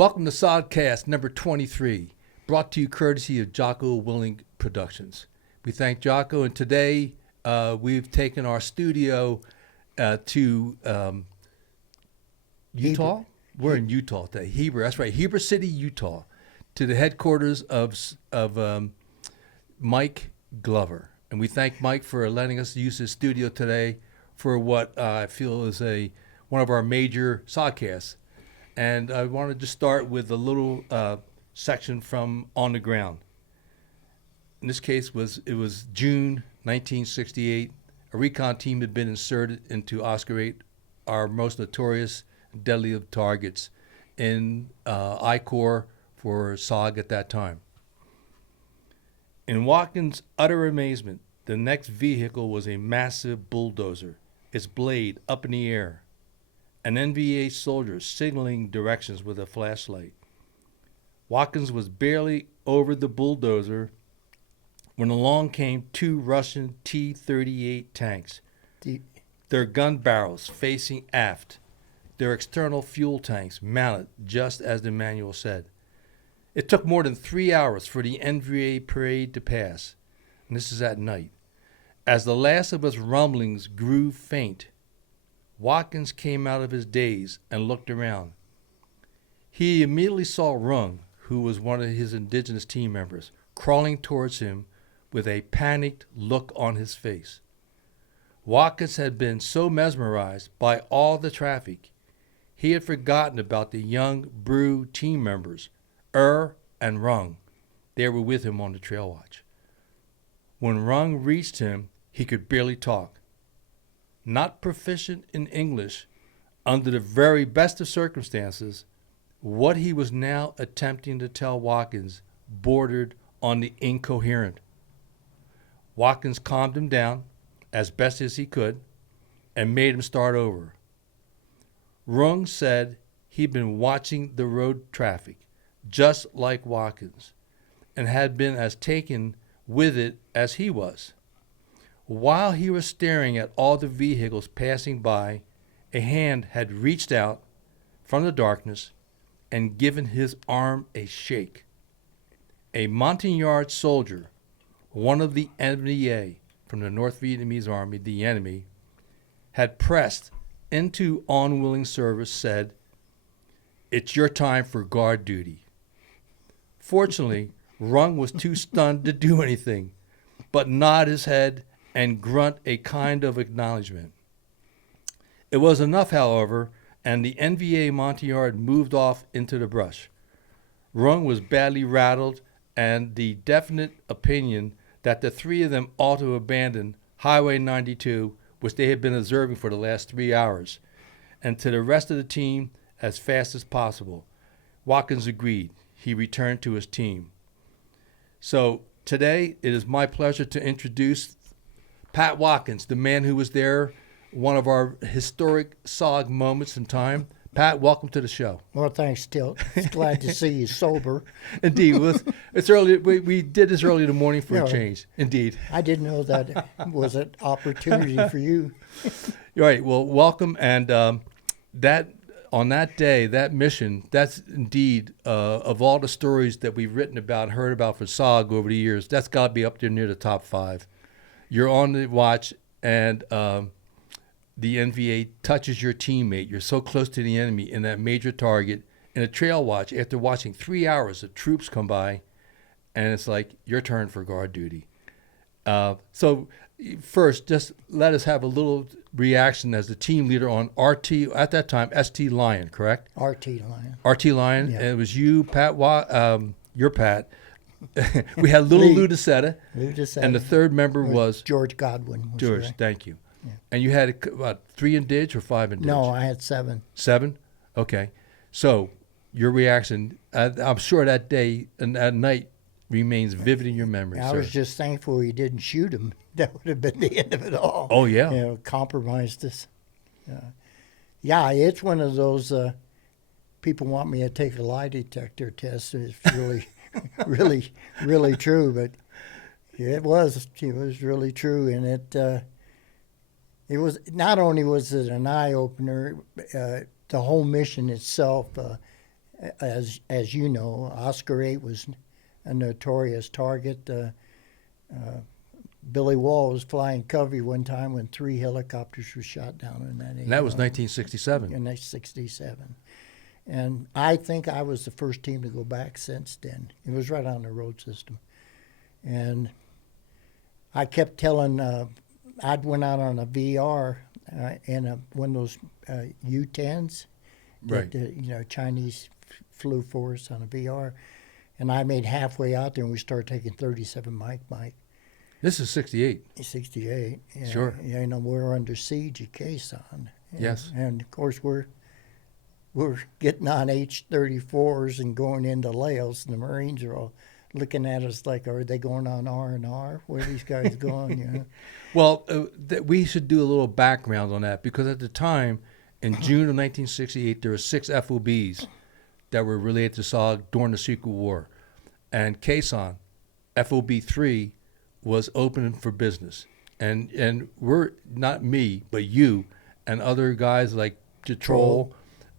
Welcome to SOGCast number 23, brought to you courtesy of Jocko Willing Productions. We thank Jocko, and today we've taken our studio to Utah. Heber. We're in Utah today. Heber, that's right, Heber City, Utah, to the headquarters of Mike Glover. And we thank Mike for letting us use his studio today for what I feel is one of our major SOGcasts. And I wanted to start with a little section from On the Ground. In this case, it was June 1968. A recon team had been inserted into Oscar 8, our most notorious, deadly of targets, in I-Corps for SOG at that time. In Watkins' utter amazement, the next vehicle was a massive bulldozer, its blade up in the air. An NVA soldier signaling directions with a flashlight. Watkins was barely over the bulldozer when along came two Russian T-38 tanks, their gun barrels facing aft, their external fuel tanks mounted just as the manual said. It took more than 3 hours for the NVA parade to pass, and this is at night. As the last of its rumblings grew faint, Watkins came out of his daze and looked around. He immediately saw Rung, who was one of his indigenous team members, crawling towards him with a panicked look on his face. Watkins had been so mesmerized by all the traffic, he had forgotten about the young Brew team members, and Rung. They were with him on the trail watch. When Rung reached him, he could barely talk. Not proficient in English, under the very best of circumstances, what he was now attempting to tell Watkins bordered on the incoherent. Watkins calmed him down as best as he could and made him start over. Rung said he'd been watching the road traffic, just like Watkins, and had been as taken with it as he was. While he was staring at all the vehicles passing by, a hand had reached out from the darkness and given his arm a shake. A Montagnard soldier, one of the NVA from the North Vietnamese Army, the enemy, had pressed into unwilling service, said, "It's your time for guard duty." Fortunately, Rung was too stunned to do anything, but nod his head and grunt a kind of acknowledgement. It was enough, however, and the NVA Montagnard moved off into the brush. Rung was badly rattled, and the definite opinion that the three of them ought to abandon Highway 92, which they had been observing for the last 3 hours, and to the rest of the team as fast as possible. Watkins agreed. He returned to his team. So today it is my pleasure to introduce Pat Watkins, the man who was there, one of our historic SOG moments in time. Pat, welcome to the show. Well, thanks, Tilt. Glad to see you sober. Indeed. It's early. We did this early in the morning for a change. Indeed. I didn't know that was an opportunity for you. All right. Well, welcome. And that on that day, that mission, that's indeed, of all the stories that we've written about and heard about for SOG over the years, that's got to be up there near the top 5. You're on the watch, and the NVA touches your teammate. You're so close to the enemy in that major target in a trail watch after watching 3 hours of troops come by, and it's like your turn for guard duty. So first, just let us have a little reaction as the team leader on RT, at that time, ST Lion, correct? RT Lion. RT Lion, Yeah. and it was you, Pat, you're Pat. We had Little Lou DeSeta, and the third member was George Godwin. George, thank you. Yeah. And you had, what, 3 in Dig or 5 in Dig? No, I had 7. 7? Okay. So your reaction, I'm sure that day and that night remains vivid in your memory, I sir. was just thankful he didn't shoot him. That would have been the end of it all. Oh, yeah. Compromised us. Yeah, it's one of those people want me to take a lie detector test. It's really, really true. But it was really true. And it was, not only was it an eye-opener, the whole mission itself as you know, Oscar 8 was a notorious target. Billy Wall was flying Covey one time when 3 helicopters were shot down in that area. And that was 1967. In 1967. And I think I was the first team to go back since then. It was right on the road system. And I kept telling, I'd went out on a VR in one of those U-10s Right. that Chinese flew for us on a VR. And I made halfway out there and we started taking 37 Mike. This is 68. 68. Yeah, Sure. You know, we're under siege at Quezon. Yes. And of course we're getting on H-34s and going into Laos, and the Marines are all looking at us like, are they going on R&R? Where are these guys going? You know? Well, we should do a little background on that, because at the time, in June of 1968, there were 6 FOBs that were related to SOG during the Secret War. And Quezon, FOB 3, was open for business. And we're, not me, but you and other guys like Jocko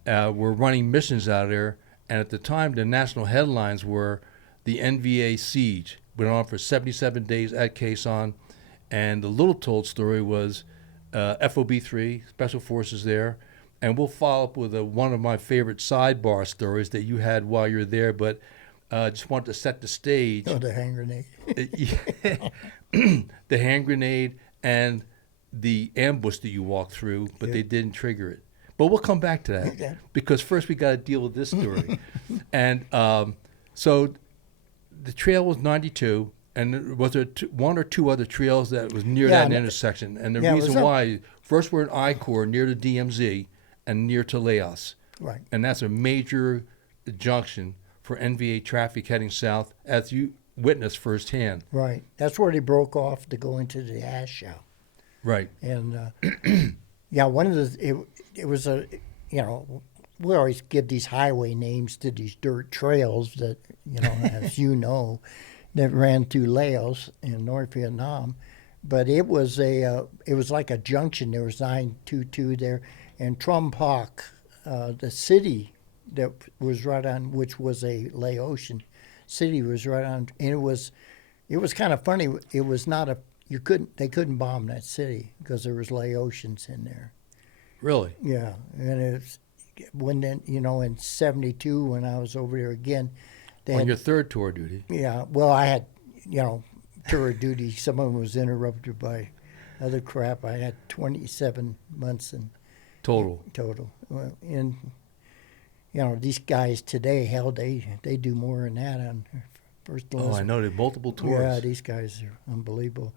were running missions out there. And at the time, the national headlines were the NVA siege. Went on for 77 days at Quezon. And the little told story was FOB 3, Special Forces there. And we'll follow up with one of my favorite sidebar stories that you had while you were there. But just wanted to set the stage. Oh, the hand grenade. The hand grenade and the ambush that you walked through, but they didn't trigger it. But we'll come back to that, Okay. because first we got to deal with this story. And so the trail was 92, and was there one or two other trails that was near that intersection? And the reason why, first we're in I-Corps near the DMZ and near to Laos. Right. And that's a major junction for NVA traffic heading south, as you witnessed firsthand. Right. That's where they broke off to go into the ash show. Right. And one of the it was a we always give these highway names to these dirt trails that as you know, that ran through Laos in North Vietnam, but it was like a junction. There was 922 there, and Trom Pak, the city that was right on, which was a Laotian city, was right on, and it was kind of funny. It was not they couldn't bomb that city because there was Laotians in there. Really? Yeah, and it's in '72 when I was over there again. On your third tour duty. Yeah, well, I had tour duty. Some of them was interrupted by other crap. I had 27 months in total. Well, and these guys today, hell, they do more than that on first. Oh, I know, they multiple tours. Yeah, these guys are unbelievable.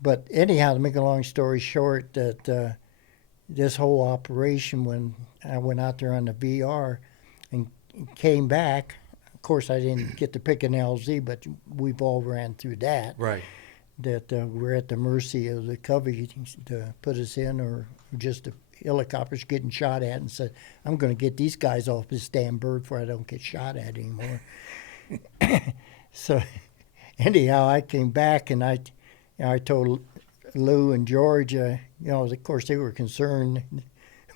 But anyhow, to make a long story short, that this whole operation, when I went out there on the VR and came back, of course I didn't get to pick an LZ, but we've all ran through that. Right. That we're at the mercy of the Covey to put us in, or just the helicopters getting shot at, and said, I'm going to get these guys off this damn bird before I don't get shot at anymore. So anyhow, I came back and I told Lou and George, of course they were concerned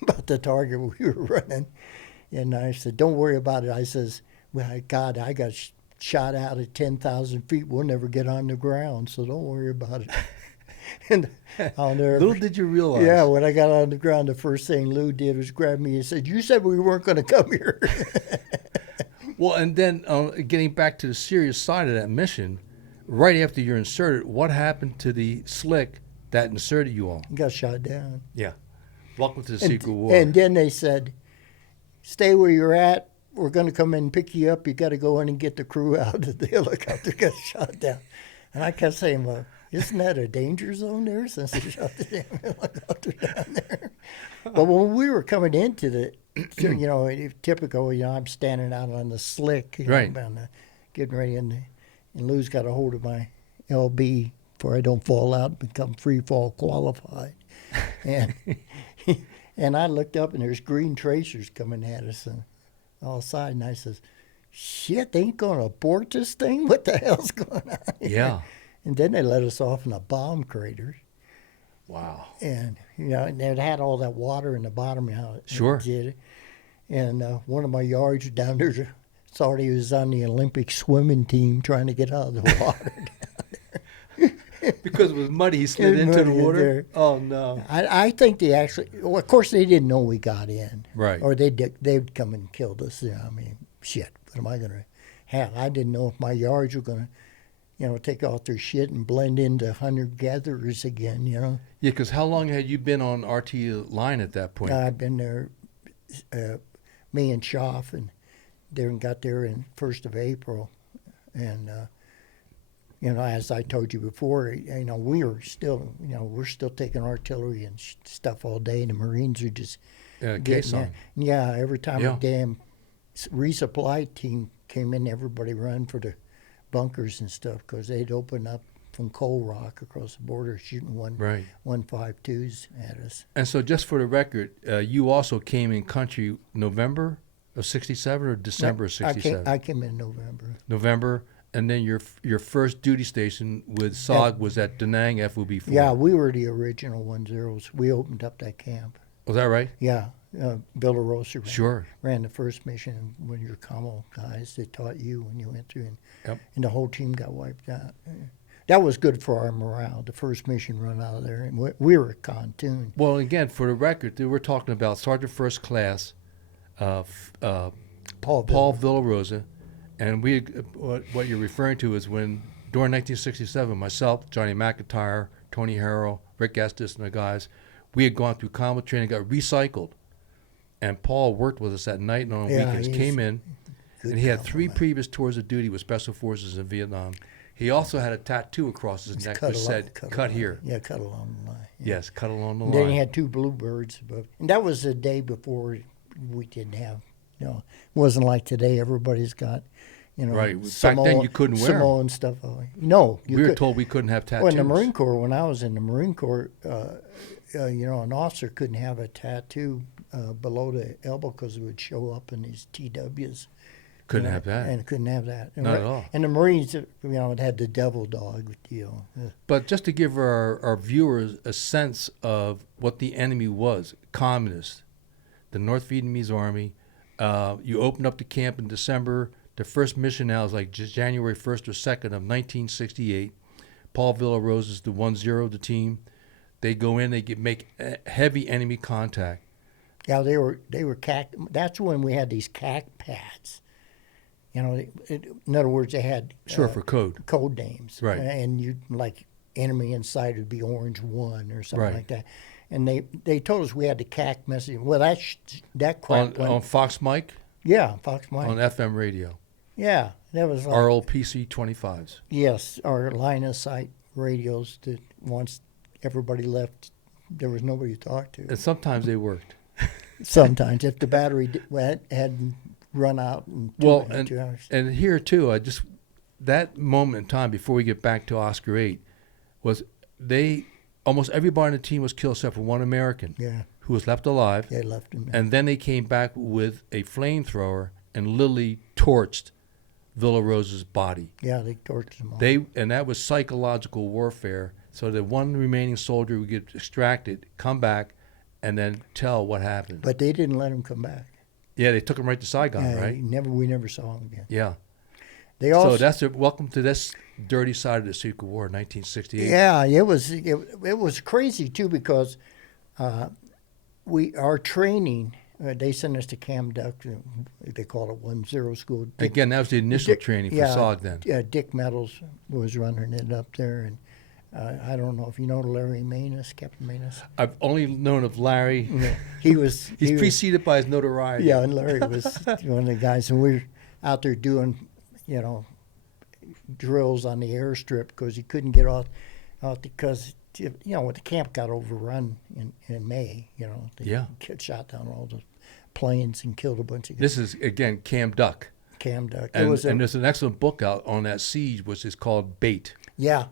about the target we were running. And I said, don't worry about it. I says, well, God, I got shot out at 10,000 feet. We'll never get on the ground, so don't worry about it. And little did you realize. Yeah, when I got on the ground, the first thing Lou did was grab me and said, you said we weren't going to come here. Well, and then getting back to the serious side of that mission, right after you're inserted, what happened to the slick that inserted you all? Got shot down. Yeah. Welcome to the Secret War. And then they said, stay where you're at. We're going to come in and pick you up. You got to go in and get the crew out of the helicopter. Got shot down. And I kept saying, well, isn't that a danger zone there since they shot the damn helicopter down there? But when we were coming into the, typical, I'm standing out on the slick, right, getting ready, and Lou's got a hold of my LB before I don't fall out and become free fall qualified. And and I looked up and there's green tracers coming at us on all sides, and I says, shit, they ain't going to abort this thing? What the hell's going on here? Yeah. And then they let us off in a bomb crater. Wow. And, and it had all that water in the bottom, how it sure did it. And one of my yards down there, thought he was on the Olympic swimming team trying to get out of the water. Because it was muddy, he slid It into the muddy in water. there. Oh no! I think they actually, well, of course, they didn't know we got in. Right. Or they'd come and killed us. You know, I mean, shit, what am I going to have? I didn't know if my yards were going to, take off their shit and blend into hunter-gatherers again, Yeah, because how long had you been on RT line at that point? I've been there, me and Schaff, and got there in 1st of April. And, as I told you before, we were still, we're still taking artillery and stuff all day. The Marines are just getting caisson. there. Yeah, every time Yeah. a damn resupply team came in, everybody run for the bunkers and stuff because they'd open up from Coal Rock across the border shooting Right. 152s at us. And so, just for the record, you also came in country November of '67 or December of '67? I came in November. November, and then your first duty station with SOG was at Da Nang FOB 4. Yeah, we were the original 1-0s. We opened up that camp. Was that right? Yeah, Bill LaRosa Sure. ran the first mission. When your commo guys, they taught you when you went through, Yep. and the whole team got wiped out. That was good for our morale. The first mission run out of there, and we were a pontoon. Well, again, for the record, we're talking about Sergeant First Class Paul Villarosa, and what you're referring to is when during 1967, myself, Johnny McIntyre, Tony Harrell, Rick Estes, and the guys, we had gone through combat training, got recycled, and Paul worked with us at night and on weekends. Came in, and he had 3 previous tours of duty with Special Forces in Vietnam. He also had a tattoo across his neck which said, "Cut here." Yeah, cut along the line. Yeah. Yes, cut along the And line. then he had 2 bluebirds above. And that was the day before we didn't have, it wasn't like today. Everybody's got, Right. Back then you couldn't wear 'em. Samoan stuff. No. We were told we couldn't have tattoos. Well, in the Marine Corps, when I was in the Marine Corps, an officer couldn't have a tattoo below the elbow because it would show up in these TWs. Couldn't have that. And couldn't have that. Not at all. And the Marines, it had the devil dog deal. But just to give our viewers a sense of what the enemy was, communist, the North Vietnamese army, you opened up the camp in December. The first mission now is like just January 1st or 2nd of 1968. Paul Villarosa is the 1-0 the team. They go in, make heavy enemy contact. Yeah, they were CAC. That's when we had these CAC pads. In other words, they had For code names, Right. And you like enemy inside would be Orange 1 or something Right. like that. And they told us we had the CAC message. Well, that crap on Fox Mike, Fox Mike. on FM radio, Yeah, that was like, our old PC 25s. yes, our line of sight radios that once everybody left, there was nobody to talk to. And sometimes they worked. Sometimes if the battery hadn't run out in 2 hours. And here too, that moment in time before we get back to Oscar 8 was almost everybody on the team was killed except for one American who was left alive. They left him. And then they came back with a flamethrower and literally torched Villarosa's body. Yeah, they tortured him all. And that was psychological warfare. So that one remaining soldier would get extracted, come back, and then tell what happened. But they didn't let him come back. Yeah, they took him right to Saigon, right? We never saw him again. Yeah. They also, So that's welcome to this dirty side of the Secret War, 1968. yeah, it was crazy too because our training. They sent us to Cam Duck. They call it 1-0 school. Again, that was the initial training for SOG then. Yeah, Dick Meadows was running it up there, and I don't know if you know Larry Manus, Captain Manus. I've only known of Larry. He's preceded by his notoriety. Yeah, and Larry was one of the guys, and we were out there doing, drills on the airstrip because he couldn't get out because when the camp got overrun in May, they shot down all the planes and killed a bunch of guys. This is again Cam Duck. Cam Duck. And there's an excellent book out on that siege, which is called Bait. Yeah.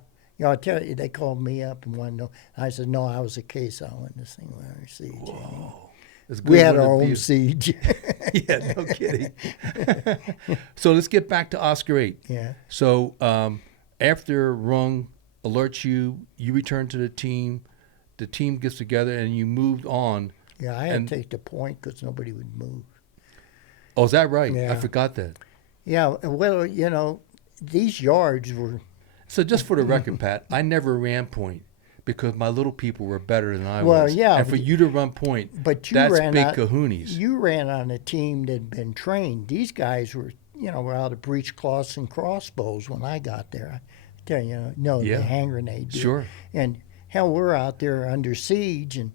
I tell you, they called me up and wanted to know. I said, no, I was a case on this thing when I siege. Whoa. We had our own siege. Yeah, no kidding. So let's get back to Oscar 8. Yeah. So after Rung alerts you, you return to the team gets together, and you moved on. Yeah, I had to take the point because nobody would move. Oh, is that right? I Yeah. forgot that. Yeah, well, these yards were. So just for the record, Pat, I never ran point because my little people were better than I Well, was. yeah, And for you to run point, But you that's ran big out. kahoonies. You ran on a team that had been trained. These guys were out of breechcloths and crossbows when I got there. I tell you, no, Yeah. the hand grenade. Did. Sure. And hell, we're out there under siege, and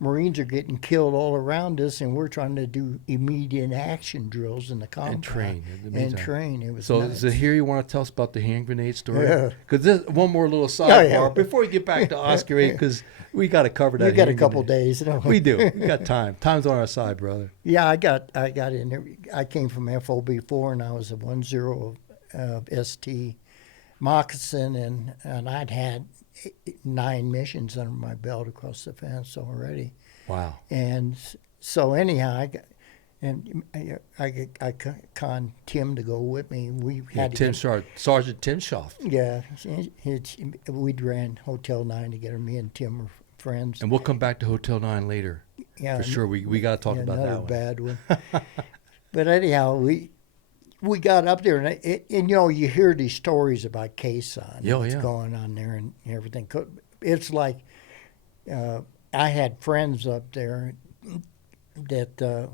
Marines are getting killed all around us, and we're trying to do immediate action drills in the combat. And train. in the And meantime. train. It was So nuts. is it here you want to tell us about the hand grenade story? Yeah. Because this one more little Oh, sidebar yeah. before we get back to Oscar 8, because we got to cover that. We got a hand couple grenade. days. Don't We do. We got time. Time's on our side, brother. Yeah, I got in there. I came from FOB4, and I was a 10 of ST Moccasin, and I'd had 9 missions under my belt across the fence already. Wow. And so anyhow, I conned Tim to go with me. We had Tim to Sergeant Tim Schaft. yeah, we'd ran Hotel 9 together. Me and Tim were friends. And we'll come back to Hotel 9 later. Yeah, For sure. We got to talk about another that one. bad one. But anyhow, we got up there, and you hear these stories about Quezon, Yeah, what's yeah. going on there and everything. It's like I had friends up there that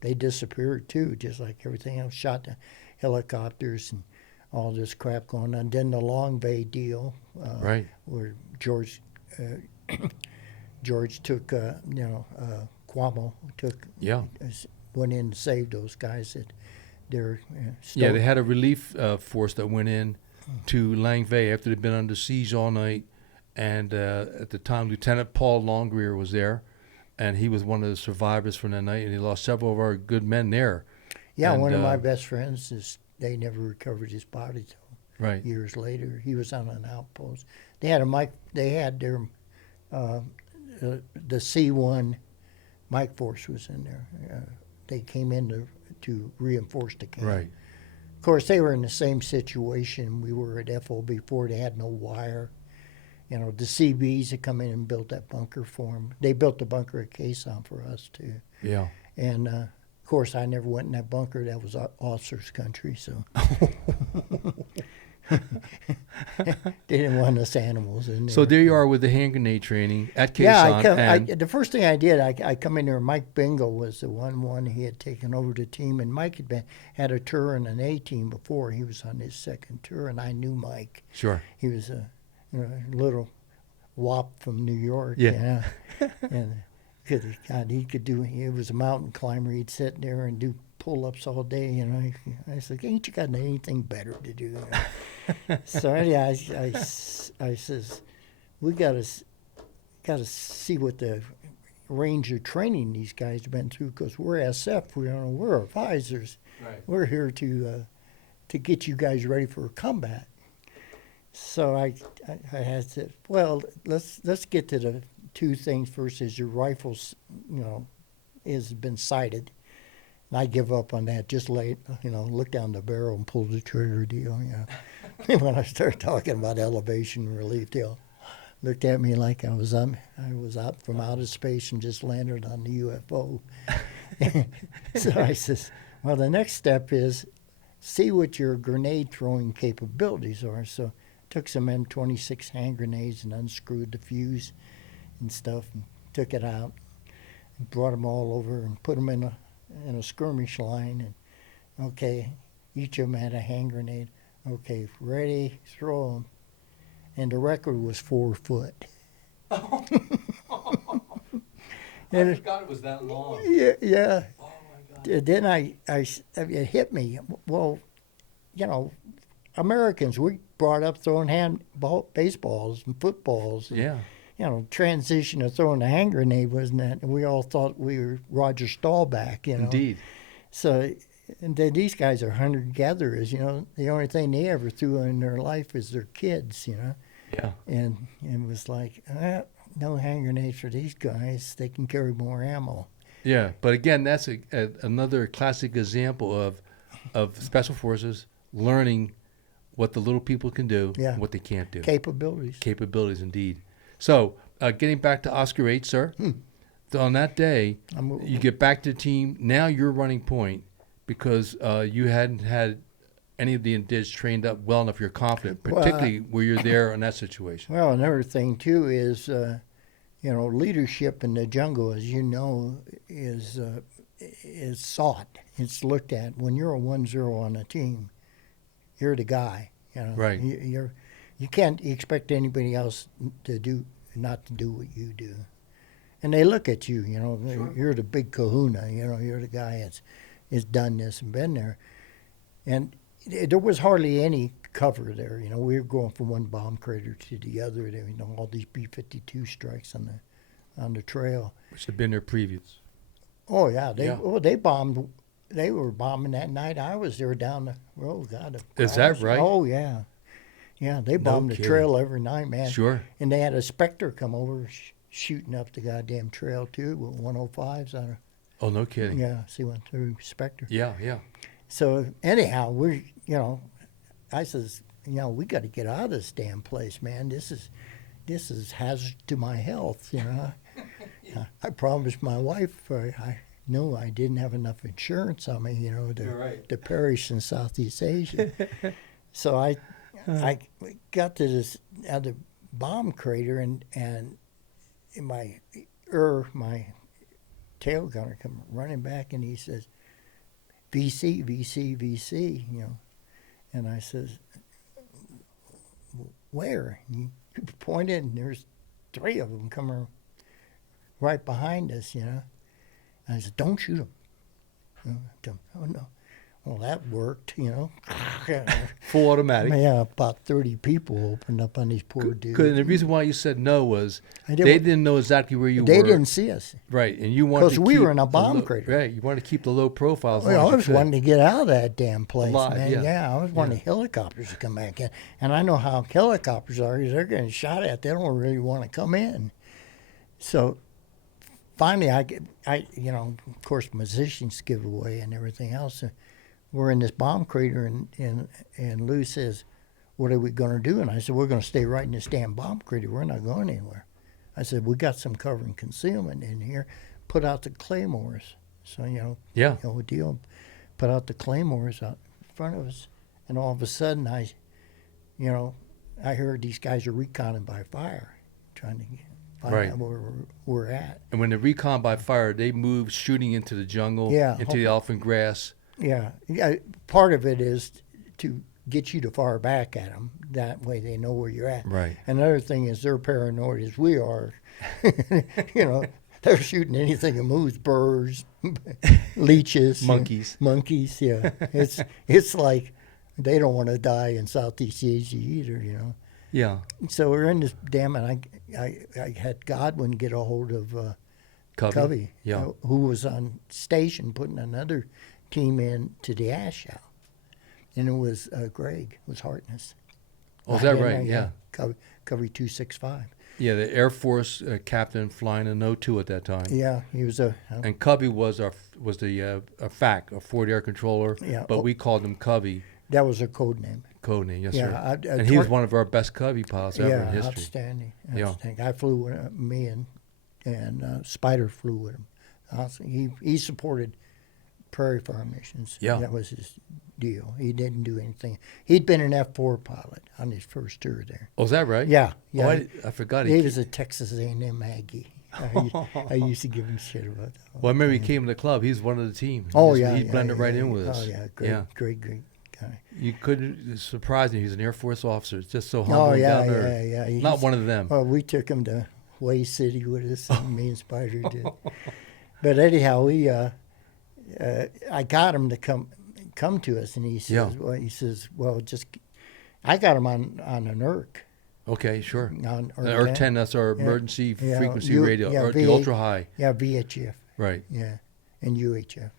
they disappeared too, just like everything else. Shot the helicopters and all this crap going on. Then the Long Bay deal, Right. where George took Cuomo Yeah. went in and saved those guys that they're Yeah, they had a relief force that went in to Lang Bay after they'd been under siege all night. And at the time, Lieutenant Paul Longrear was there, and he was one of the survivors from that night, and he lost several of our good men there. Yeah, And, one of my best friends they never recovered his body till Right. years later. He was on an outpost. They had their the C1 Mike Force was in there. They came in to reinforce the camp. Right. Of course, they were in the same situation we were at FOB4. They had no wire. The CBs had come in and built that bunker for them. They built the bunker at Quezon for us, too. Yeah. And, of course, I never went in that bunker. That was officers' country, so. They didn't want us animals in there. So there you are with the hand grenade training at Quezon. Yeah, and the first thing I did, I come in there. Mike Bingo was the one he had taken over the team, and Mike had a tour in an A team before. He was on his second tour, and I knew Mike. Sure. He was a little wop from New York. Yeah. And he could do. He was a mountain climber. He'd sit there and do pull-ups all day. I said, "Ain't you got anything better to do?" So anyway, I says, "We got to see what the range of training these guys have been through, because we're SF. We're advisors. Right. We're here to get you guys ready for combat." So I had said, "Well, let's get to the two things first. Is your rifles, has been sighted?" And I give up on that. Just look down the barrel and pull the trigger deal. When I start talking about elevation relief deal, looked at me like I was out from outer space and just landed on the UFO. So I says, "Well, the next step is see what your grenade throwing capabilities are." So took some M26 hand grenades and unscrewed the fuse and stuff and took it out and brought them all over and put them in a skirmish line. And okay, each of them had a hand grenade. Okay, ready, throw them. And the record was 4 foot. I forgot it was that long. Yeah. Oh, my God. Then it hit me. Well, Americans, we brought up throwing baseballs and footballs. And, Yeah. Transition of throwing a hand grenade wasn't that. And we all thought we were Roger Staubach, Indeed. So, and then these guys are hunter-gatherers, The only thing they ever threw in their life is their kids, Yeah. And it was like, no hand grenades for these guys. They can carry more ammo. Yeah. But again, that's another classic example of Special Forces learning what the little people can do and what they can't do. Capabilities. Capabilities, indeed. So, getting back to Oscar 8, sir. So on that day, you get back to the team. Now you're running point. because you hadn't had any of the individuals trained up well enough. You're confident, Well, particularly where you're there in that situation. Well, another thing too is, leadership in the jungle, as you know, is sought. It's looked at. When you're a 1-0 on a team, you're the guy. Right. You can't expect anybody else not to do what you do. And they look at you, Sure. You're the big kahuna, you're the guy that's done this and been there. And there was hardly any cover there. We were going from one bomb crater to the other. All these B-52 strikes on the trail. Which had been there previous. Oh yeah, Yeah. they bombed. They were bombing that night. I was there down the road. God, Is that right? Oh yeah, yeah. They bombed the kidding. trail every night, man. Sure. And they had a Spectre come over shooting up the goddamn trail too with 105s on her. Oh, no kidding. Yeah, see one through Spectre. Yeah. So anyhow, I says, we got to get out of this damn place, man. This is hazard to my health, I promised my wife I knew I didn't have enough insurance on me, to perish in Southeast Asia. So I got to this other bomb crater and my tail gunner come running back and he says, VC, VC, VC, And I says, where? And he pointed, and there's 3 of them coming right behind us, And I said, don't shoot them. Oh, no. Well, that worked, Full automatic. Yeah, about 30 people opened up on these poor dudes. And the reason why you said no was I they didn't know exactly where you were. They didn't see us. Right, and you wanted to Because we keep were in a bomb crater. Right, you wanted to keep the low profile as Well, long I as was you could. wanting to get out of that damn place, Alive, man. yeah. I was wanting helicopters to come back in. And I know how helicopters are. They're getting shot at. They don't really want to come in. So finally, I of course, musicians give away and everything else. We're in this bomb crater, and Lou says, what are we going to do? And I said, we're going to stay right in this damn bomb crater. We're not going anywhere. I said, we got some cover and concealment in here. Put out the claymores. So, deal. Put out the claymores out in front of us. And all of a sudden, I heard these guys are reconning by fire, trying to find out where we're at. And when the recon by fire, they moved shooting into the jungle, into the elephant grass. Yeah. Part of it is to get you to fire back at them. That way they know where you're at. Right. Another thing is they're paranoid as we are. They're shooting anything that moves, birds, leeches. Monkeys. Monkeys, yeah. It's like they don't want to die in Southeast Asia either, Yeah. So we're in this damn, and I had Godwin get a hold of Covey, Yeah. who was on station putting another team in to the Ashow. And it was Greg, it was Hartness. Oh, is that right? Yeah. Covey 265. Yeah, the Air Force captain flying an O2 at that time. Yeah, he was And Covey was a FAC, a forward air controller. Yeah. But we called him Covey. that was a code name. Code name, yes, Yeah, sir. And he was one of our best Covey pilots ever in history. Outstanding. Yeah. I flew with me and Spider flew with him. He supported prairie fire missions. Yeah. That was his deal. He didn't do anything. He'd been an F-4 pilot on his first tour there. Oh, is that right? Yeah. Oh, I forgot. He was a Texas A&M Aggie. I used to give him shit about that. Well, I remember he came to the club. He was one of the team. He blended right in with us. Oh, yeah. Great guy. You couldn't surprise me. He's an Air Force officer. Just so humble and down to earth. Yeah. Not one of them. Well, we took him to Way City with us, and me and Spider did. But anyhow, I got him to come to us, and he says, I got him on an ERC. Okay, sure. On An ERC 10, that's our emergency frequency radio, or the ultra high. Yeah, VHF. Right. Yeah, and UHF.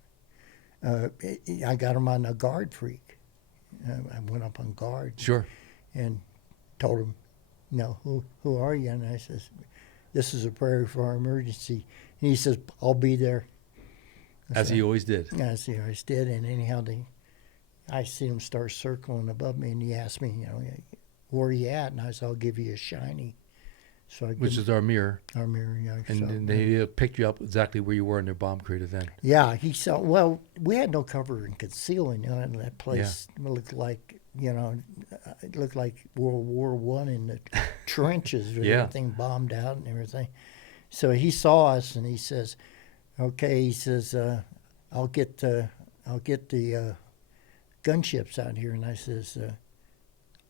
I got him on a guard freak. I went up on guard. Sure. And told him, who are you? And I says, this is a prairie fire emergency. And he says, I'll be there. As he always did. As he always did. And anyhow, I see him start circling above me, and he asked me, where are you at? And I said, I'll give you a shiny. So I which is our mirror. our mirror. Yeah, And so, then they picked you up exactly where you were in their bomb crater then. yeah, he saw. Well, we had no cover and concealing. And that place looked like it looked like World War One in the trenches with Yeah. everything bombed out and everything. So he saw us and he says, "Okay," he says, "I'll get the gunships out here." And I says,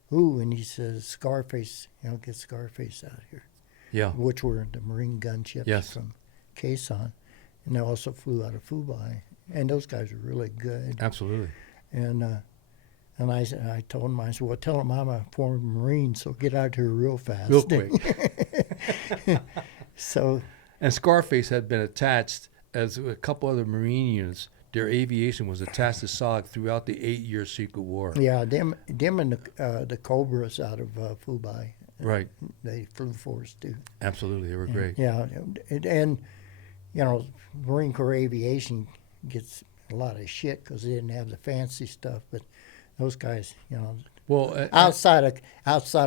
"Who?" And he says, "Scarface. I'll get Scarface out here," Yeah. which were the Marine gunships Yes. from Quezon. And they also flew out of Fubai. And those guys were really good. Absolutely. And I told him, I said, "Well, tell him I'm a former Marine, so get out here real fast." Real quick. So, And Scarface had been attached, as a couple other Marine units, their aviation was attached to SOG throughout the 8-year Secret War. yeah, them and the Cobras out of Fubai, Right. they flew for us too. Absolutely. They were great. Yeah, and Marine Corps aviation gets a lot of shit because they didn't have the fancy stuff, but those guys, Well, outside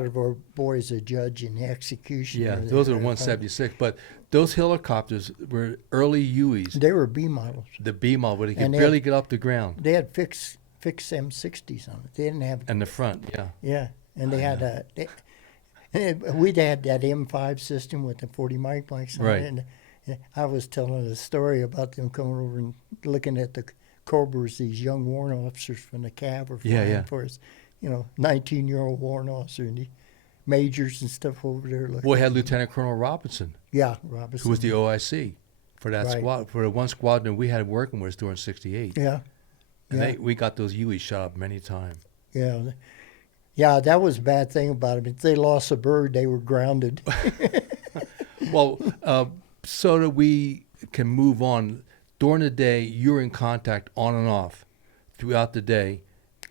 of our boys, a judge and the executioner. yeah, those are the 176. But those helicopters were early Hueys, They were B models. the B model, where they could And they barely get up the ground. They had fixed M60s on it. They didn't have. And the front, yeah. Yeah, and they had we'd had that M5 system with the 40 mics on Right. it. And I was telling a story about them coming over and looking at the Cobras, these young warrant officers from the CAV were Yeah, flying yeah. for us. 19-year-old warrant officer and the majors and stuff over there. Looking. Well, we had Lieutenant Colonel Robinson, Yeah, Robinson. who was the OIC for that Right. squad, for the one squadron we had working with us during '68. Yeah, And yeah. we got those Hueys shot up many times. yeah. Yeah, that was a bad thing about them. If they lost a bird, they were grounded. Well, so that we can move on, during the day, you're in contact on and off throughout the day.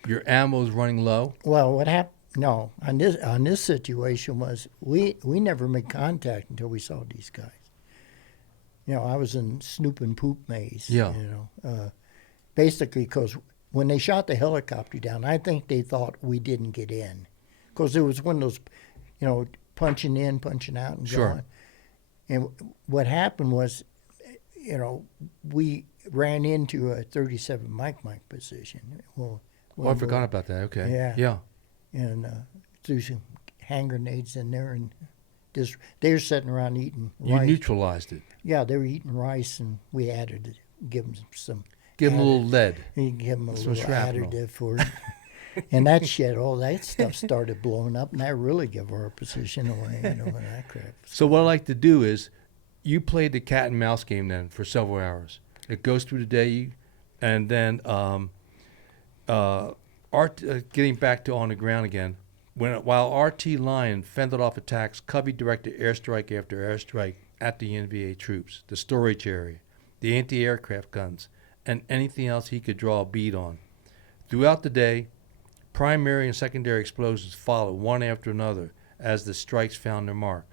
Your ammo's running low. Well, what happened? No, on this situation was we never made contact until we saw these guys. I was in Snoop and Poop maze. Yeah. Basically, because when they shot the helicopter down, I think they thought we didn't get in, because there was one of those, punching in, punching out, and Sure. going. And what happened was, we ran into a 37 mic position. Well, Oh, I forgot about that. Okay. Yeah. Yeah. and threw some hand grenades in there, and they were sitting around eating You rice. neutralized it. Yeah, they were eating rice, and we added it, give them some. Give them a little lead. You can give them a Some little shrapnel. additive for it. And that shit, all that stuff started blowing up, and that really gave our position away, and that crap. So what I like to do is, you played the cat and mouse game then for several hours. It goes through the day, and then getting back to on the ground again. While RT Lion fended off attacks, Covey directed airstrike after airstrike at the NVA troops, the storage area, the anti-aircraft guns, and anything else he could draw a bead on. Throughout the day, primary and secondary explosions followed one after another as the strikes found their mark.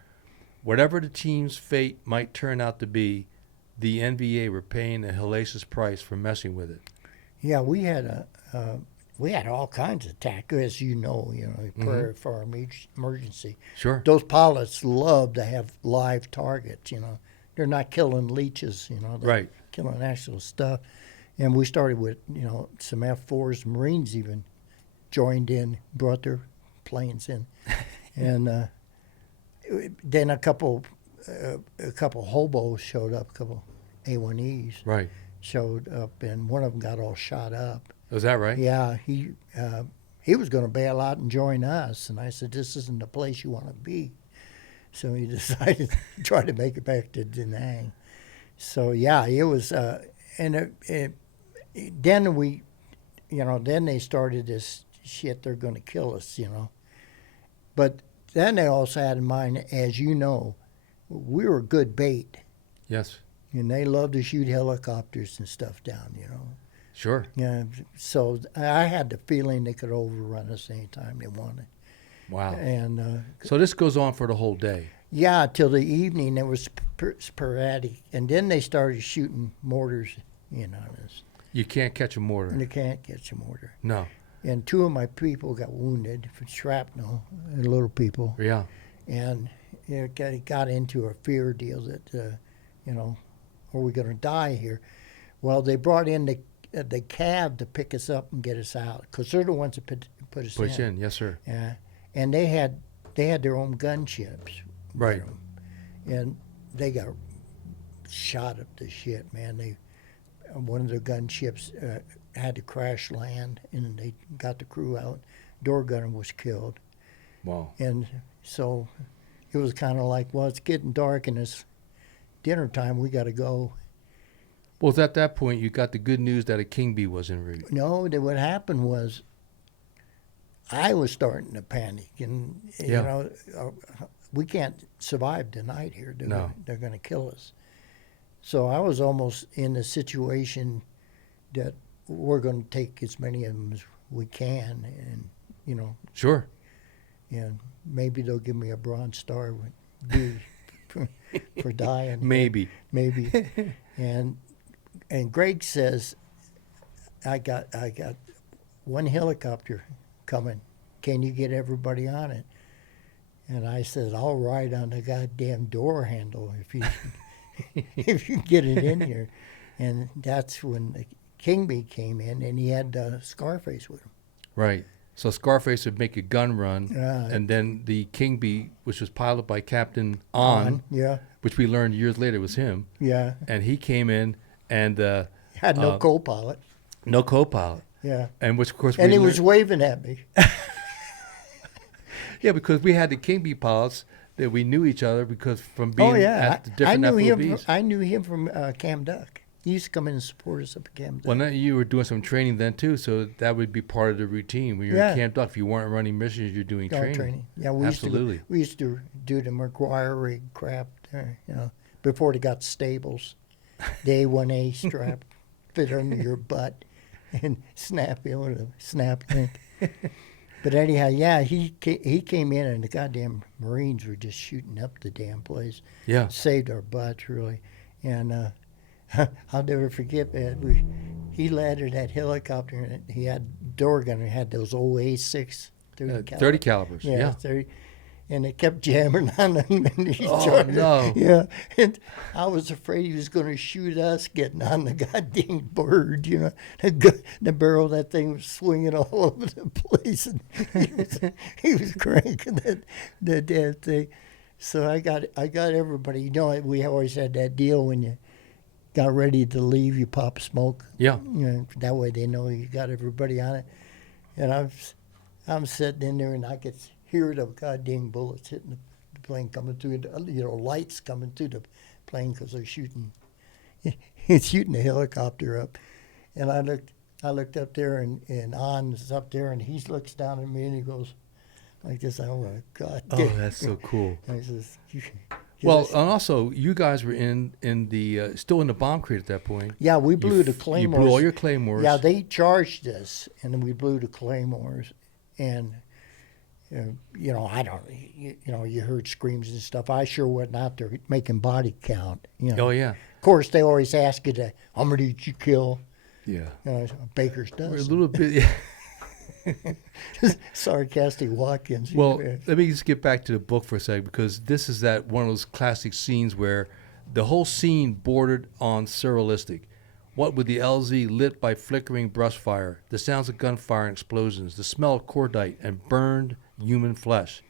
Whatever the team's fate might turn out to be, the NVA were paying a hellacious price for messing with it. Yeah, we had all kinds of attack, as for our emergency. Sure. Those pilots love to have live targets. They're not killing leeches. They're Right. killing actual stuff. And we started with some F4s. Marines even joined in, brought their planes in, and then a couple hobos showed up, a couple A1Es Right. showed up, and one of them got all shot up. Is that right? Yeah, he was going to bail out and join us, and I said, "This isn't the place you want to be." So he decided to try to make it back to Da Nang. So yeah, it was, then we, then they started this shit. They're going to kill us, But then they also had in mind, as you know, we were good bait, Yes. and they loved to shoot helicopters and stuff down, Sure. Yeah, so I had the feeling they could overrun us anytime they wanted. Wow. And So this goes on for the whole day. yeah, till the evening it was sporadic, and then they started shooting mortars in on us. You can't catch a And mortar. they can't catch a mortar. No. And two of my people got wounded from shrapnel, little people, Yeah. and got into a fear deal that, are we going to die here? Well, they brought in the cab to pick us up and get us out because they're the ones that put us Push in. in, yes, sir. And they had their own gunships. Right. And they got shot up to shit, man. One of their gunships had to crash land, and they got the crew out. Door gunner was killed. Wow. And so it was kind of like, well, it's getting dark and it's dinner time. We got to go. Well, at that point, you got the good news that a king bee was en route. No, what happened was I was starting to panic. And, we can't survive tonight here. They're going to kill us. So I was almost in a situation that we're going to take as many of them as we can. And, Sure. and maybe they'll give me a Bronze Star for dying. Maybe. And Greg says, I got one helicopter coming. Can you get everybody on it? And I said, I'll ride on the goddamn door handle if you get it in here. And that's when the king bee came in, and he had Scarface with him. Right. So Scarface would make a gun run, Right. and then the king bee, which was piloted by Captain On, Yeah, which we learned years later was him, yeah. and he came in and Had no co-pilot. no co-pilot. Yeah. And which, of course, And we he was learned- waving at me. Yeah, because we had the king bee pilots that we knew each other because from being at the I different knew him. FOBs. I knew him from Cam Duck. He used to come in and support us up at Cam Duck. Well, now you were doing some training then too, so that would be part of the routine. When you're in Camp Duck, if you weren't running missions, you're doing training. Yeah, Absolutely. We used to do the McGuire rig crap there, before they got stables. The A1A strap fit under your butt and snap in with a snap link. But anyhow, yeah, he came in and the goddamn Marines were just shooting up the damn place. Yeah. Saved our butts, really. And I'll never forget, man. He landed that helicopter, and he had door gunner, had those old A6 30 calibers. Yeah, Yeah. 30. And it kept jamming on them. And he Oh, started, no. Yeah. And I was afraid he was going to shoot us getting on the goddamn bird, The barrel of that thing was swinging all over the place. And he was cranking that damn thing. So I got everybody. We always had that deal when you got ready to leave, you pop smoke. Yeah. That way they know you got everybody on it. And I'm sitting in there, and I could hear the goddamn bullets hitting the plane coming through, lights coming through the plane because they're shooting the helicopter up. And I looked up there, and On's up there, and he looks down at me, and he goes like this. Oh my God! Oh, that's so cool. And he says, Well, and also you guys were in the still in the bomb crate at that point. yeah, we blew the claymores. You blew all your claymores. Yeah, they charged us, and then we blew the claymores, and I don't, you heard screams and stuff. I sure wasn't out there making body count. Oh yeah. Of course, they always ask you how many did you kill? Yeah. A baker's We're a dozen. little bit. Yeah. Sarcastic Watkins. Well, let me just get back to the book for a second, because this is one of those classic scenes where the whole scene bordered on surrealistic. What with the LZ lit by flickering brush fire, the sounds of gunfire and explosions, the smell of cordite and burned human flesh,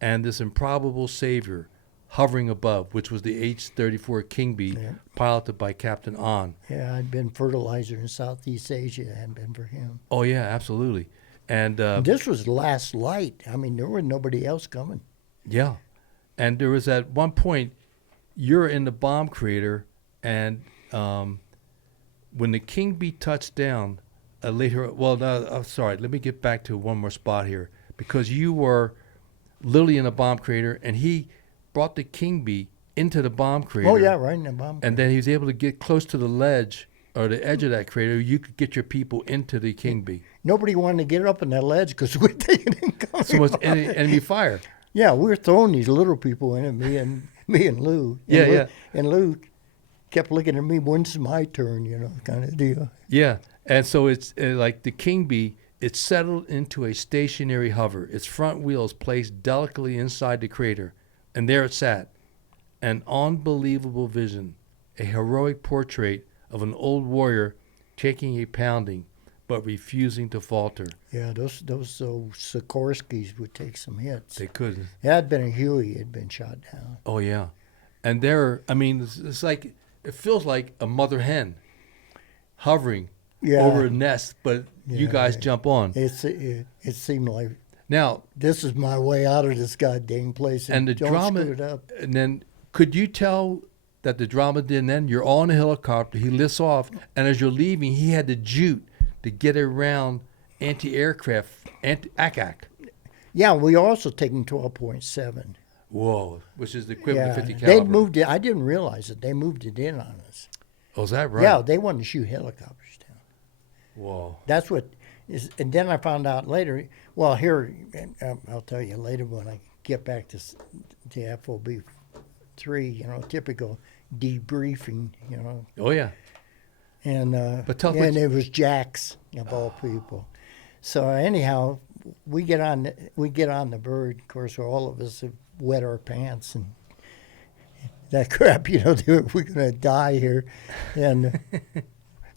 and this improbable savior hovering above, which was the H-34 King Bee, piloted by Captain On. Yeah, I'd been fertilizer in Southeast Asia. It hadn't been for him. Oh yeah, absolutely. And This was last light. I mean, there was nobody else coming. yeah, and there was at one point, you're in the bomb crater, and when the King Bee touched down, I'm sorry, let me get back to one more spot here, because you were literally in a bomb crater, and he brought the King Bee into the bomb crater. Oh, yeah, right in the bomb. And then he was able to get close to the ledge or the edge of that crater. You could get your people into the King Bee. Nobody wanted to get up on that ledge because we didn't come. So much enemy fire. Yeah, we were throwing these little people in it, me and Lou. Yeah, Lou, yeah. And Lou kept looking at me, when's my turn, kind of deal. Yeah, and so it's like the King Bee, it's settled into a stationary hover. Its front wheels placed delicately inside the crater, And there it sat, an unbelievable vision, a heroic portrait of an old warrior taking a pounding, but refusing to falter. Yeah, those Sikorskis would take some hits. They couldn't. It had been a Huey had been shot down. Oh, yeah. And they're, I mean, it's like, it feels like a mother hen hovering over a nest, but you guys jump on. It seemed like, Now, this is my way out of this goddamn place. and the don't drama, screw it up. and then could you tell that the drama didn't end? You're all in a helicopter, he lifts off, and as you're leaving, he had the jute to get around anti-aircraft, ACAC. Yeah, we also taken 12.7. Whoa, which is the equivalent of 50 They caliber. moved it. I didn't realize it. They moved it in on us. Oh, is that right? Yeah, they wanted to shoot helicopters down. Whoa. That's what is. And then I found out later. Well, here I'll tell you later when I get back to FOB 3. You know, typical debriefing. You know. Oh, yeah. And But tell and it was Jack's of all people. So anyhow, we get on the bird. Of course, all of us have wet our pants and that crap. You know, we're gonna die here, and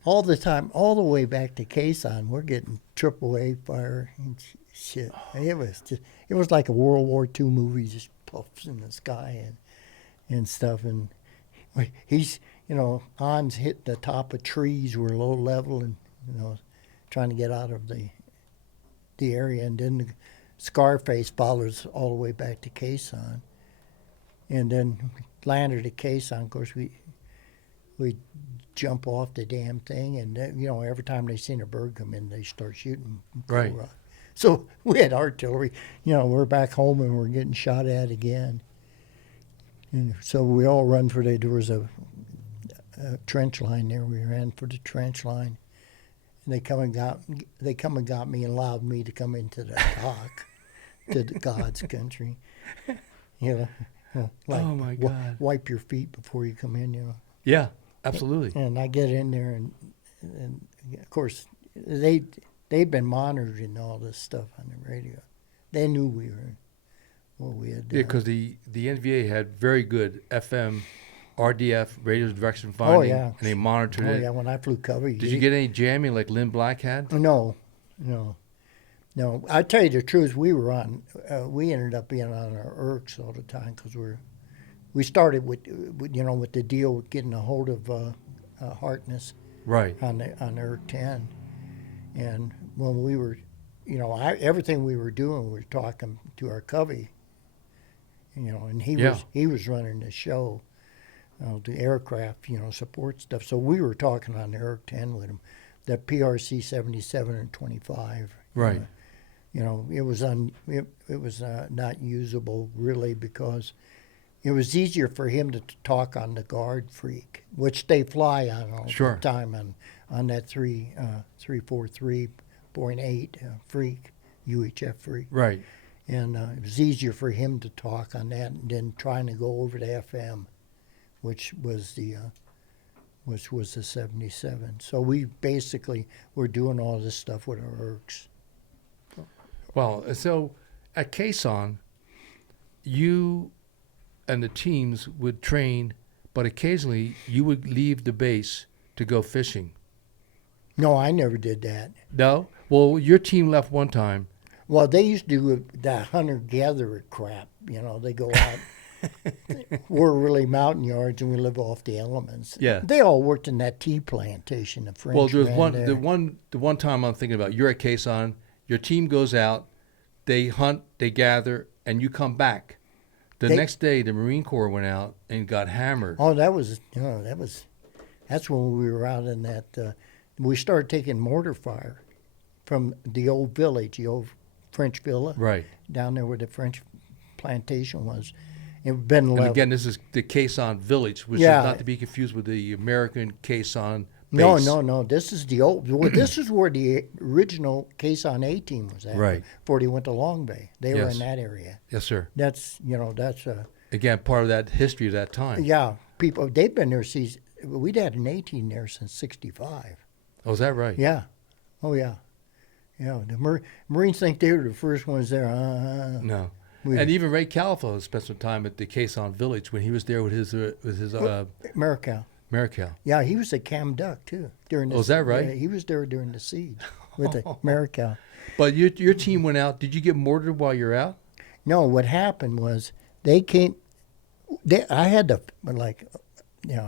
all the time, all the way back to Quezon, we're getting AAA fire and shit. It was like a World War II movie, just puffs in the sky and stuff. And he's, you know, Hans hit the top of trees. We're low level and, you know, trying to get out of the area. And then the Scarface follows all the way back to Quezon. And then landed at Quezon. Of course, we jump off the damn thing. And, you know, every time they seen a bird come in, they start shooting. Right. So we had artillery. You know, we're back home and we're getting shot at again. And so we all run for there was a trench line there. We ran for the trench line, and they come and got me and allowed me to come into the dock to the God's country. You know, like, oh my God! Wipe your feet before you come in. You know. Yeah, absolutely. And I get in there, and of course they'd been monitoring all this stuff on the radio. They knew we were. What we had done. Yeah, because the NVA had very good FM, RDF, radio direction finding. Oh, yeah. And they monitored it. Oh, yeah, when I flew cover. Did you get any jamming like Lynn Black had? No. I tell you the truth, we ended up being on our ERCs all the time because we started with the deal with getting a hold of Harkness. Right. On ERC 10. And when we were, you know, everything we were doing, we were talking to our covey. You know, and he was running the show, the aircraft, you know, support stuff. So we were talking on the ERC 10 with him, the PRC 77 and 25. Right. You know, it was not usable really because it was easier for him to talk on the Guard Freak, which they fly on all the time on that 343.8 Freak, UHF Freak. Right. And it was easier for him to talk on that than trying to go over to FM, which was the 77. So we basically were doing all this stuff with our ERCs. Well, so at Quezon, you and the teams would train, but occasionally you would leave the base to go fishing. No, I never did that. No? Well, your team left one time. Well, they used to do that hunter-gatherer crap. You know, they go out. We're really mountain yards, and we live off the elements. Yeah. They all worked in that tea plantation. The French. Well, there's ran the there. one time I'm thinking about. You're at Quezon. Your team goes out, they hunt, they gather, and you come back. The next day, the Marine Corps went out and got hammered. Oh, that's when we were out in that. We started taking mortar fire from the old village, the old French villa, Right. down there where the French plantation was. It had been And leveled. again, this is the Quezon village, which Yeah. is not to be confused with the American Quezon No, base. no. This is the old. Well, this is where the original Quezon A team was at. Right. Before they went to Long Bay, they were Yes. in that area. Yes, sir. That's Again, part of that history of that time. yeah. People they've been there since we'd had an A team there since '65. Oh, is that right? Yeah. Oh yeah. Yeah. The Marines think they were the first ones there. No. And even Ray Califo spent some time at the Quezon Village when he was there with his Marical. Marical. Yeah, he was at Cam Duck too during. Oh, is that right? Yeah, he was there during the siege with the Marical. But your team went out. Did you get mortared while you're out? No, what happened was they came. I had to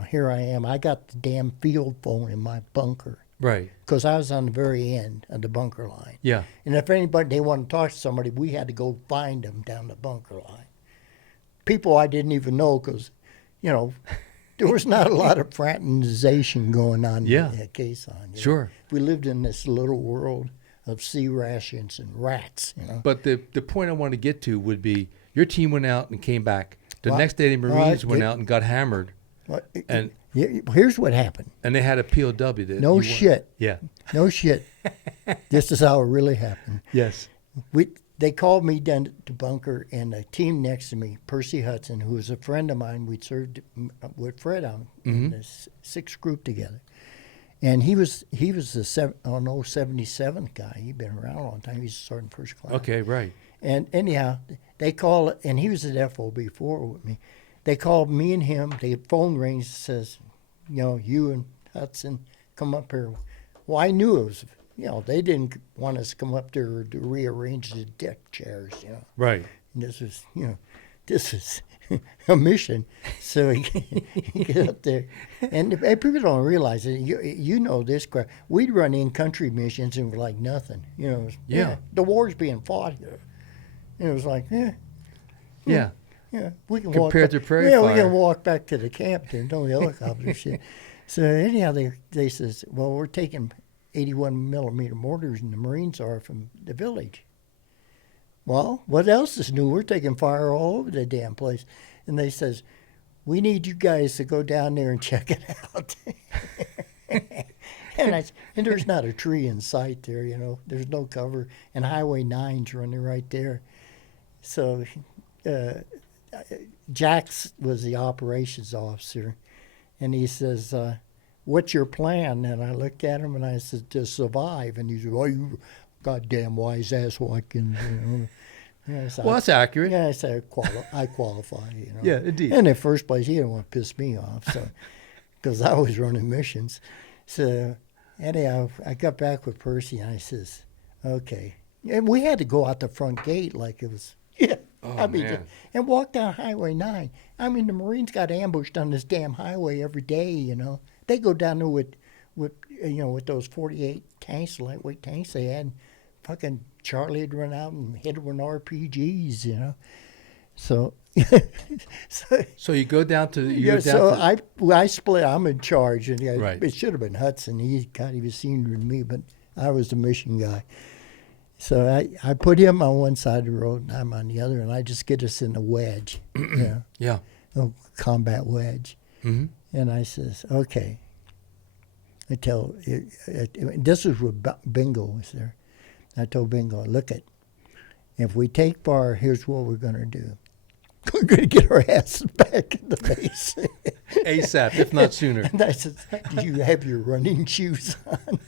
here I am. I got the damn field phone in my bunker. Right. Because I was on the very end of the bunker line. Yeah. And if anybody, they wanted to talk to somebody, we had to go find them down the bunker line. People I didn't even know because, there was not a lot of fraternization going on at Quezon. Sure. We lived in this little world of sea rations and rats, But the point I want to get to would be your team went out and came back. The next day the Marines went out and got hammered. And here's what happened. And they had a POW. No shit. Yeah. No shit. This is how it really happened. Yes. They called me down to bunker, and a team next to me, Percy Hudson, who was a friend of mine, we'd served with Fred on in the 6th group together. And he was the 77th guy. He'd been around a long time. He's sergeant first class. Okay, right. And anyhow, they call, and he was at FOB4 with me. They called me and him. The phone rings, says, you and Hudson come up here. Well, I knew it was, they didn't want us to come up there to rearrange the deck chairs, Right. And this is a mission. So he get up there. And people don't realize it. You know this crap. We'd run in country missions and we're like nothing. Yeah. The war's being fought here. And it was like, Yeah. Yeah, we can Compared walk to prairie we fire. can walk back to the camp. There's no helicopter shit. So anyhow, they says, well, we're taking 81 millimeter mortars, and the Marines are from the village. Well, what else is new? We're taking fire all over the damn place. And they says, we need you guys to go down there and check it out. and there's not a tree in sight there, There's no cover. And Highway 9's running right there. So Jax was the operations officer. And he says, what's your plan? And I looked at him and I said, to survive. And he said, oh, you goddamn wise ass Watkins. Said, Well, that's accurate. Yeah, I said, I qualify. Yeah, indeed. In the first place, he didn't want to piss me off, so because I was running missions. So anyhow, I got back with Percy and I says, okay. And we had to go out the front gate like it was, man. and walk down Highway 9. I mean, the Marines got ambushed on this damn highway every day, They go down there with those 48 tanks, lightweight tanks they had. Fucking Charlie had run out and hit them with RPGs, So, So you go down to I split. I'm in charge, and Right. it should have been Hudson. He was senior than me, but I was the mission guy. So I put him on one side of the road, and I'm on the other, and I just get us in a wedge, Yeah. a combat wedge. Mm-hmm. And I says, okay. I tell this was when Bingo was there. I told Bingo, look if we take fire, here's what we're going to do. We're going to get our asses back in the base. ASAP, if not sooner. And I said, do you have your running shoes on?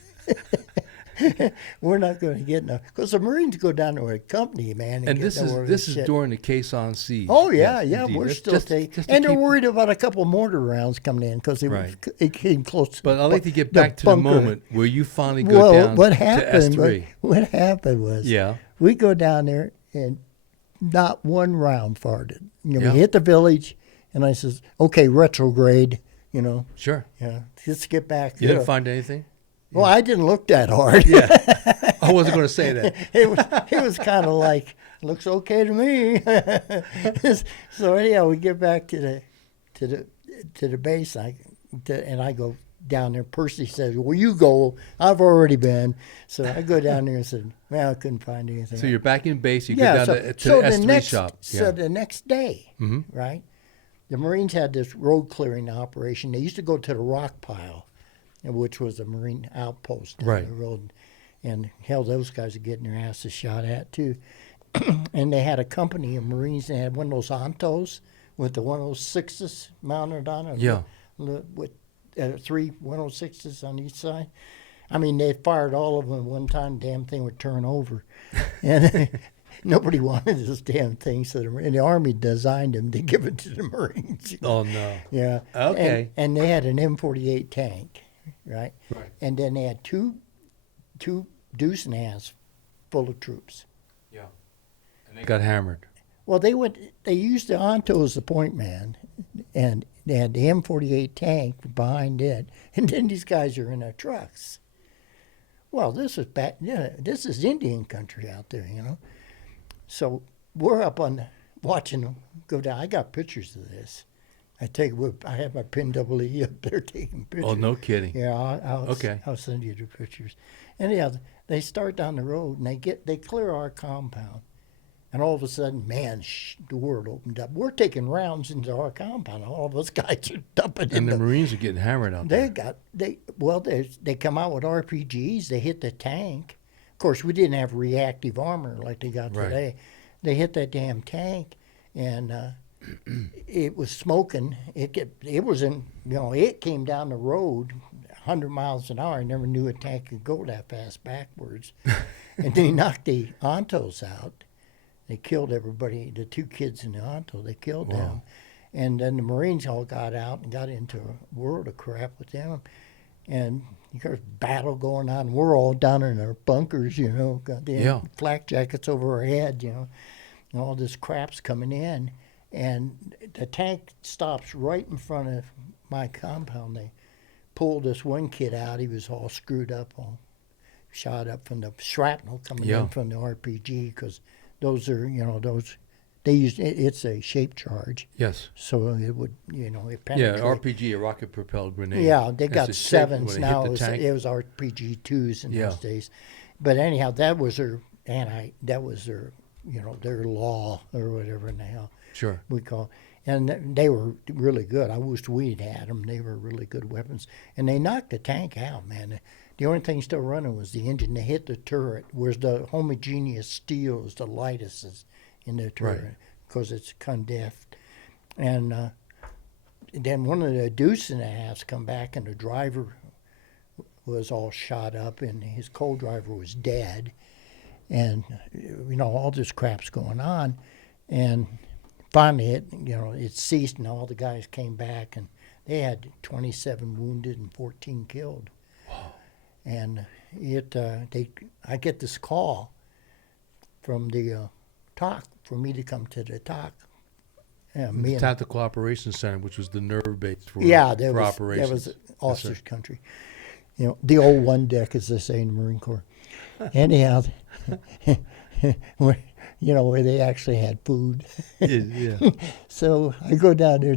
We're not going to get enough. Because the Marines go down to a company, man. And this is during the Quezon Siege. Oh, yeah, Yes, we're indeed. still taking. And they're worried about a couple mortar rounds coming in because it came close. But I'd like to get back to bunker. the moment where you finally go down what to happened, S3. What happened was we go down there and not one round farted. We hit the village, and I says, okay, retrograde, Sure. Yeah, let's get back. You didn't find anything? Well, I didn't look that hard. Yeah. I wasn't going to say that. It was kind of like, looks okay to me. So anyhow, we get back to the base, and I go down there. Percy says, well, you go. I've already been. So I go down there and said, well, I couldn't find anything. So you're back in base. You go down to the S3 shop. So the next day, right, the Marines had this road clearing operation. They used to go to the rock pile, which was a Marine outpost down the road. And hell, those guys are getting their asses shot at, too. And they had a company of Marines. They had one of those Ontos with the 106s mounted on it. Yeah. With 3 106s on each side. I mean, they fired all of them at one time. Damn thing would turn over. And nobody wanted this damn thing, so and the Army designed them to give it to the Marines. Oh no. Yeah. Okay. And they had an M48 tank, right? Right. And then they had two deuce and a halves full of troops. Yeah. And they got hammered. Well, they used the Onto as the point man, and they had the M48 tank behind it, and then these guys are in their trucks. Well, this is back. Yeah, this is Indian country out there, you know. So we're up on watching them go down. I got pictures of this. I have my pin double E up there taking pictures. Oh, no kidding. Yeah, Okay. I'll send you the pictures. Anyhow, they start down the road and they clear our compound, and all of a sudden, man, the world opened up. We're taking rounds into our compound. All of us guys are dumping. And the Marines are getting hammered out there. They come out with RPGs. They hit the tank. Of course, we didn't have reactive armor like they got Right. today. They hit that damn tank, and it was smoking. It came down the road 100 miles an hour. I never knew a tank could go that fast backwards. And they knocked the Ontos out. They killed everybody. The two kids in the Onto, they killed Wow. them. And then the Marines all got out and got into a world of crap with them. And there's battle going on. We're all down in our bunkers, you know, got the flak jackets over our head, you know, and all this crap's coming in. And the tank stops right in front of my compound. They pulled this one kid out. He was all screwed up, all shot up from the shrapnel coming in from the RPG, because those are, you know, they use it's a shape charge. Yes. So it would, you know, it Yeah, penetrate. RPG, a rocket propelled grenade. Yeah, they got That's the shape when sevens it hit now. the tank. It was RPG twos in those days. But anyhow, that was their you know, their law or whatever now Sure. we call. And they were really good. I wished we'd had them. They were really good weapons. And they knocked the tank out, man. The only thing still running was the engine. They hit the turret, whereas the homogeneous steel is the lightest in the turret because it's condensed. And then one of the deuce and a halves come back, and the driver was all shot up, and his co-driver was dead. And, you know, all this crap's going on. And finally, it ceased, and all the guys came back, and they had 27 wounded and 14 killed. Wow. And I get this call from the TOC for me to come to the TOC. The Tactical Operations Center, which was the nerve base for That operations. was officers' country. You know, the old one deck, as they say in the Marine Corps. Anyhow, where they actually had food. Yeah. So I go down there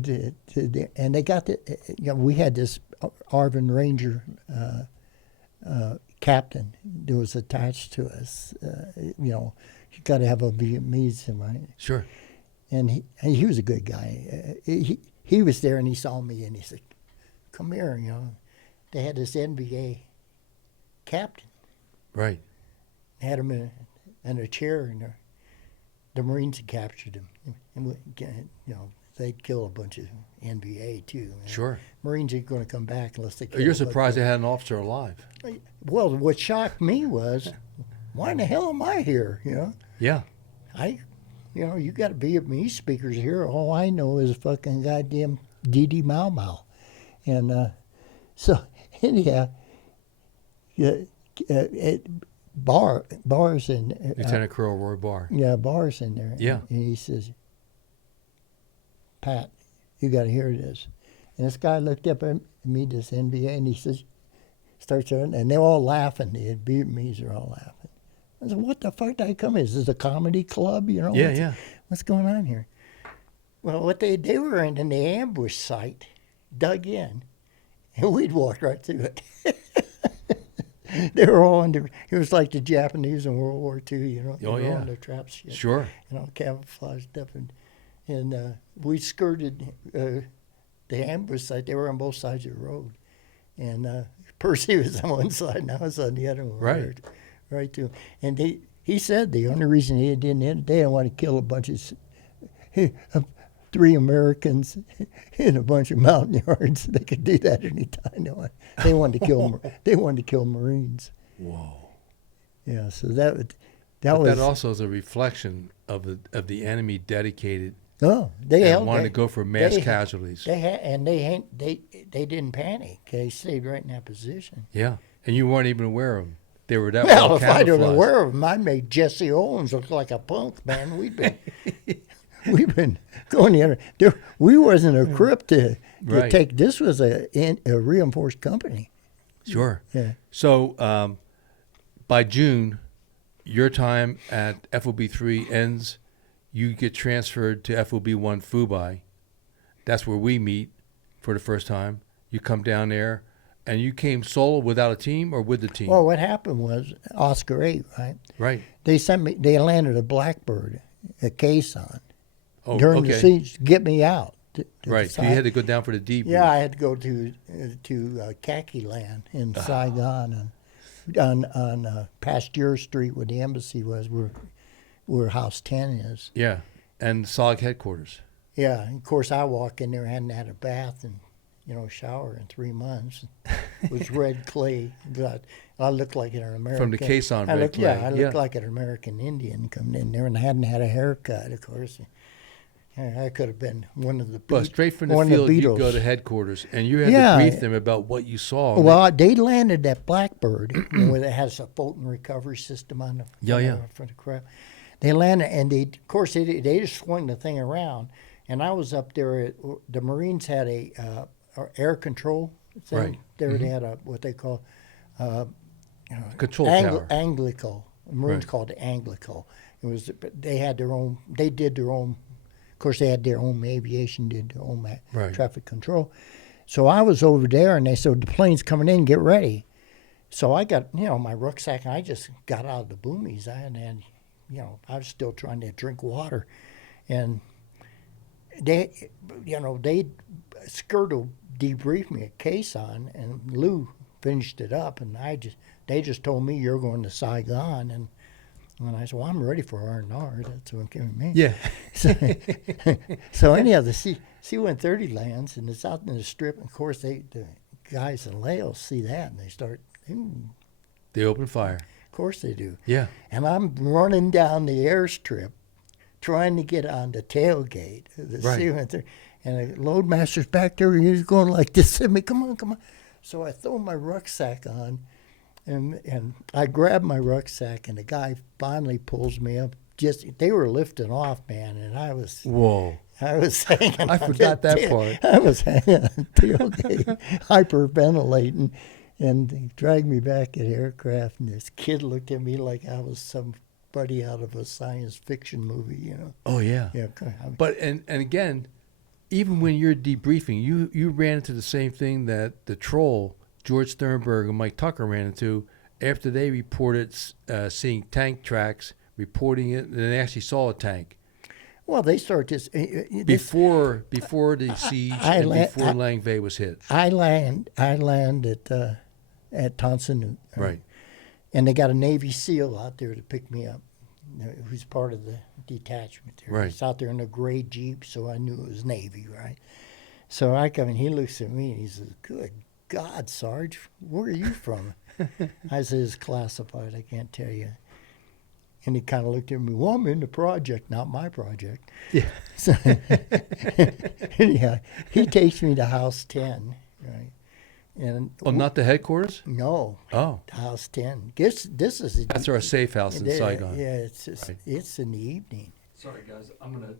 and they got we had this Arvin Ranger captain that was attached to us. You got to have a Vietnamese, right? Sure. And he was a good guy. He was there, and he saw me, and he said, "Come here." You know, they had this NBA captain. Right. They had him in a chair, and the Marines had captured him. And they'd kill a bunch of NBA too. Sure. Marines ain't going to come back unless they kill. You're surprised they had an officer alive. Well, what shocked me was, why in the hell am I here? You know. Yeah. You got to be Vietnamese speakers here. All I know is fucking goddamn Dee Mau Mau. And so, anyhow, Bar's in Lieutenant Colonel Roy Barr. Yeah, Bar's in there. Yeah. And he says, "Pat, you got to hear this." And this guy looked up at me, this NBA, and he says, starts on, and they're all laughing. The Vietnamese are all laughing. I said, "What the fuck did I come in? Is this a comedy club? You know? What's going on here?" Well, what they were in the ambush site, dug in, and we'd walk right through it. They were all under. It was like the Japanese in World War II. You know, they were on their trap shit. Sure. Camouflaged up, and we skirted the ambush site. They were on both sides of the road, and Percy was on one side, and I was on the other one. Right. Right to him. And he said the only reason he didn't they didn't want to kill a bunch of 3 Americans in a bunch of mountain yards. They could do that anytime they want. They wanted to kill Marines. Whoa. Yeah, so That But was that also is a reflection of the enemy dedicated they and held. wanted They, to go for mass they- casualties. they didn't panic. They stayed right in that position. Yeah, and you weren't even aware of them. They were that Well, well if I'd have been camouflaged. aware of them, I made Jesse Owens look like a punk, man. We've been going the other. We wasn't equipped to Right. take. This was a reinforced company. Sure. Yeah. So by June, your time at FOB 3 ends. You get transferred to FOB 1 Fubai. That's where we meet for the first time. You come down there, and you came solo without a team or with the team? Well, what happened was Oscar 8, right? Right. They sent me. They landed a Blackbird, a Caisson, Oh, during okay. the siege to get me out. To Right. So you had to go down for the debrief. Yeah, I had to go to Khaki Land in Saigon on Pasteur Street, where the embassy was, where House 10 is. Yeah. And SOG headquarters. Yeah, and of course I walk in there, hadn't had a bath and shower in 3 months. It was red clay. I looked like an American. From the Caisson red clay. Yeah, I looked like an American Indian coming in there, and I hadn't had a haircut, of course. I could have been one of the. But straight from the one of field, you Beatles. go to headquarters, and you had Yeah. to brief them about what you saw. Well, they landed that Blackbird, where it has a Fulton recovery system on the front of the crap. They landed, and of course, they just swung the thing around. And I was up there. The Marines had a air control thing. Right. There they had what they call Control tower. Anglico. The Marines Right. called it Anglico. It was. They had their own. They did their own. Of course, they had their own aviation, did their own Right. traffic control. So I was over there, and they said, the plane's coming in, get ready. So I got, my rucksack, and I just got out of the boomies. I was still trying to drink water. And they Skirtle debriefed me at Caisson, and Lou finished it up, and they just told me, you're going to Saigon, and I said, well, I'm ready for R&R. That's what came me. Yeah. So anyhow, the C-130 lands, and it's out in the strip. And of course, the guys in Laos see that, and they start, They open fire. of course they do. Yeah. And I'm running down the airstrip, trying to get on the tailgate of the Right. C-130. And the loadmaster's back there, and he's going like this at me, come on. So I throw my rucksack on, and I grab my rucksack, and the guy finally pulls me up. They were lifting off, man, and I was Whoa. hanging. I on forgot that part. I was hanging on tailgate, hyperventilating, and they dragged me back at aircraft. And this kid looked at me like I was somebody out of a science fiction movie, Oh, yeah. Yeah, But, and again, even when you're debriefing, you ran into the same thing that the troll, George Sternberg and Mike Tucker ran into after they reported seeing tank tracks, reporting it, and they actually saw a tank. Well, they start this Before the siege and before Langvay was hit. I land at Tonsanut, Right. and they got a Navy SEAL out there to pick me up, who's part of the detachment there. Right. He's out there in a gray Jeep, so I knew it was Navy, right? So I come and he looks at me and he says, "Good God, Sarge, where are you from?" I said, "It's classified. I can't tell you." And he kind of looked at me. "Well, I'm in the project, not my project." Yeah. So anyhow, he takes me to House 10, right? And Oh, not the headquarters? no, Oh. House 10. This is That's our safe house in Saigon. Yeah, it's just, Right. it's in the evening. Sorry, guys. I'm going to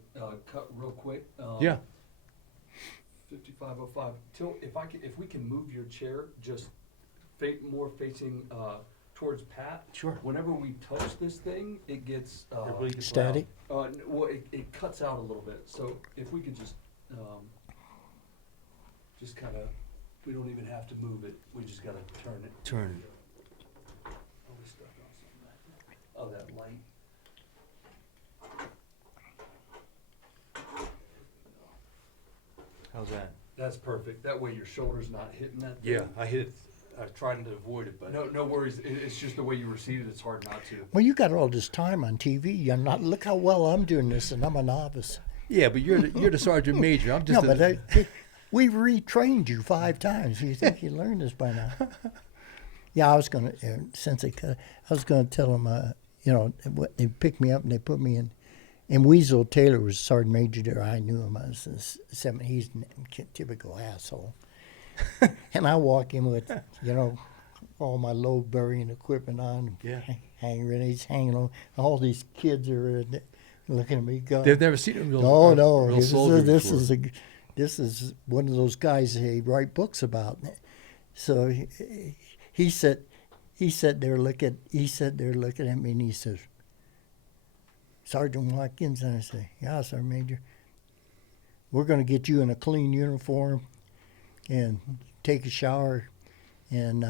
cut real quick. Yeah. 5505. If we can move your chair just more facing towards Pat. Sure. Whenever we touch this thing, it gets Static? Well, it cuts out a little bit. So if we could just kind of, we don't even have to move it. We just got to turn it. Turn it. Oh, we stuck on something back there. Oh, that light. How's that? That's perfect. That way your shoulder's not hitting that. Yeah, thing. I hit it. I tried to avoid it, but No worries. It's just the way you receive it. It's hard not to. Well, you got all this time on TV. You're not. Look how well I'm doing this, and I'm a novice. yeah, but you're the sergeant major. I'm just No, but we've retrained you 5 times. You think you learned this by now? Yeah, I was going to, since they cut, I was going to tell him, they picked me up and they put me in. And Weasel Taylor was Sergeant Major there. I knew him. I was he's a typical asshole. And I walk in with, all my load bearing equipment on, Yeah. he's hanging on. All these kids are looking at me going, They've never seen a real, real soldier before. This is one of those guys they write books about. So he said they're looking at me and he says, Sergeant Watkins, and I say, yeah, Sergeant Major. We're going to get you in a clean uniform and take a shower and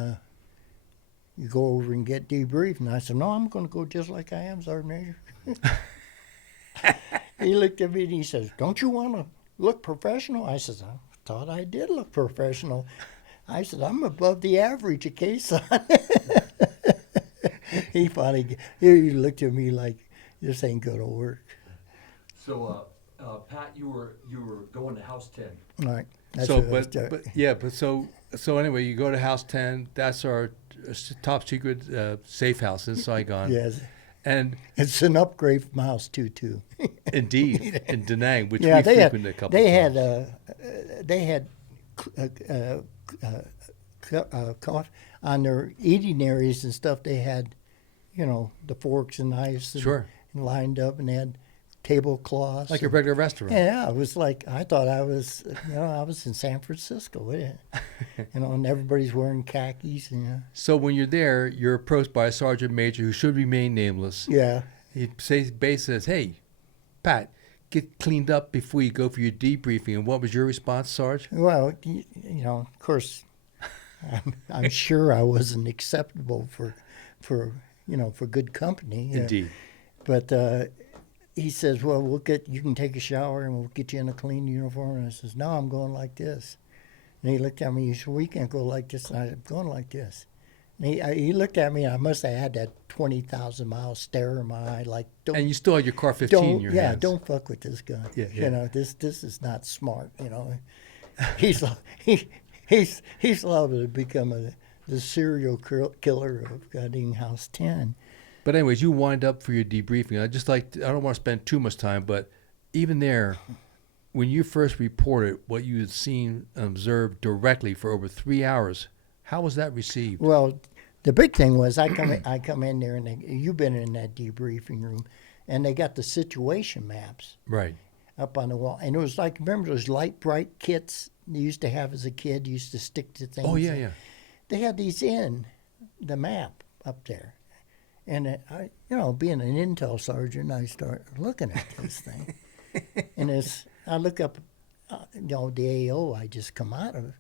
you go over and get debriefed. And I said, no, I'm going to go just like I am, Sergeant Major. He looked at me and he says, don't you want to look professional? I said, I thought I did look professional. I said, I'm above the average at Quezon. He looked at me like, this ain't going to work. So, Pat, you were going to House 10. All right. So anyway, you go to House 10. That's our top secret safe house in Saigon. Yes. And it's an upgrade from House 2 too. Indeed, in Da Nang, which we frequented a couple of times. They had on their eating areas and stuff. They had, the forks and knives and lined up, and they had tablecloths. Like a regular restaurant. Yeah, it was like, I thought I was, I was in San Francisco. And everybody's wearing khakis. So when you're there, you're approached by a sergeant major who should remain nameless. Yeah. He basically says, hey, Pat, get cleaned up before you go for your debriefing. And what was your response, Sarge? Well, of course, I'm sure I wasn't acceptable for good company. Indeed. But he says, well, you can take a shower and we'll get you in a clean uniform. And I says, no, I'm going like this. And he looked at me, he said, we can't go like this. And I said, I'm going like this. And he looked at me, and I must have had that 20,000-mile stare in my eye, like, don't. And you still had your Car 15 in your hands. Yeah, don't fuck with this gun. Yeah. This is not smart, He's liable to become the serial killer of goddamn House 10. But anyways, you wind up for your debriefing. I don't want to spend too much time, but even there, when you first reported what you had seen and observed directly for over 3 hours, how was that received? Well, the big thing was I come in there, and you've been in that debriefing room, and they got the situation maps Right. up on the wall. And it was like, remember those light bright kits you used to have as a kid? You used to stick to things. Oh, yeah. They had these in the map up there. And being an intel sergeant, I start looking at this thing. And I look up, the AO I just come out of,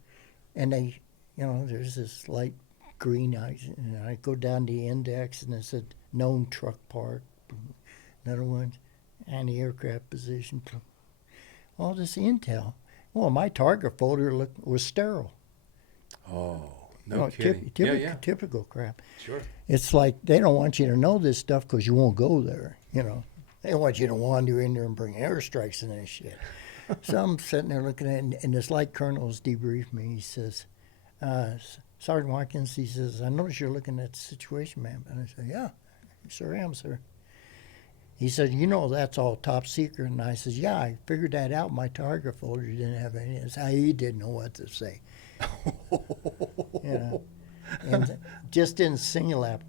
and they, there's this light green, and I go down the index, and it said known truck park. Another one, anti-aircraft position. All this intel. Well, my target folder was sterile. Oh, no kidding. Typical crap. Sure. It's like they don't want you to know this stuff because you won't go there. They want you to wander in there and bring airstrikes and that shit. So I'm sitting there looking at it, and this light colonel's debriefed me. He says, Sergeant Watkins, he says, I notice you're looking at the situation map. And I said, yeah, I sure am, sir. He said, that's all top secret. And I says, yeah, I figured that out. My target folder didn't have any. He didn't know what to say. And just in Singlap,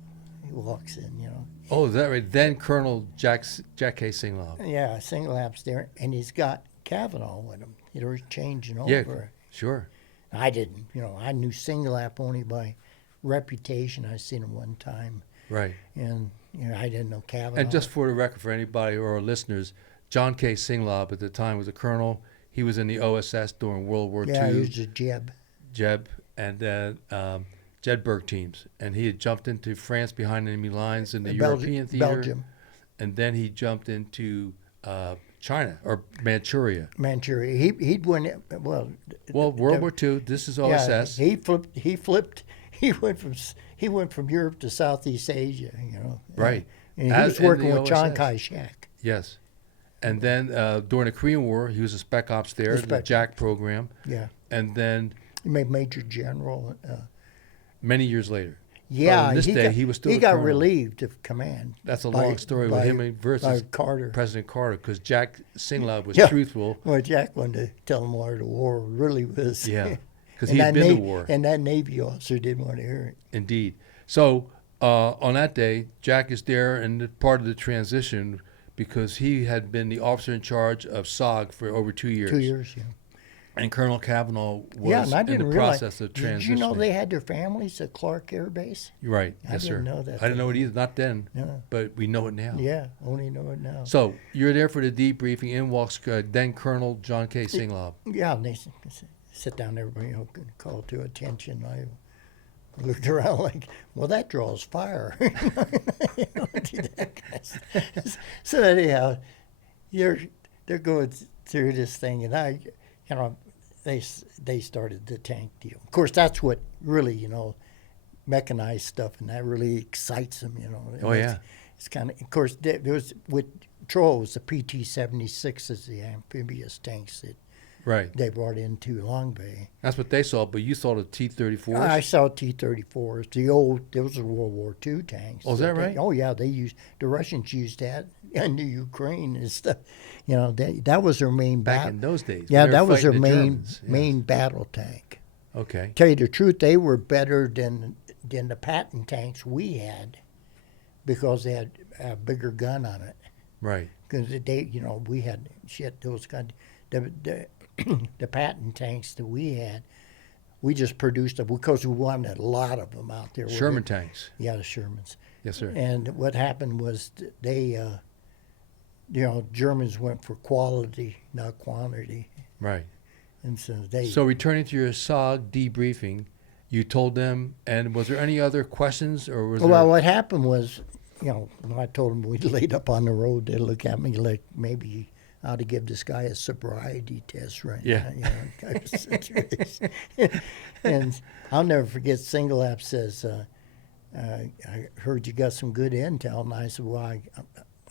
he walks in, Oh, is that right? Then Colonel Jack K. Singlab. Yeah, Singlap's there, and he's got Kavanaugh with him. They're changing over. Yeah, sure. I didn't, I knew Singlap only by reputation. I seen him one time. Right. And, I didn't know Kavanaugh. And just for the record, for anybody or our listeners, John K. Singlab at the time was a colonel. He was in the OSS during World War II. Yeah, he was a Jeb. And then Jedburgh teams. And he had jumped into France behind enemy lines in the European theater. Belgium. And then he jumped into China or Manchuria. He'd win it. Well, World War II. This is OSS. Yeah, he flipped. He went from Europe to Southeast Asia. Right. And he was working with Chiang Kai-shek. Yes. And then during the Korean War, he was a spec ops there, the JAC program. Yeah. And then he made Major General. Many years later. Yeah, on this day, he was still he a got colonel. relieved of command. That's a by- long story by- with him by versus Carter. President Carter, because Jack Singlab was Yeah. truthful. Well, Jack wanted to tell him where the war really was. Yeah, because And he had that been to war. And that Navy officer didn't want to hear it. Indeed. So on that day, Jack is there and part of the transition because he had been the officer in charge of SOG for over 2 years. 2 years, yeah. And Colonel Kavanaugh was Yeah, and I in didn't the realize. process of Did transitioning. you know they had their families at Clark Air Base? You're right. I Yes, didn't sir. know that I didn't know it either. Not then, No. but we know it now. Yeah, only know it now. So you're there for the debriefing. In walks then Colonel John K. Singlab. Yeah, and they sit down there, call to attention. I looked around like, well, that draws fire. So anyhow, they're going through this thing, and they started the tank deal. Of course, that's what really, mechanized stuff, and that really excites them, Oh, yeah. It's kind of course, there was with Troll, it was the PT-76s, the amphibious tanks that Right. they brought into Long Bay. That's what they saw, but you saw the T-34s? I saw T-34s. Those were World War II tanks. Oh, is that right? Oh yeah, the Russians used that in the Ukraine and stuff. That was their main Back battle. in those days. Yeah, when they were that was their fighting the main Germans. Yes. main battle tank. Okay. Tell you the truth, they were better than the Patton tanks we had because they had a bigger gun on it. Right. Because we had those kind. The Patton tanks that we had, we just produced them because we wanted a lot of them out there. Sherman tanks. Yeah, the Shermans. Yes, sir. And what happened was they, Germans went for quality, not quantity. Right. And so they. So returning to your SOG debriefing, you told them, and was there any other questions, or was well, there? what happened was, when I told them we laid up on the road, they looked at me like maybe I ought to give this guy a sobriety test right Yeah. now. Kind of situation. And I'll never forget, Singlap says, I heard you got some good intel. And I said, well,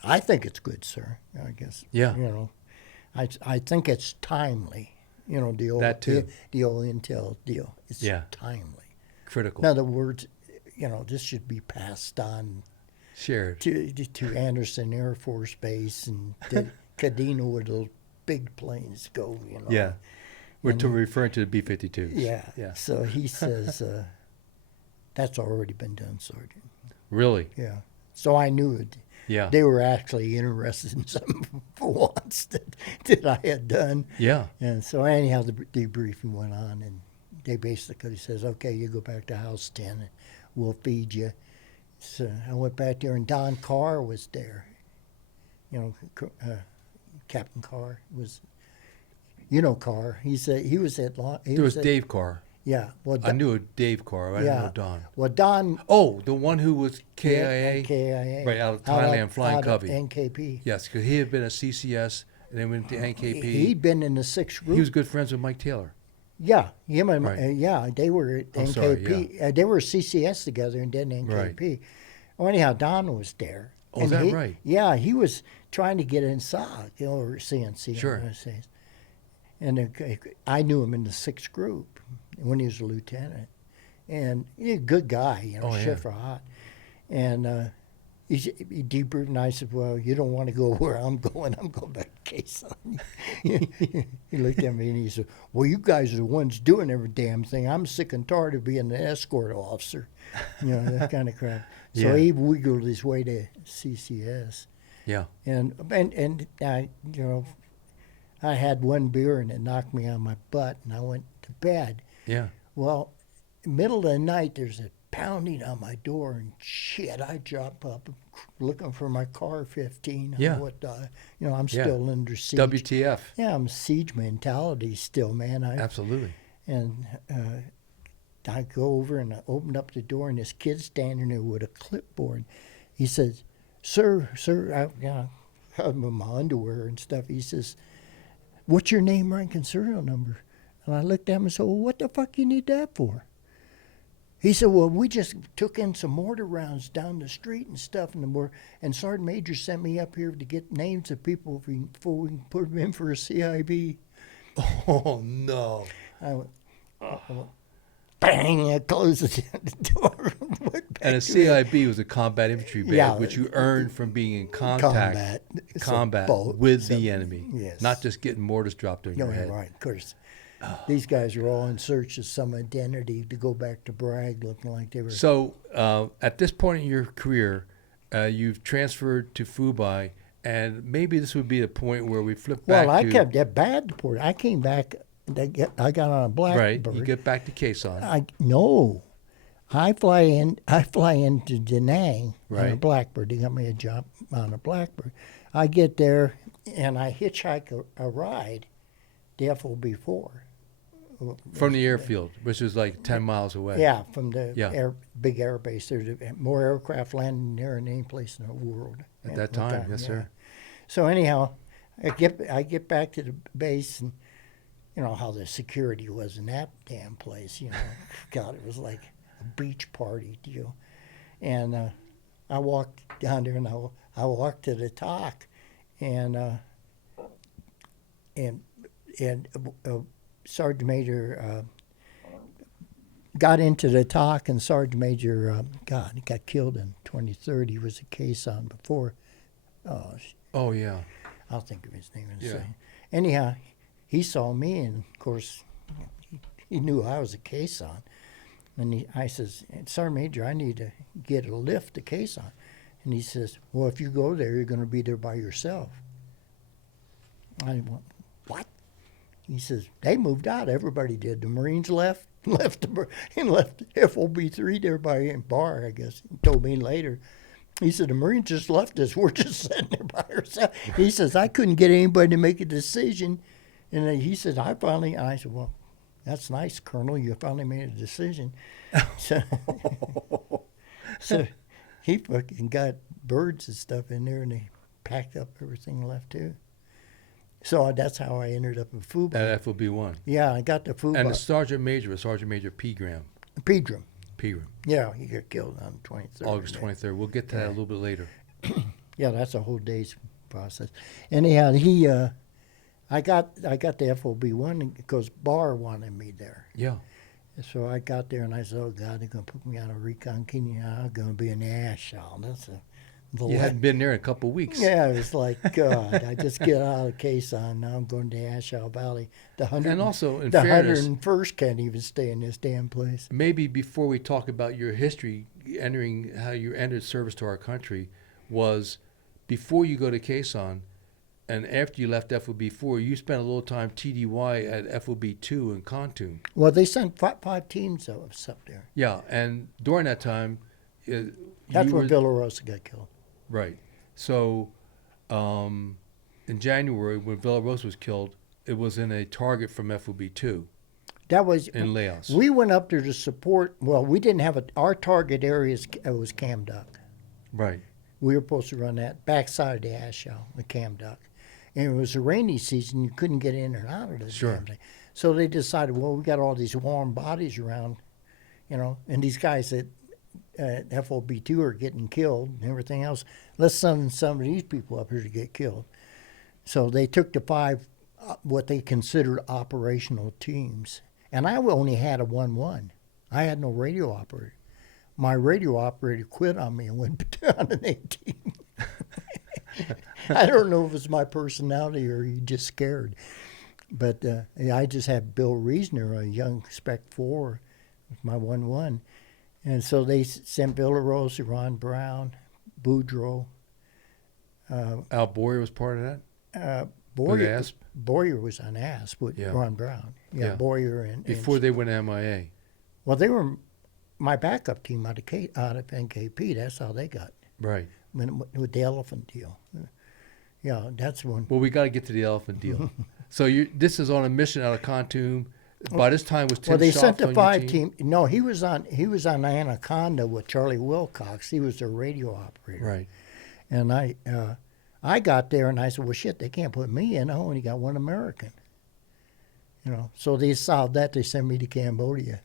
I think it's good, sir. I guess. Yeah. I think it's timely. The old That too. The old intel deal. It's Yeah. timely. Critical. In other words, this should be passed on Shared. to Anderson Air Force Base and to Cadena, where those big planes go. Yeah. We're And- referring to the B-52s. Yeah. Yeah. So he says, that's already been done, Sergeant. Really? Yeah. So I knew it. Yeah. They were actually interested in something for once that I had done. Yeah. And so anyhow, the debriefing went on, and they basically says, okay, you go back to House 10, and we'll feed you. So I went back there, and Don Carr was there. Captain Carr was, Carr. He was at Long. There was Dave Carr. Yeah. Well, I knew a Dave Carr. I didn't know Don. Well, Don. Oh, the one who was KIA? KIA. Right, out of Thailand, flying out of Covey. NKP. Yes, because he had been a CCS and then went to NKP. He'd been in the 6th group. He was good friends with Mike Taylor. Yeah, him and Right. they were at I'm NKP. sorry, They were CCS together and then NKP. Well, anyhow, Don was there. Oh, is that right? Yeah, he was trying to get inside, or CNC. Sure. I'm gonna say. And I knew him in the 6th group when he was a lieutenant, and he's a good guy, Oh, yeah. shit for hot. And he debriefed, and I said, well, you don't want to go where I'm going. I'm going back to Quezon. He looked at me and he said, well, you guys are the ones doing every damn thing. I'm sick and tired of being an escort officer. That kind of crap. So Yeah. he wiggled his way to CCS. Yeah. And I, I had one beer and it knocked me on my butt, and I went to bed. Yeah. Well, middle of the night, there's a pounding on my door, and shit, I drop up looking for my car 15. Yeah. I'm Yeah. still under siege. WTF. Yeah, I'm siege mentality still, man. Absolutely. And I go over and I opened up the door, and this kid's standing there with a clipboard. He says, sir, I have my underwear and stuff. He says, what's your name, rank, and serial number? And I looked at him and said, well, what the fuck you need that for? He said, well, we just took in some mortar rounds down the street and stuff, and Sergeant Major sent me up here to get names of people before we can put them in for a CIB. Oh, no. I went, bang, I closed the door, went And a CIB was a combat infantry badge, Yeah. which you earned from being in combat Combat. with So, the enemy. yes. Not just getting mortars dropped on No, your head. right, of course. These guys are all in search of some identity to go back to Bragg looking like they were. So at this point in your career, you've transferred to Fubai, and maybe this would be the point where we flip back Well, I to... kept that bad deport. I came back. I got on a Blackbird. Right, you get back to Quezon. No, I fly into Da Nang on a Right. Blackbird. They got me a job on a Blackbird. I get there and I hitchhike a ride, the FOB-4. From the airfield, which is like 10 miles away. Yeah, from the Yeah. big air base. There's more aircraft landing there than any place in the world At that time, yes, yeah. sir. So anyhow, I get back to the base, and you know how the security was in that damn place. You know, God, it was like a beach party deal. And I walked down there, and I walked to the talk, and Sergeant Major got into the talk, and Sergeant Major, God, he got killed in 2013. He was a case on before. Oh, yeah. I'll think of his name in a Yeah. second. Anyhow, he saw me, and of course, he knew I was a caisson. And I says, Sergeant Major, I need to get a lift to caisson. And he says, well, if you go there, you're going to be there by yourself. I went, what? He says, they moved out. Everybody did. The Marines left FOB-3 there by Bar, I guess. He told me later. He said, the Marines just left us. We're just sitting there by ourselves. He says, I couldn't get anybody to make a decision. And then he said, and I said, well, that's nice, Colonel. You finally made a decision. So he fucking got birds and stuff in there, and they packed up everything and left too. So that's how I ended up in Fubai. At FOB-1. Yeah, I got to Fubai. And the Sergeant Major was Sergeant Major Pegram. Pedram. Pegram. Yeah, he got killed on the 23rd. August 23rd. We'll get to that a little bit later. Yeah, that's a whole day's process. Anyhow, I got the FOB-1 because Barr wanted me there. Yeah. So I got there and I said, oh, God, they're going to put me on a recon Kenya. I'm going to be an ass shell. That's You hadn't been there in a couple of weeks. Yeah, it was like, God, I just get out of Quezon. Now I'm going to Ashall Valley. And also, in the fairness, 101st can't even stay in this damn place. maybe before we talk about your history, how you entered service to our country, was before you go to Quezon and after you left FOB-4, you spent a little time TDY at FOB-2 in Kontum. Well, they sent five teams of us up there. Yeah, and during that time, That's when Villarosa got killed. Right. So, in January, when Villarosa was killed, it was in a target from FOB-2 That was in Laos. We went up there to support. Well, we didn't have our target area was Cam Duck. Right. We were supposed to run that backside of the Ashell, the Cam Duck. And it was a rainy season. You couldn't get in and out of this Sure. damn thing. So they decided, well, we got all these warm bodies around, and these guys at FOB-2 are getting killed and everything else. Let's send some of these people up here to get killed. So they took the 5, what they considered operational teams. And I only had a 1-1. I had no radio operator. My radio operator quit on me and went down an 18. I don't know if it's my personality or he just scared. But I just had Bill Reesner, a young Spec 4, with my 1-1. And so they sent Villarosa, Ron Brown, Boudreaux. Al Boyer was part of that? Boyer, ASP? Boyer was on ASP with Yeah. Ron Brown. Yeah, Yeah. Boyer and Before they went MIA. Well, they were my backup team out of NKP. That's how they got Right. with the elephant deal. Yeah, that's when. Well, we got to get to the elephant deal. So this is on a mission out of Kontum. By this time, was Tim Well, they Schaaf sent the on your 5 team? team. No, he was on Anaconda with Charlie Wilcox. He was the radio operator. Right. And I got there and I said, well, shit, they can't put me in. I only got one American. So they solved that. They sent me to Cambodia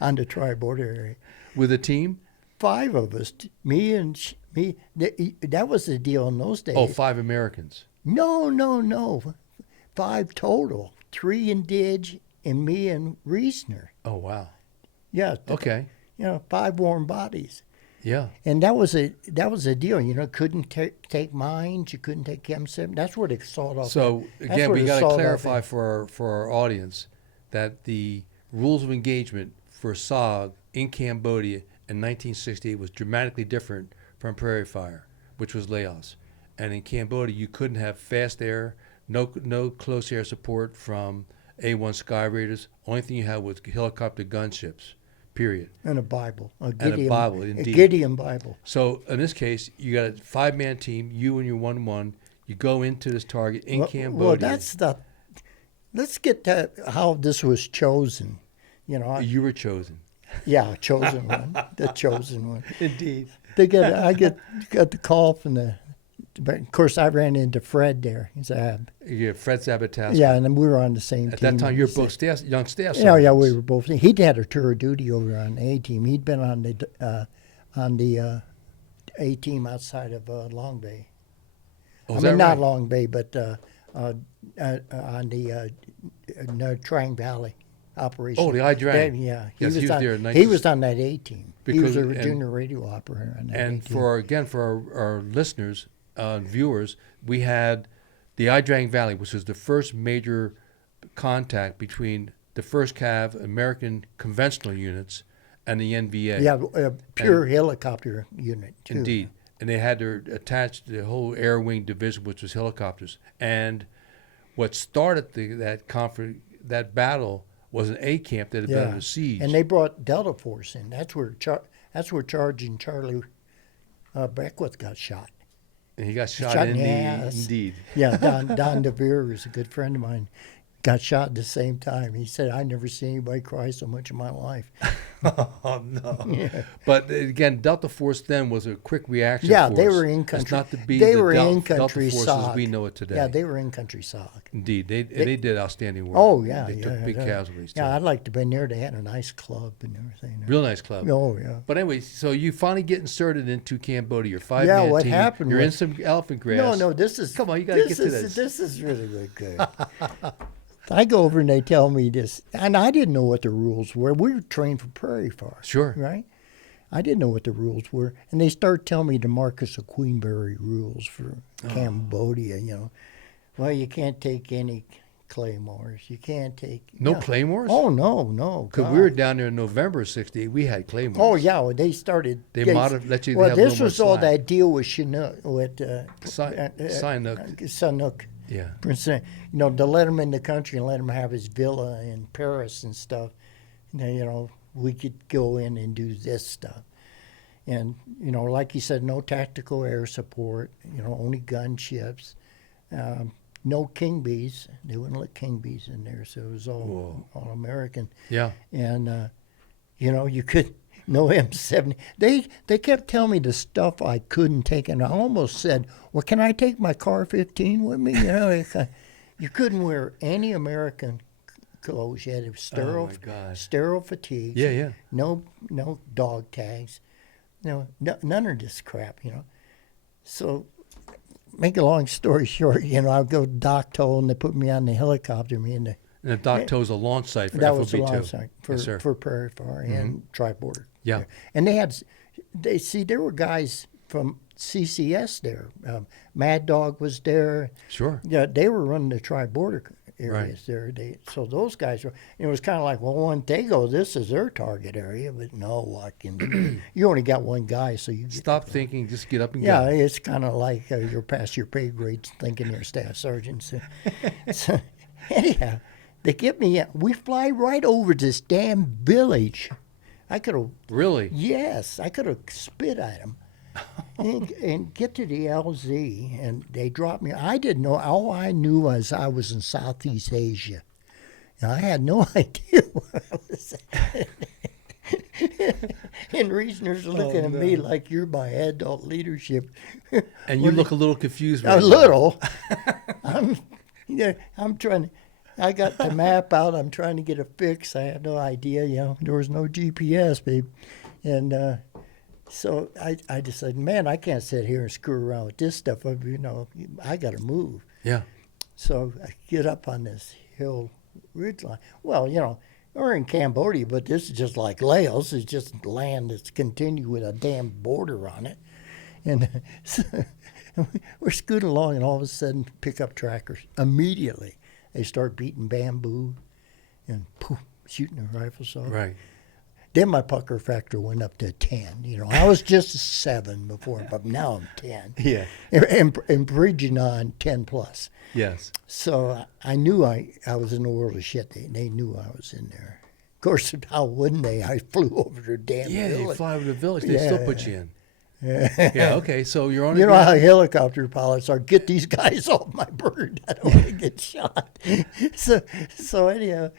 on the tri-border area. With a team? 5 of us, me. That was the deal in those days. Oh, 5 Americans. No. 5 total. 3 in Didge and me and Reesner. Oh, wow. Yeah. Okay. 5 warm bodies. Yeah. And that was a deal. Couldn't take mines. You couldn't take Chem 7. That's what it sawed off. So That's again, what we it got to sawed off clarify at. for our audience that the rules of engagement for SOG in Cambodia in 1968 was dramatically different from Prairie Fire, which was Laos. And in Cambodia, you couldn't have fast air, no close air support from A-1 Sky Raiders. Only thing you had was helicopter gunships, period. And a Bible. A Bible, indeed. A Gideon Bible. So in this case, you got a 5-man team, you and your 1-1. You go into this target in Cambodia. Well, let's get to how this was chosen. You were chosen. Yeah, chosen one. The chosen one. Indeed. I got the call from but of course I ran into Fred there. Fred Zabataska. Yeah, and we were on the same At team. that time, you were both young staff Yeah, sergeants. we were both. He'd had a tour of duty over on the A team. He'd been on the A team outside of Long Bay. Oh, I is mean, that not right? Long Bay, but on the Trang Valley operation. Oh, the I Drang. Yeah, Yes, he was there in he was on that A team. He was Because- a junior radio operator on that A And team. for our listeners, viewers, we had the I Drang Valley, which was the first major contact between the 1st Cav American conventional units and the NVA. Yeah, pure helicopter unit, too. Indeed. And they had to attach the whole air wing division, which was helicopters. And what started that battle was an A camp that had been under siege. And they brought Delta Force in. That's where Sergeant Charlie Beckwith got shot. And he got shot Shot in in the the ass. indeed. Yeah, Don DeVere is a good friend of mine. Got shot at the same time. He said, "I never seen anybody cry so much in my life." Oh no! Yeah. But again, Delta Force then was a quick reaction. Yeah, force. they were in It's country. not to be They the were in Delta country Force SOG. as we know it today. Yeah, they were in country SOG. Indeed, they did outstanding work. Oh yeah, they yeah. took big yeah. casualties. Too. Yeah, I'd like to have been there. They had a nice club and everything. Real nice club. Oh yeah. But anyway, so you finally get inserted into Cambodia. You're 5-man what team. happened You're in was- some elephant grass. No, this is. Come on, you gotta get to this. This is really, really good. I go over and they tell me this, and I didn't know what the rules were. We were trained for Prairie Fire. Sure. Right? I didn't know what the rules were. And they start telling me the Marcus of Queenberry rules for Cambodia, Well, you can't take any claymores. You can't take... No yeah. claymores? Oh, no. Because we were down there in November of '68. We had claymores. Oh, yeah, well, they started... They let you Well, have a little this more was all slack. that deal with Chinook, with... Sihanouk. Sihanouk. Yeah. Prince, to let him in the country and let him have his villa in Paris and stuff. We could go in and do this stuff. And, like you said, no tactical air support, only gunships. No King Bees. They wouldn't let King Bees in there, so it was all American. Yeah. And, you could... No M70. They kept telling me the stuff I couldn't take, and I almost said, "Well, can I take my car 15 with me?" You couldn't wear any American clothes. You had to Oh my God. sterile fatigues. Yeah. No dog tags. None of this crap. So, make a long story short, I go to Doc Toll, and they put me on the helicopter. And the Doc Toe's a launch site for That was the FOB2. launch site Yes, sir. for Prairie Fire and Tri-Border. Yeah. And there were guys from CCS there. Mad Dog was there. Sure. Yeah, they were running the Tri-Border areas there. So those guys were, it was kind of like, well, when they go, this is their target area. But no, Watkins, you only got one guy, so you get Stop thinking, just get up and Yeah, go. it's kind of like you're past your pay grade thinking you're a staff sergeant. So anyhow, they get me. We fly right over this damn village. I could have. Really? Yes, I could have spit at them. and get to the LZ, and they dropped me. I didn't know. All I knew was I was in Southeast Asia. And I had no idea where I was at. And Reasoners are looking at me like you're my adult leadership. And you look a little confused. A right now. little. I'm trying. I got the map out. I'm trying to get a fix. I had no idea. There was no GPS, babe. And so I decided, man, I can't sit here and screw around with this stuff. I got to move. Yeah. So I get up on this hill ridgeline. Well, Or in Cambodia, but this is just like Laos. It's just land that's continued with a damn border on it. And so we're scooting along, and all of a sudden, pickup trackers, immediately, they start beating bamboo and poof, shooting their rifles off. Right. Then my pucker factor went up to 10. You know, I was just a 7 before, but now I'm 10. Yeah. And bridging on 10 plus. Yes. So I knew I was in a world of shit. They knew I was in there. Of course, how wouldn't they? I flew over their damn Yeah, you village. fly over the village. They still put you in. Yeah. Yeah. Okay. So you're on. You the know how ground. helicopter pilots are, get these guys off my bird. I don't want to get shot. So anyhow,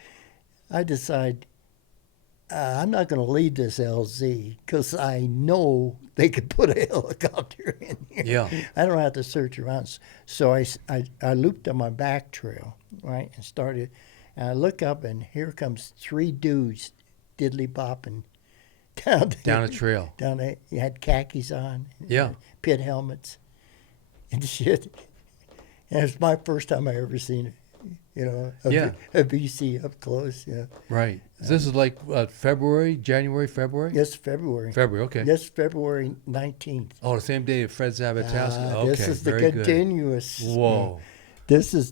I decide I'm not going to lead this LZ because I know they could put a helicopter in here. Yeah. I don't have to search around. So I looped on my back trail, right, and started. And I look up, and here comes 3 dudes diddly bopping down a trail. Down there, you had khakis on. Yeah. Pit helmets and shit. And it was my first time I ever seen it. You know, a VC up close. Yeah. Right. This is like January, February? Yes, February. February, okay. Yes, February 19th. Oh, the same day of Fred Zabatowski. Okay, This is the very continuous. good. Whoa. This is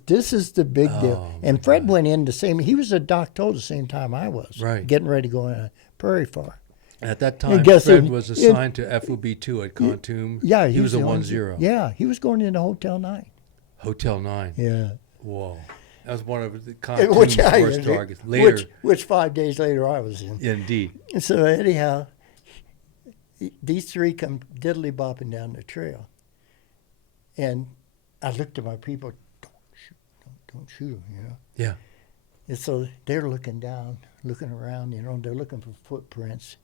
the big deal. Oh, And Fred went in the same. He was a Doc Toll the same time I was. Right. Getting ready to go on a prairie fire. At that time, guess Fred in- was assigned to FOB2 at Khartoum. Yeah, he was a on- 1-0. Yeah, he was going into Hotel 9. Hotel 9. Yeah. Whoa. That was one of the Khartoum's Which worst targets. Later, which 5 days later I was in. indeed. So anyhow, these 3 come diddly bopping down the trail, and I looked at my people. Don't shoot them, you know. Yeah. And so they're looking down, looking around, you know. They're looking for footprints,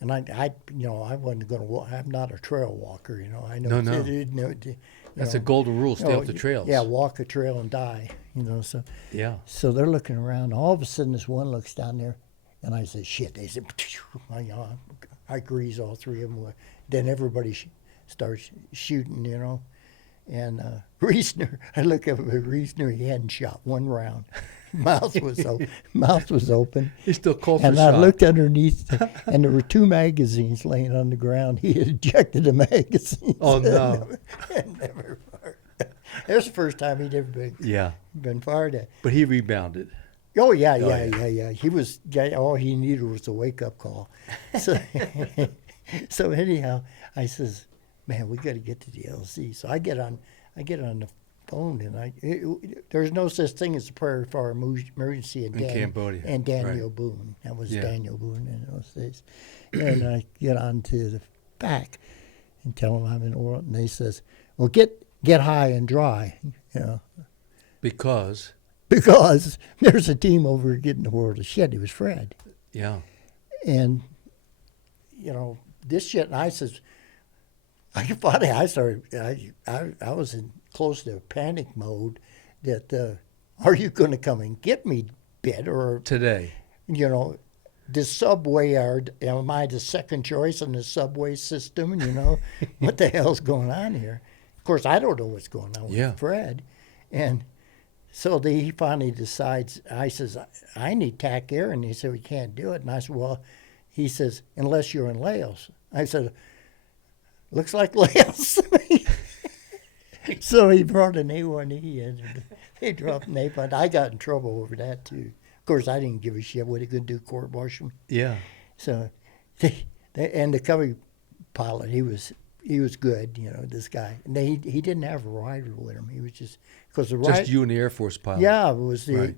and I wasn't going to walk. I'm not a trail walker, you know. I know. No. That's a golden rule. Stay off the trails. Yeah, walk a trail and die, you know. So Yeah. So they're looking around. All of a sudden, this one looks down there, and I said, "Shit!" They said, "I grease all 3 of them." Then everybody starts shooting, you know. And Reesner, I look up at Reesner. He hadn't shot 1 round. Mouth was open. He's still cold for And shot. I looked underneath, and there were 2 magazines laying on the ground. He had ejected the magazines. Oh, no. And never fired. That was the first time he'd ever been fired at. But he rebounded. Oh yeah. He was. All he needed was a wake-up call. So, so anyhow, I says, "Man, we got to get to the LZ." So I get on the phone, and there's no such thing as a prairie fire emergency in Cambodia. And Daniel Right. Boone. That was Yeah. Daniel Boone in those days. And I get on to the back and tell them I'm in oil, and they says, "Well, get high and dry, you know." Because, There's a team over getting the world of shit. It was Fred. yeah. And, you know, this shit, and I says, I was in close to panic mode that, are you going to come and get me, bit? Or, Today. you know, the subway, am I the second choice in the subway system? You know, what the hell's going on here? Of course, I don't know what's going on with Fred. And so he finally decides, I says, I need TAC air. And he said, we can't do it. And I said, well, he says, unless you're in Laos. I said, looks like Laos. So he brought an A1E and they dropped an A1. I got in trouble over that too. Of course, I didn't give a shit what he could do, court martial me. Yeah. So, and the cover pilot, he was good, you know, this guy. And he didn't have a rider with him. He was just because Just you and the Air Force pilot. Yeah, it was Right.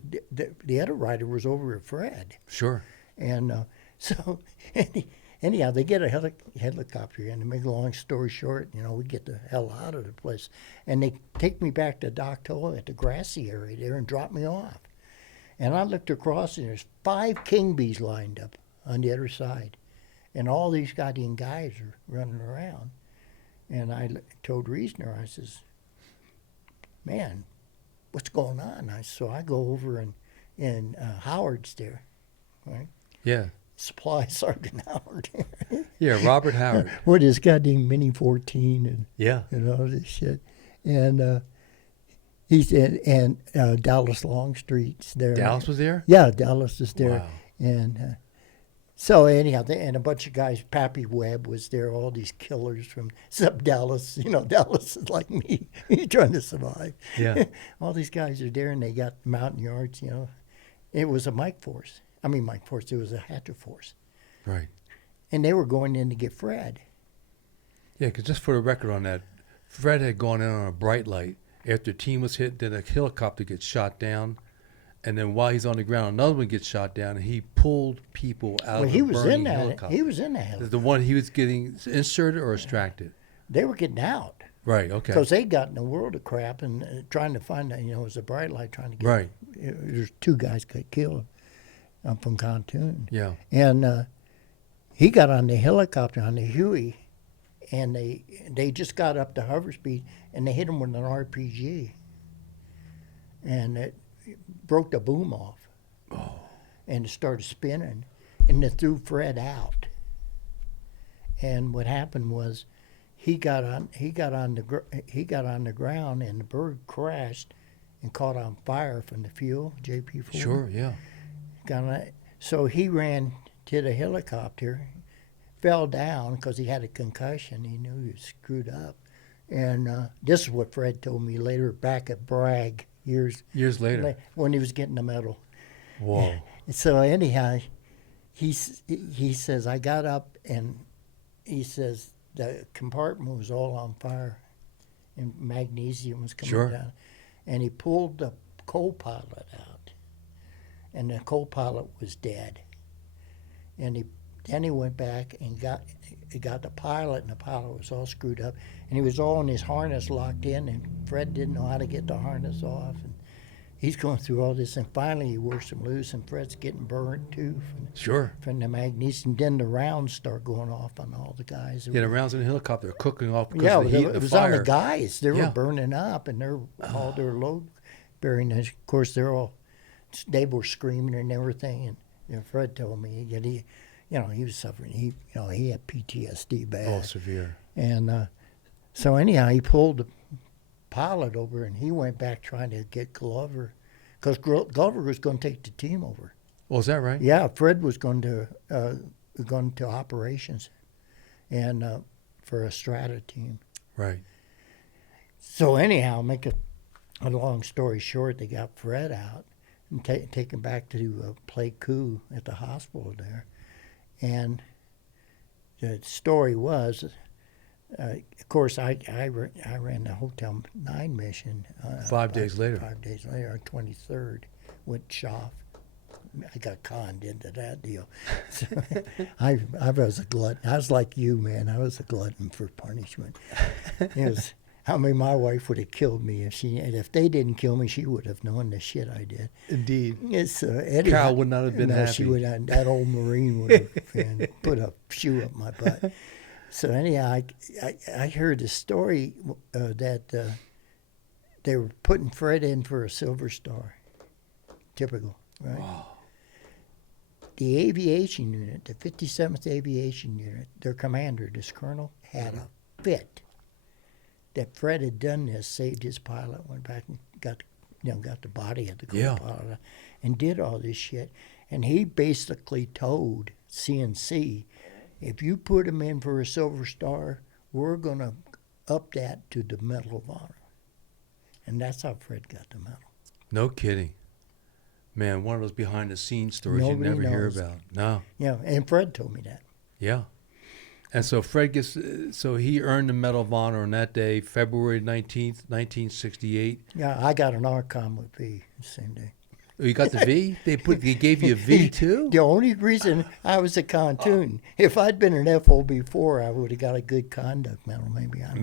the other rider was over at Fred, Sure. and so anyhow they get a helicopter in. To make a long story short, you know, we get the hell out of the place, and they take me back to Doc Toll at the grassy area there and drop me off. And I looked across, and there's 5 king bees lined up on the other side, and all these goddamn guys are running around. And I told Reesner, I says, man, what's going on? So I go over and Howard's there, right? Yeah. Supply Sergeant Howard. Yeah, Robert Howard. With his goddamn Mini 14 Yeah. and all this shit. And he said, and Dallas Longstreet's there. Dallas was there? Yeah, Dallas is there. Wow. And so anyhow, and a bunch of guys, Pappy Webb was there, all these killers from except Dallas. Dallas is like me, he's trying to survive. Yeah. All these guys are there, and they got mountain yards. It was a Mike Force. I mean, Mike Force. It was a Hatcher Force, Right. and they were going in to get Fred. Yeah, because just for the record on that, Fred had gone in on a bright light after a team was hit. Then a helicopter gets shot down, and then while he's on the ground, another one gets shot down, and he pulled people out Well, of he the was burning in that. helicopter. He was in that helicopter. The one he was getting inserted or extracted. They were getting out Right. Okay. because they got in a world of crap and trying to find. It was a bright light trying to get. Right. There's 2 guys got killed from Pontoon. Yeah. And he got on the helicopter on the Huey, and they just got up to hover speed, and they hit him with an RPG, and it broke the boom off, and it started spinning, and it threw Fred out. And what happened was, he got on the ground, and the bird crashed, and caught on fire from the fuel, JP4. Sure. Yeah. So he ran to the helicopter, fell down because he had a concussion. He knew he was screwed up. And this is what Fred told me later back at Bragg years later. when he was getting the medal. Whoa. So anyhow, he says, I got up, and he says the compartment was all on fire, and magnesium was coming Sure. down. And he pulled the co-pilot out, and the co-pilot was dead. And then he went back and got the pilot, and the pilot was all screwed up, and he was all in his harness locked in, and Fred didn't know how to get the harness off, and he's going through all this, and finally he works him loose, and Fred's getting burnt too Sure. from the magnesium. Then the rounds start going off on all the guys. Yeah, the rounds in the helicopter are cooking off because Yeah, of the heat and it the was fire. on the guys. They Yeah. were burning up, and they're all their load bearing. Of course, they were screaming and everything. And Fred told me that he was suffering. He had PTSD bad. Oh, severe. And so anyhow, he pulled the pilot over, and he went back trying to get Glover, because Glover was going to take the team over. Oh, is that right? Yeah, Fred was going to operations, and for a strata team. Right. So anyhow, make a long story short, they got Fred out and taken back to play coup at the hospital there. And the story was, of course, I ran the Hotel 9 mission. 5 days later. 5 days later, on 23rd, with Schaff. I got conned into that deal. So I was a glutton. I was like you, man. I was a glutton for punishment. My wife would have killed me if they didn't kill me. She would have known the shit I did. Indeed. It's Eddie. Carol would not have been happy. She would. That old Marine would have put a shoe up my butt. So anyhow, I heard a story that they were putting Fred in for a Silver Star. Typical, right? Wow. The aviation unit, the 57th Aviation Unit, their commander, this colonel, had a fit that Fred had done this, saved his pilot, went back and got the body of the co-pilot, and did all this shit. And he basically told CNC, if you put him in for a Silver Star, we're going to up that to the Medal of Honor. And that's how Fred got the medal. No kidding. Man, one of those behind-the-scenes stories Nobody you never hear knows. about. No. Yeah, and Fred told me that. Yeah. And so Fred he earned the Medal of Honor on that day, February 19th, 1968. Yeah, I got an Archon with V the same day. Oh, you got the V? They gave you a V too? The only reason I was a pontoon, if I'd been an FO before, I would have got a good conduct medal, maybe. I don't know.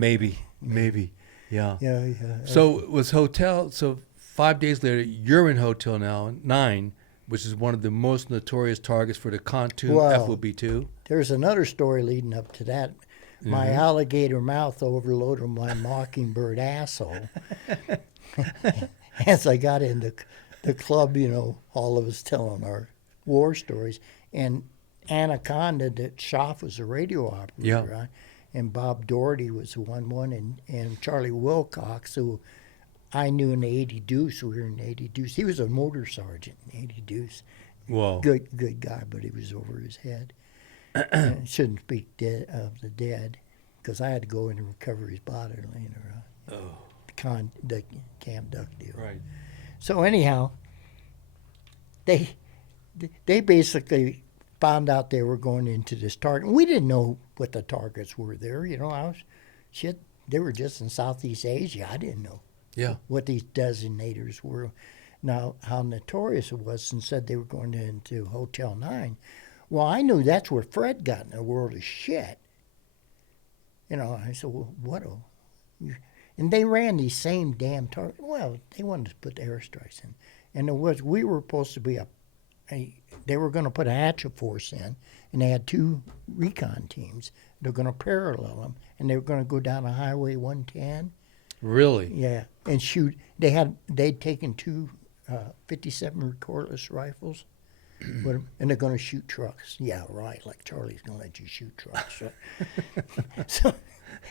Maybe. Yeah. Yeah. So it was 5 days later, you're in Hotel 9, which is one of the most notorious targets for the Pontoon Wow. FOB2. There's another story leading up to that. My alligator mouth overloaded my mockingbird asshole. As I got into the club, all of us telling our war stories. And Anaconda, that Schaff was a radio operator, Yeah. right? And Bob Doherty was the one, and Charlie Wilcox, who I knew in the 80 Deuce. We were in the 80 Deuce. He was a motor sergeant in the 80 Deuce. Whoa. Good guy, but he was over his head. Shouldn't speak of the dead, because I had to go in and recover his body later. Oh. The Cam Duck deal. Right. So anyhow, they basically found out they were going into this target. We didn't know what the targets were there. They were just in Southeast Asia. I didn't know Yeah. what these designators were. Now, how notorious it was, and said they were going into Hotel 9. Well, I knew that's where Fred got in a world of shit. I said, well, what? And they ran these same damn targets. Well, they wanted to put the airstrikes in. And we were supposed to be they were going to put a hatchet force in, and they had 2 recon teams. They're going to parallel them, and they were going to go down to Highway 110. Really? Yeah, and shoot. They'd taken 2 57 cordless rifles, and they're going to shoot trucks. Yeah, right. Like Charlie's going to let you shoot trucks. Right?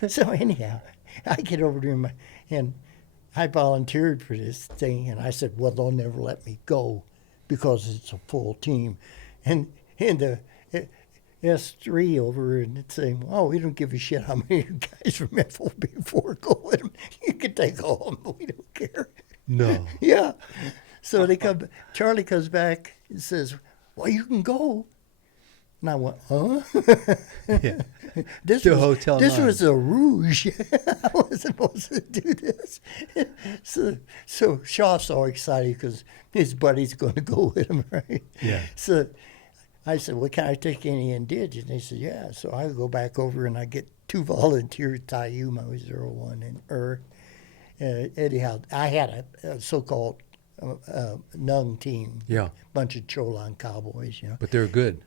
so anyhow, I get over to him, and I volunteered for this thing, and I said, well, they'll never let me go because it's a full team. And the S3 over and saying, oh, we don't give a shit how many guys from FOB4 go with them. You can take all of them. We don't care. No. Yeah. So Charlie comes back and says, well, you can go. And I went, huh? Yeah. This To Hotel 9. was a rouge. I wasn't supposed to do this. So Shaw's all excited because his buddy's going to go with him, right? Yeah. So I said, well, can I take any indigent? And they said, yeah. So I go back over and I get 2 volunteers, Tayuma was 01 and anyhow, I had a so-called Nung team. Yeah. Bunch of Cholan cowboys, But they're good.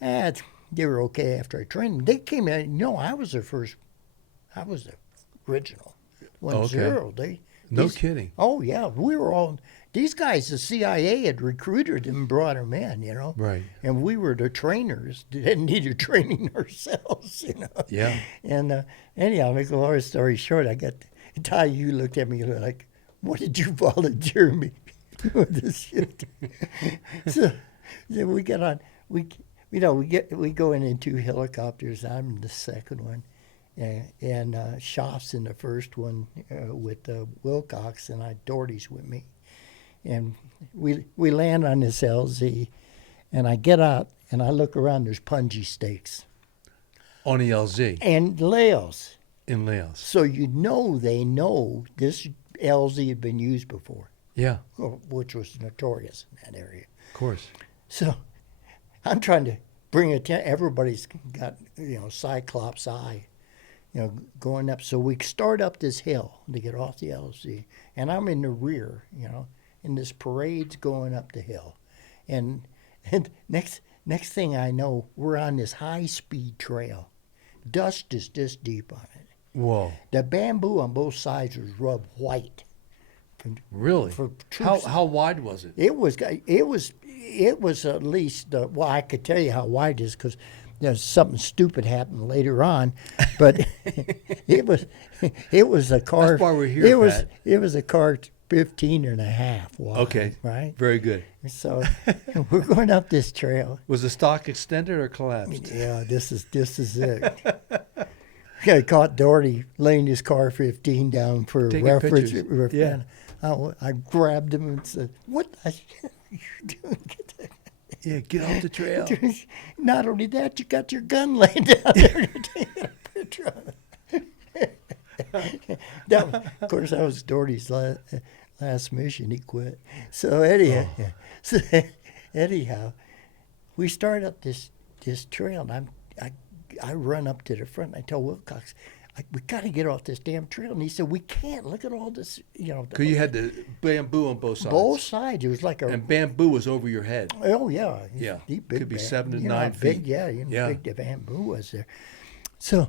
They were okay after I trained them. They came in, I was the original 1-0. Okay. No kidding. Oh, yeah. We were all, these guys, the CIA had recruited them and brought them in, Right. And we were the trainers, didn't need the training ourselves, Yeah. And anyhow, make a long story short, I got, you looked at me like, what did you volunteer me for this shit? so we get on, we go in 2 helicopters. I'm in the second one, and Schaaf's in the first one with Wilcox, and Doherty's with me, and we land on this LZ, and I get out and I look around. There's punji stakes On the LZ. and Laos, In Laos. so they know this LZ had been used before, Yeah. which was notorious in that area. Of course. So I'm trying to bring it to everybody's got, Cyclops eye, going up. So we start up this hill to get off the LZ, and I'm in the rear, and this parade's going up the hill. And next thing I know, we're on this high-speed trail. Dust is this deep on it. Whoa. The bamboo on both sides was rubbed white. Really? For troops. How wide was it? It was at least, well, I could tell you how wide it is because there's something stupid happened later on, but it was a car. That's why we're here, Pat. It was a car 15 and a half wide. Okay. Right? Very good. So we're going up this trail. Was the stock extended or collapsed? Yeah, this is it. I caught Doherty laying his car 15 down for Taking reference. pictures. Yeah. I grabbed him and said, "What the hell are you doing?" Yeah, get off the trail. Not only that, you got your gun laying down there to take a picture of it. Of course, that was Doherty's last mission. He quit. So anyhow, we start up this trail, and I run up to the front. And I tell Wilcox, we got to get off this damn trail. And he said, we can't. Look at all this, Because you had the bamboo on both sides. both sides. It was like And bamboo was over your head. Oh, yeah. Yeah. Big Could be 7 to 9 how feet. Big, yeah, Yeah. big the bamboo was there. So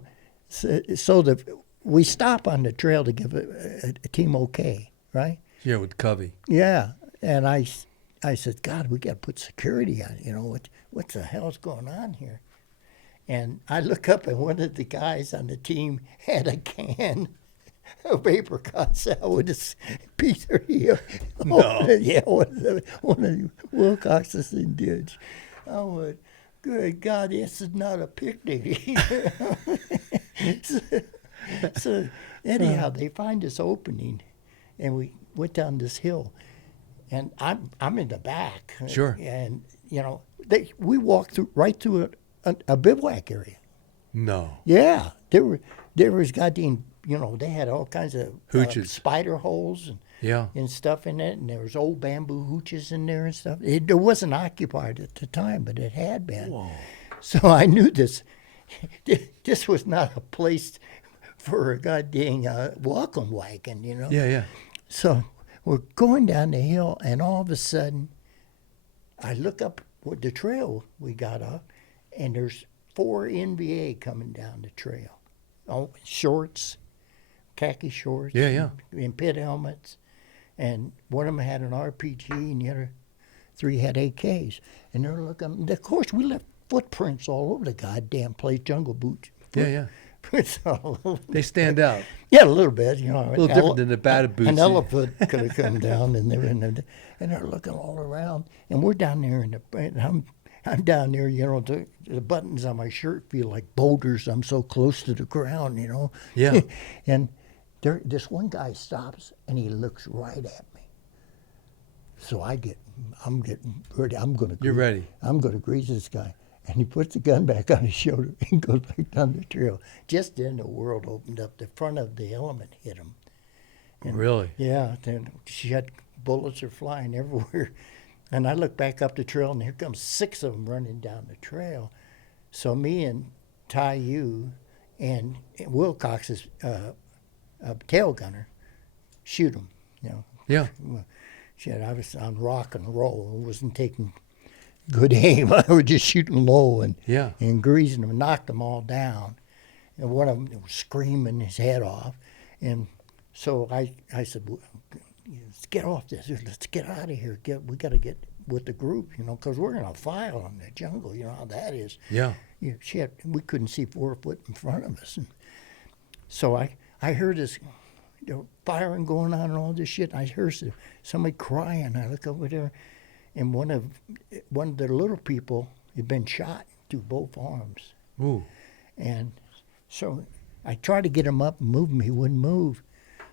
we stop on the trail to give a team okay, right? Yeah, with Covey. Yeah. And I said, God, we got to put security on it. What the hell's going on here? And I look up, and one of the guys on the team had a can a paper cuts out with his Peter here. No. Yeah, one of Wilcox's did. I went, good God, this is not a picnic. so anyhow, they find this opening, and we went down this hill, and I'm in the back. Sure. And we walked right through a bivouac area. No. Yeah, there was goddamn, they had all kinds of Hooches. spider holes Yeah. and stuff in it, and there was old bamboo hooches in there and stuff. It wasn't occupied at the time, but it had been. Whoa. So I knew this was not a place for a goddamn welcome wagon, Yeah, yeah. So we're going down the hill, and all of a sudden, I look up with the trail we got up, and there's 4 NBA coming down the trail. Oh, shorts, khaki shorts. Yeah, yeah. And pit helmets. And one of them had an RPG, and the other 3 had AKs. And they're looking. Of course, we left footprints all over the goddamn place, jungle boots. Yeah, yeah. Footprints all over. They stand out. Yeah, a little bit, A little different than the batted boots. An elephant could have come down, and and they're looking all around, and we're down there and I'm down there, the buttons on my shirt feel like boulders. I'm so close to the ground, Yeah. And this one guy stops, and he looks right at me. So I'm getting ready. You're ready. I'm going to grease this guy. And he puts the gun back on his shoulder and goes back down the trail. Just then the world opened up. The front of the element hit him. And, Really? Yeah. Then bullets are flying everywhere. And I look back up the trail, and here comes 6 of them running down the trail. So me and Ty Yu and Wilcox's tail gunner shoot him. Yeah. Shit, I was on rock and roll. I wasn't taking good aim. I was just shooting low and greasing them, knocked them all down. And one of them was screaming his head off. And so I said, let's get off this. Let's get out of here. We got to get with the group, because we're going to file in the jungle. You know how that is. Yeah. Shit, we couldn't see 4 foot in front of us. And so I heard this firing going on and all this shit. I heard somebody crying. I look over there, and one of the little people had been shot through both arms. Ooh. And so I tried to get him up and move him. He wouldn't move.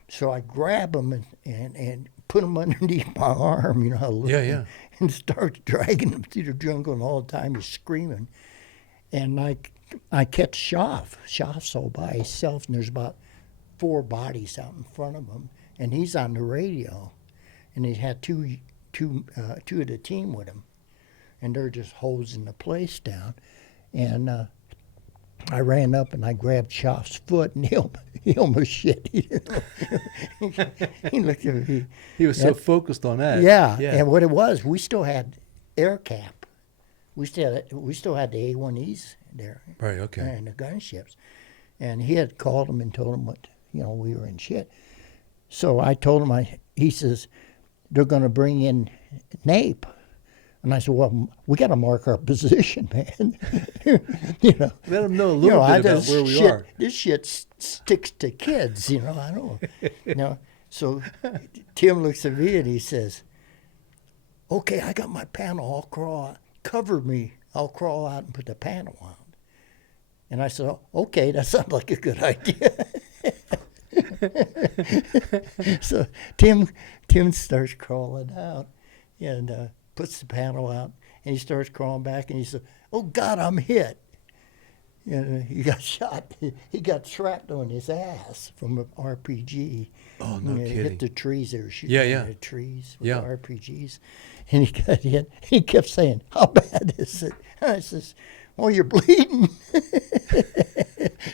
So I grab him and put him underneath my arm, how Yeah. and start dragging him through the jungle, and all the time he's screaming. And I catch Schaff. Schaff's all by himself, and there's about 4 bodies out in front of him, and he's on the radio, and he had two of the team with him, and they're just hosing the place down. And I ran up and I grabbed Schaff's foot, and he almost shit. He looked at me. He was so focused on that. Yeah, and what it was, we still had air cap. We still had the A1Es there. Right. Okay. And the gunships, and he had called them and told them what we were in shit. So I told him, he says they're going to bring in Nape. And I said, well, we got to mark our position, man. Let them know a little bit about where we are. This shit sticks to kids, I don't. So Tim looks at me and he says, okay, I got my panel. I'll crawl out. Cover me. I'll crawl out and put the panel on. And I said, okay, that sounds like a good idea. So Tim starts crawling out and puts the panel out, and he starts crawling back, and he said, oh, God, I'm hit. He got shot. He got shrapnel in his ass from an RPG. Oh, no kidding. Hit the trees. They were shooting the trees with the RPGs. And he got hit. He kept saying, how bad is it? And I says, oh, you're bleeding.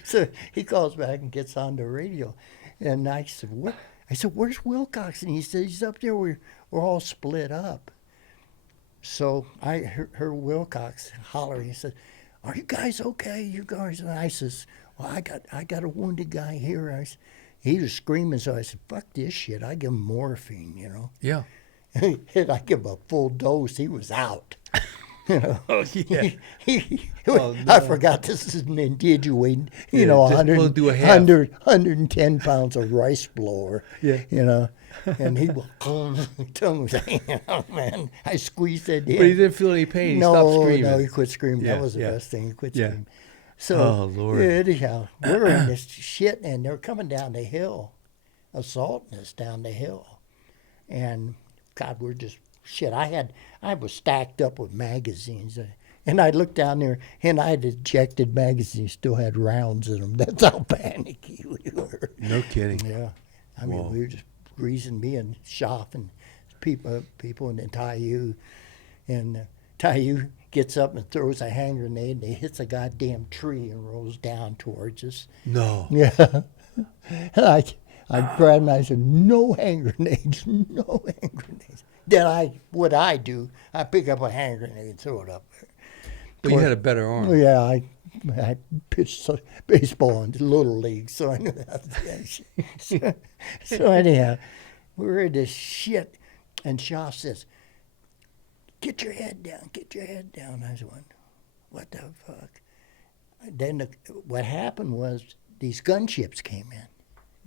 So he calls back and gets on the radio. And I said, what? I said, where's Wilcox? And he said, he's up there. We're all split up. So I heard Wilcox holler. He said, are you guys okay? You guys? And I says, well, I got a wounded guy here. He was screaming, so I said, fuck this shit. I give him morphine, Yeah. And I give him a full dose. He was out. You know, Oh, yeah. he- Oh, I no. forgot this is an individual, Yeah, know, just 100, we'll do a half. 110 pounds of rice blower. Yeah. You know, and he will tongue was hanging out, man. I squeezed that in. But he didn't feel any pain. He stopped screaming. No, he quit screaming. Yeah, That was the yeah. best thing. He quit Yeah. screaming. So, Oh, Lord. anyhow, we're in this shit, and they're coming down the hill, assaulting us down the hill. And, God, we're just, shit, I was stacked up with magazines. And I looked down there, and I had ejected magazines, still had rounds in them. That's how panicky we were. No kidding. Yeah. I mean, Whoa. we were just greasing me and Schaff and people and then Taiyu. And Taiyu gets up and throws a hand grenade, and it hits a goddamn tree and rolls down towards us. No. Yeah. And I grabbed him and I said, no hand grenades, no hand grenades. Then what I do, I pick up a hand grenade and throw it up there. But you had a better arm. Yeah, I pitched baseball in the little league, so I knew how to do that shit. So anyhow, we were in this shit, and Shaw says, get your head down, get your head down. I said, what the fuck? Then what happened was these gunships came in,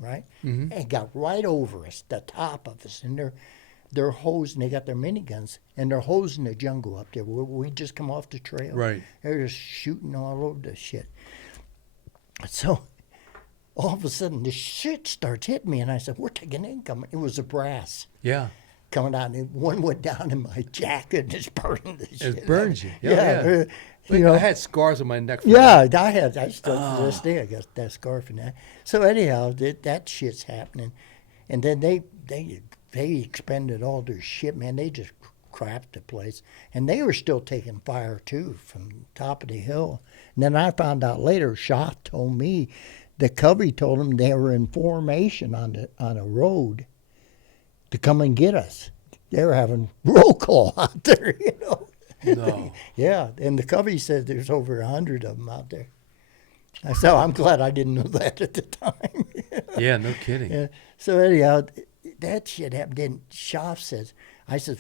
right? Mm-hmm. And got right over us, the top of us, and they're hosing, they got their miniguns, and they're hosing the jungle up there. We just come off the trail. Right. They're just shooting all over the shit. So all of a sudden, the shit starts hitting me, and I said, we're taking income. It was a brass Yeah. coming out, and one went down in my jacket and just burned the shit. It burns you. Yeah. Yeah. Like, You know, I had scars on my neck. From yeah, that. I still to this day, I got that scarf and that. So anyhow, that shit's happening. And then they expended all their shit, man. They just crapped the place. And they were still taking fire, too, from the top of the hill. And then I found out later, Shaw told me, the Covey told them they were in formation on a road to come and get us. They were having roll call out there, you know. No. Yeah, and the Covey said there's over 100 of them out there. I said, I'm glad I didn't know that at the time. Yeah, no kidding. Yeah. So anyhow, that shit happened. Then Schaff says, I said,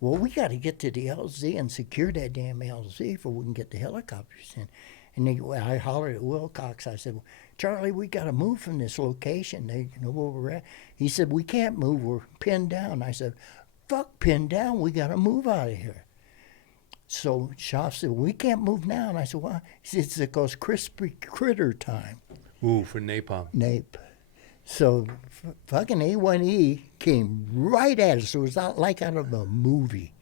well, we got to get to the LZ and secure that damn LZ before we can get the helicopters in. And I hollered at Wilcox. I said, well, Charlie, we got to move from this location. They know where we're at. He said, we can't move. We're pinned down. I said, fuck pinned down. We got to move out of here. So Schaff said, we can't move now. And I said, why? He said, it's because crispy critter time. Ooh, for napalm. Nape. So fucking A1E came right at us. It was like out of a movie.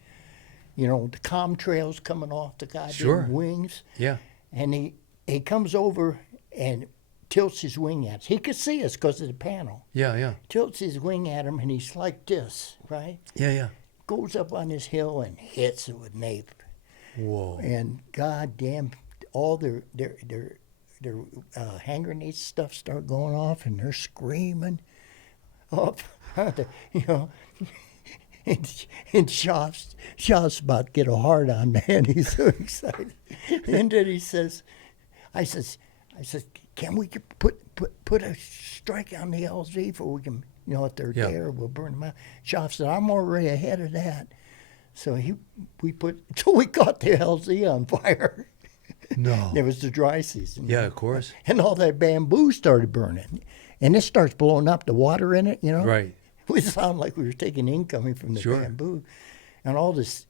You know, the contrails coming off the goddamn Sure. wings. Yeah. And he comes over and tilts his wing at us. He could see us because of the panel. Yeah, yeah. Tilts his wing at him, and he's like this, right? Yeah, yeah. Goes up on this hill and hits it with nape. Whoa. And goddamn, all their hand grenade stuff start going off, and they're screaming up, you know. And Shaw's about to get a hard on, man. He's so excited. And then he says, I says, can we put a strike on the LZ before we can, you know, if they're there, we'll burn them out. Shaw said, I'm already ahead of that. So we caught the LZ on fire. No. It was the dry season. Yeah, of course. And all that bamboo started burning. And it starts blowing up, the water in it, you know. Right. We sound like we were taking incoming from the Sure. bamboo. And all this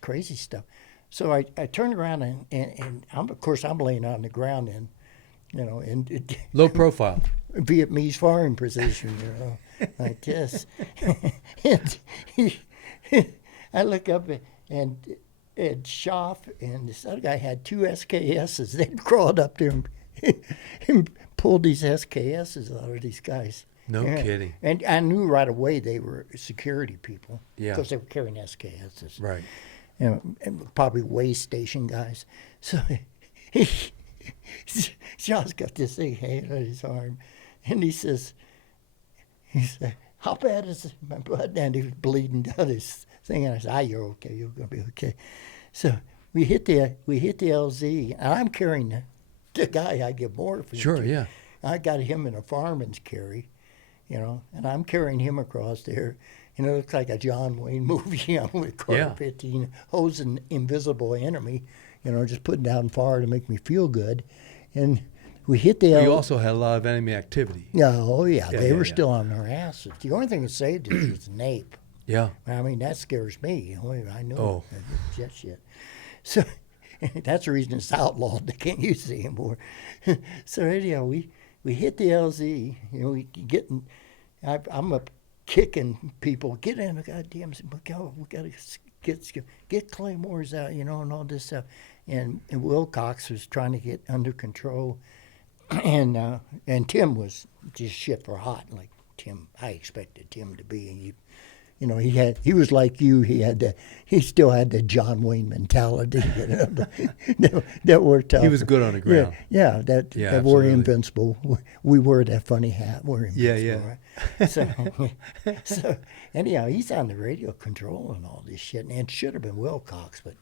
crazy stuff. So I turned around and of course I'm laying on the ground and, you know, in Low profile. Vietnamese firing position, you know, like this. And I look up and Schaff and this other guy had two SKSs. They crawled up there and pulled these SKSs out of these guys. No kidding. And I knew right away they were security people. Yeah. Because they were carrying SKSs. Right. You know, and probably way station guys. So John's got this thing hanging on his arm. And he said, how bad is my blood? And he was bleeding down his thing. And I said, you're okay. You're going to be okay. So we hit the LZ. And I'm carrying the guy I give morphine Sure, to. yeah. I got him in a fireman's carry, you know, and I'm carrying him across there. And it looked like a John Wayne movie, with Car Yeah. 15, hosing invisible enemy, just putting down fire to make me feel good. And we hit the... But you also had a lot of enemy activity. Yeah, oh yeah, Yeah, they yeah, were yeah. still on their asses. The only thing that saved us was nape. Yeah. I mean, that scares me. I know Oh. that shit. So that's the reason it's outlawed. They can't use it anymore. So anyhow, we hit the LZ. We getting. I'm up kicking people. Get in the goddamn. We got to get claymores out. And all this stuff. And Wilcox was trying to get under control. And Tim was just shit for hot, like Tim. I expected Tim to be. He was like you. He still had the John Wayne mentality. That we're tough. He was good on the ground. Yeah, that we're absolutely. invincible. We wear that funny hat. We're invincible. Yeah. Right? So anyhow, he's on the radio controlling all this shit, and it should have been Wilcox, but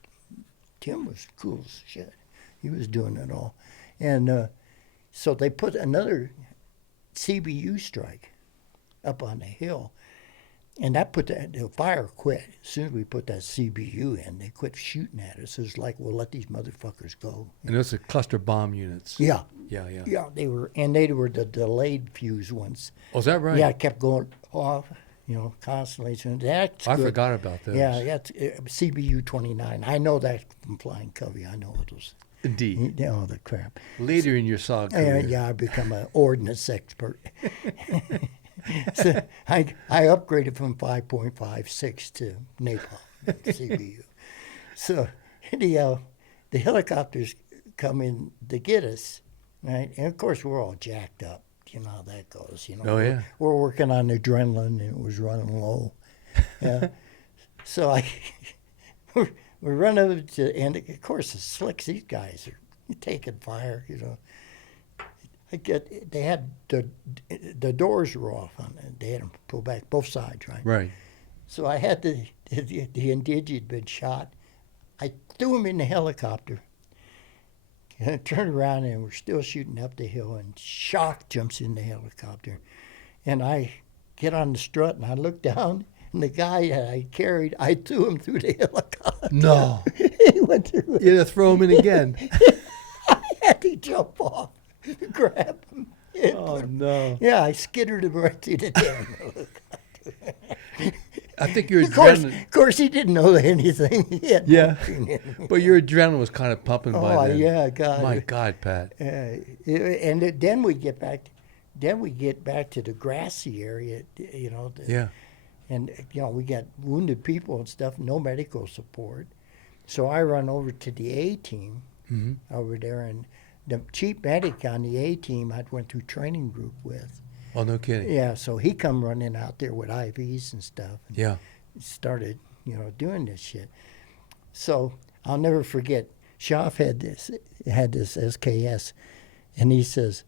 Tim was cool as shit. He was doing it all, and so they put another CBU strike up on the hill. And that the fire quit. As soon as we put that CBU in, they quit shooting at us. It was like, we'll let these motherfuckers go. And those are cluster bomb units. Yeah. Yeah, yeah. Yeah, they were the delayed fuse ones. Oh, is that right? Yeah, it kept going off, constantly. So that's I good. forgot about those. Yeah, it's CBU 29. I know that from flying Covey. I know those. Indeed. All the crap. Later in your SOG career. Yeah, I become an ordnance expert. So I upgraded from 5.56 to napalm CBU. So anyhow, the helicopters come in to get us, right? And of course we're all jacked up. You know how that goes. Oh, yeah. We're working on adrenaline and it was running low. Yeah. So we run over to, and of course the slicks. These guys are taking fire. They had the doors were off on it. They had them pulled back both sides, right? Right. So I had the indige had been shot. I threw him in the helicopter. And I turned around and we're still shooting up the hill, and Shock jumps in the helicopter, and I get on the strut and I look down, and the guy that I carried, I threw him through the helicopter. No. He went through it. You had to throw him in again. I had to jump off, grab him. Oh, no. Yeah, I skittered him right through the damn helicopter. I think your Of course, adrenaline. of course, he didn't know anything. He had Yeah. morphine in him. But your adrenaline was kind of pumping by Oh then. yeah, God. My God, Pat. Then we get back. Then we get back to the grassy area. Yeah. And we got wounded people and stuff. No medical support. So I run over to the A team over there, and the chief medic on the A team I went through training group with. Oh, no kidding. Yeah, so he come running out there with IVs and stuff. And Yeah. started, doing this shit. So I'll never forget. Schaff had this SKS, and he says,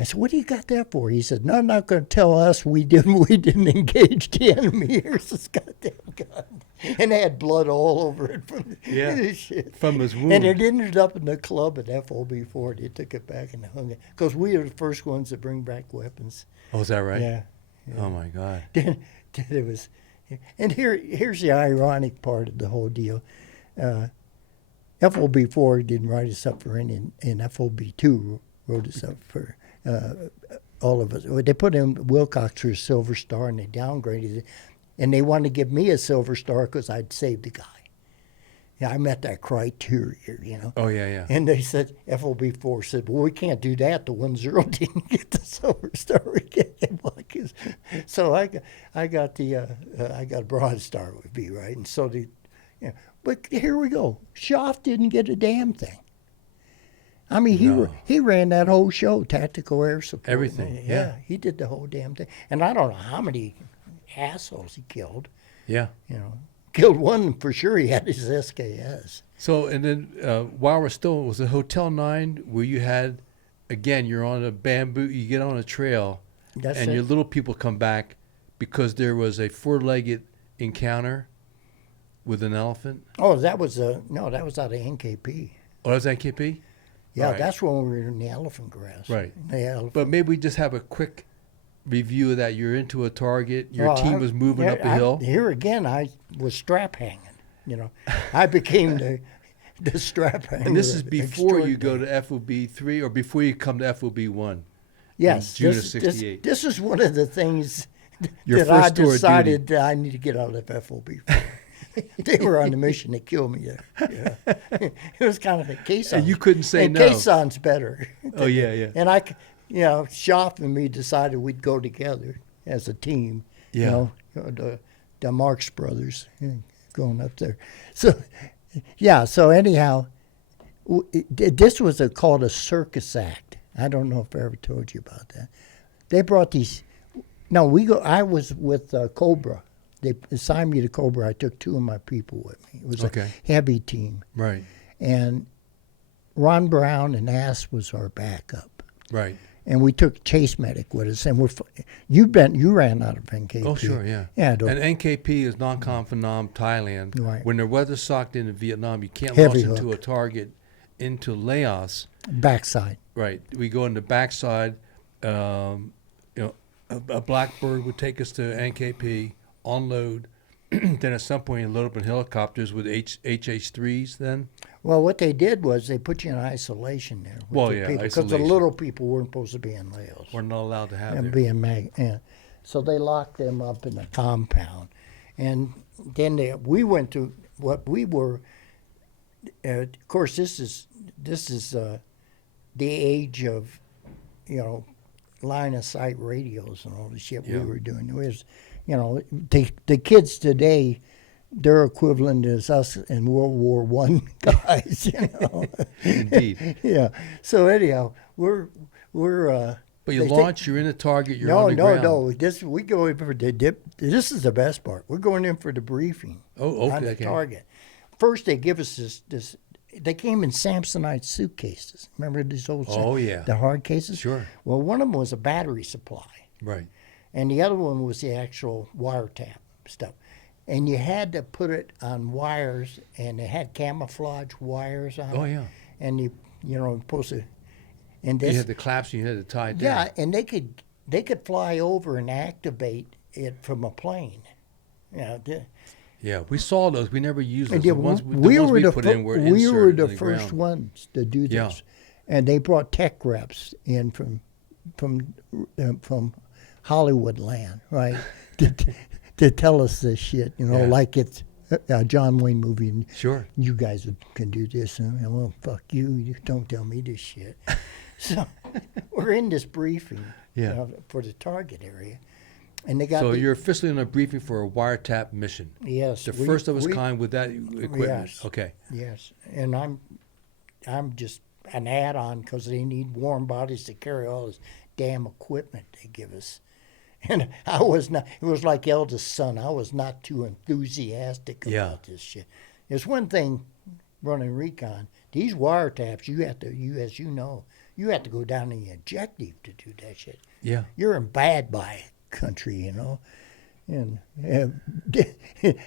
I said, "What do you got that for?" He said, "No, not going to tell us. We didn't engage the enemy. Here's this goddamn gun." And they had blood all over it from this shit. From his wound. And it ended up in the club at FOB4. They took it back and hung it. Because we were the first ones to bring back weapons. Oh, is that right? Yeah. Oh, my God. Then it was, and here's the ironic part of the whole deal. FOB4 didn't write us up for any, and FOB2 wrote us up for all of us. They put in Wilcox for a Silver Star, and they downgraded it, and they wanted to give me a Silver Star because I'd saved the guy. Yeah, I met that criteria, Oh, yeah, yeah. And they said, FOB4 said, well, we can't do that. The 1-0 didn't get the Silver Star. We can't get Watkins. So I got a Bronze Star would be, right? And so but here we go. Schaff didn't get a damn thing. I mean, No. he ran that whole show, tactical air support. Everything, yeah. He did the whole damn thing. And I don't know how many assholes he killed. Yeah. Killed one for sure. He had his SKS. So, and then while we're still, was it Hotel 9 where you had, again, you're on a bamboo, you get on a trail, That's and it. your little people come back because there was a 4-legged encounter with an elephant? Oh, that was out of NKP. Oh, that was that Yeah, Right. that's when we were in the elephant grass. Right. The elephant. But maybe we just have a quick review that you're into a target. Your Well, team was moving up a hill. Here again, I was strap hanging. I became the strap hanger. And this is before you go extraordinaire. to FOB 3 or before you come to FOB 1. Yes, June of this, 68. This is one of the things Your that I first tour of decided that I need to get out of FOB. They were on a mission to kill me there. Yeah. It was kind of a caisson. And you couldn't say and no. Caisson's better. Oh, yeah. And I, Schaff and me decided we'd go together as a team. Yeah. The Marx brothers going up there. So, yeah. So anyhow, this was called a circus act. I don't know if I ever told you about that. They brought these. No, I was with Cobra. They assigned me to Cobra. I took 2 of my people with me. It was a heavy team. Right. And Ron Brown and Ass was our backup. Right. And we took Chase Medic with us. And you ran out of NKP. Oh, sure, yeah. Yeah. And NKP is non-com Phnom, Thailand. Right. When the weather's socked into Vietnam, you can't Heavy launch into hook. a target into Laos. Backside. Right. We go in the backside. A Blackbird would take us to NKP, unload. Then at some point, you load up in helicopters with HH-3s then. Well, what they did was they put you in isolation there. Well, Because the isolation. little people weren't supposed to be in Laos. We're not allowed to have And there. being so they locked them up in a compound, and then we went to what we were. Of course, this is the age of, line of sight radios and all the shit Yeah. we were doing. It was, the kids today, their equivalent is us in World War One guys. Indeed. Yeah. So anyhow, we're. But you they launch, you're in the target, you're no, on the ground. no. We go in for the dip. This is the best part. We're going in for the briefing. Oh, On the okay. target. First, they give us this. They came in Samsonite suitcases. Remember these old? Oh, yeah. The hard cases. Sure. Well, one of them was a battery supply, Right. and the other one was the actual wiretap stuff. And you had to put it on wires, and it had camouflage wires on it. Oh, yeah. And you supposed to. And You this, had the claps and you had to tie it down. yeah, and they could fly over and activate it from a plane. Yeah, we saw those. We never used those. And The ones we put in were we were inserted the in the first ground. ones to do this, Yeah. and they brought tech reps in from Hollywood land, right, to tell us this shit, Yeah. like it's a John Wayne movie, and Sure. you guys can do this, and well, fuck you, you don't tell me this shit. So we're in this briefing Yeah. for the target area, and they got So the- you're officially on a briefing for a wiretap mission. yes, The we- first of its we- kind with that equipment. Yes. Okay. Yes, and I'm just an add-on because they need warm bodies to carry all this damn equipment they give us. And I was not. It was like eldest son. I was not too enthusiastic Yeah. about this shit. It's one thing running recon. These wiretaps, you have to. As you know, you have to go down in the objective to do that shit. Yeah. You're in bad by country, and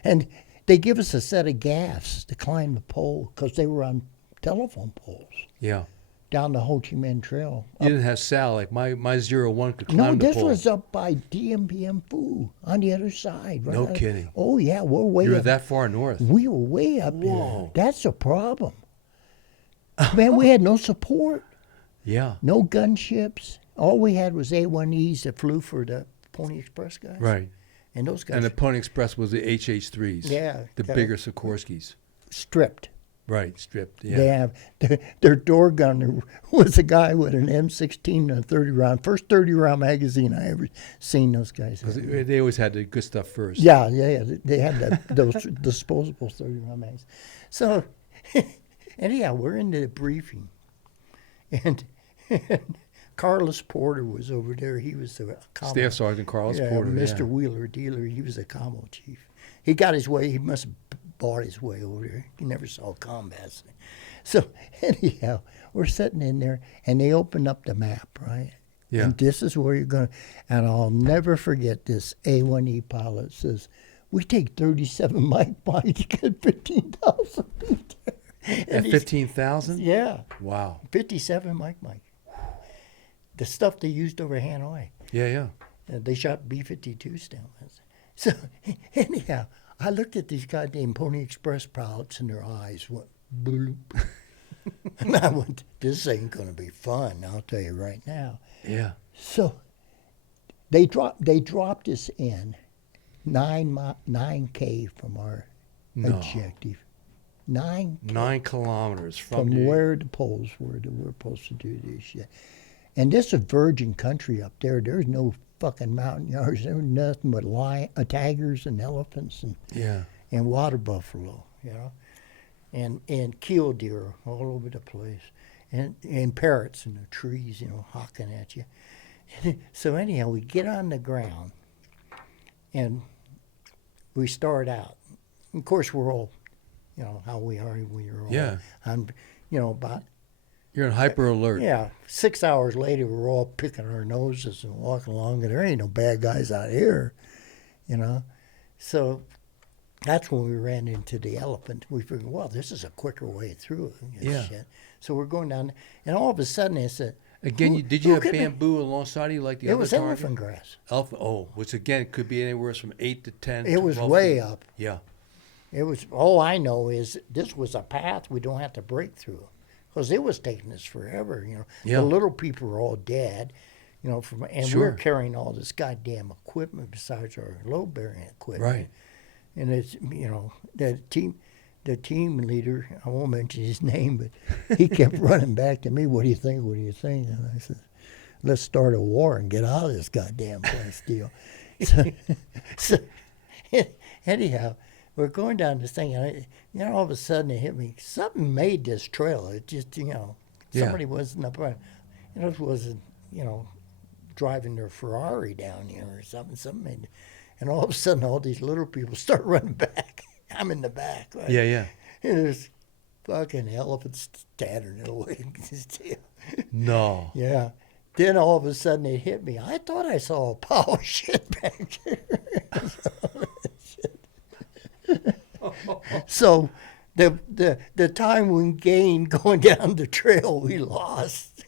and they give us a set of gaffs to climb the pole because they were on telephone poles Yeah. down the Ho Chi Minh Trail. You didn't have Sal. Like my 01 could climb No, the this pole. was up by DMPM Phu on the other side. Right No on- kidding. Oh yeah, we're way You were up. that far north. We were way up Whoa. there. That's a problem. Man, we had no support, Yeah. no gunships. All we had was A1Es that flew for the Pony Express guys. Right. And those guys And the Pony Express was the HH-3s. Yeah, The okay. bigger Sikorskis. stripped. Right. Stripped. Yeah. They have their door gunner was a guy with an M16 and a 30 round, first 30 round magazine I ever seen those guys. 'Cause have. they always had the good stuff first. Yeah. They had those disposable 30 round magazines. So, anyhow, we're into the briefing, and Carlos Porter was over there. He was the commo, Staff Sergeant Carlos Porter. Mr. Yeah. Wheeler Dealer. He was a commo chief. He got his way. He must have bought his way over there. He never saw combat. So anyhow, we're sitting in there, and they opened up the map, right? Yeah. And this is where you're going to, and I'll never forget this A1E pilot says, we take 37 Mike Pike to get 15,000 feet there. At And he's- 15,000? Yeah, Wow. 57 Mike. The stuff they used over Hanoi. Yeah, yeah. They shot B-52s down. So anyhow, I looked at these goddamn Pony Express pilots and their eyes went bloop. And I went, this ain't going to be fun, I'll tell you right now. Yeah. So they dropped us in 9K from our No. objective. 9 9 kilometers from the, where the poles were that we're supposed to do this shit. And this is virgin country up there. There's no fucking mountain yards. There was nothing but tigers and elephants Yeah. and water buffalo, you know, and killdeer all over the place, and parrots in the trees, you know, hawking at you. So anyhow, we get on the ground, and we start out. Of course, we're all, you know, how we are. We're all, Yeah. you know, about You're in hyper alert. yeah. 6 hours later, we're all picking our noses and walking along, and there ain't no bad guys out here, you know. So that's when we ran into the elephant. We figured, well, this is a quicker way through this Yeah. shit. So we're going down, and all of a sudden, I said, Again, Who- did you who have could be- bamboo alongside of you like the it other was target? elephant grass. Which again could be anywhere from 8 to 10. It was 12 way feet. up. Yeah. It was, all I know is this was a path we don't have to break through, because it was taking us forever, you know. Yeah. The little people were all dead, you know, and we Sure. were carrying all this goddamn equipment besides our load-bearing equipment. Right. And it's, you know, the team leader, I won't mention his name, but he kept running back to me, what do you think, what do you think? And I said, let's start a war and get out of this goddamn place deal. So anyhow, we're going down this thing, and all of a sudden it hit me. Something made this trail. It just, Yeah. somebody wasn't up, wasn't, driving their Ferrari down here or something. Something made, and all of a sudden all these little people start running back. I'm in the back, right? Yeah, yeah. And there's fucking elephants tattering away his tail. No. Yeah. Then all of a sudden it hit me. I thought I saw a pile of shit back there. So the time we gained going down the trail, we lost.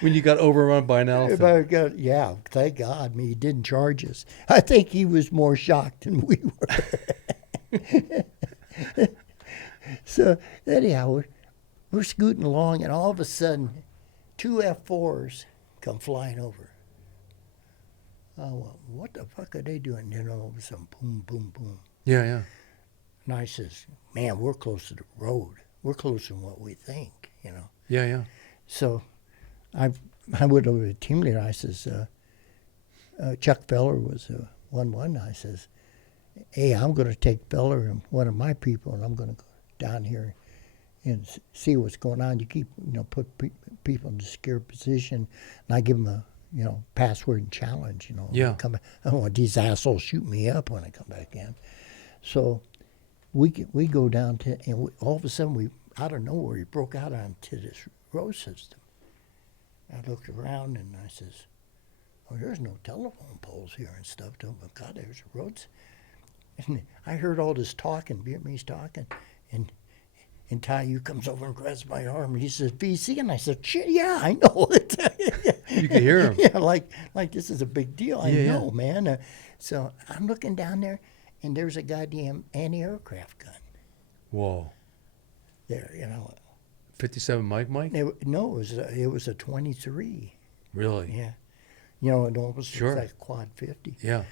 When you got overrun by an elephant. Yeah, thank God. I mean, he didn't charge us. I think he was more shocked than we were. So anyhow, we're scooting along, and all of a sudden, 2 F4s come flying over. Oh, well, what the fuck are they doing? Then all of a sudden, boom, boom, boom. Yeah, yeah. And I says, man, we're close to the road. We're closer than what we think, Yeah, yeah. So I went over to the team leader. I says, Chuck Feller was 1-1. I says, hey, I'm going to take Feller and one of my people, and I'm going to go down here and see what's going on. You keep, put people in a secure position, and I give them a, password and challenge, Yeah. I don't want these assholes shoot me up when I come back in. So we go down to, and all of a sudden we, out of nowhere, we broke out onto this road system. I looked around and I says, oh, there's no telephone poles here and stuff. Oh, my God, there's roads. And I heard all this talking, Vietnamese talking, and Taiyu comes over and grabs my arm, and he says, VC, and I said, shit, yeah, I know it. You could hear him. Yeah, like this is a big deal. I Yeah, know, man. So I'm looking down there, and there's a goddamn anti-aircraft gun Whoa. there, 57 Mike? No, it was a 23. Really? Yeah. It almost Sure. looks like a quad 50. Yeah.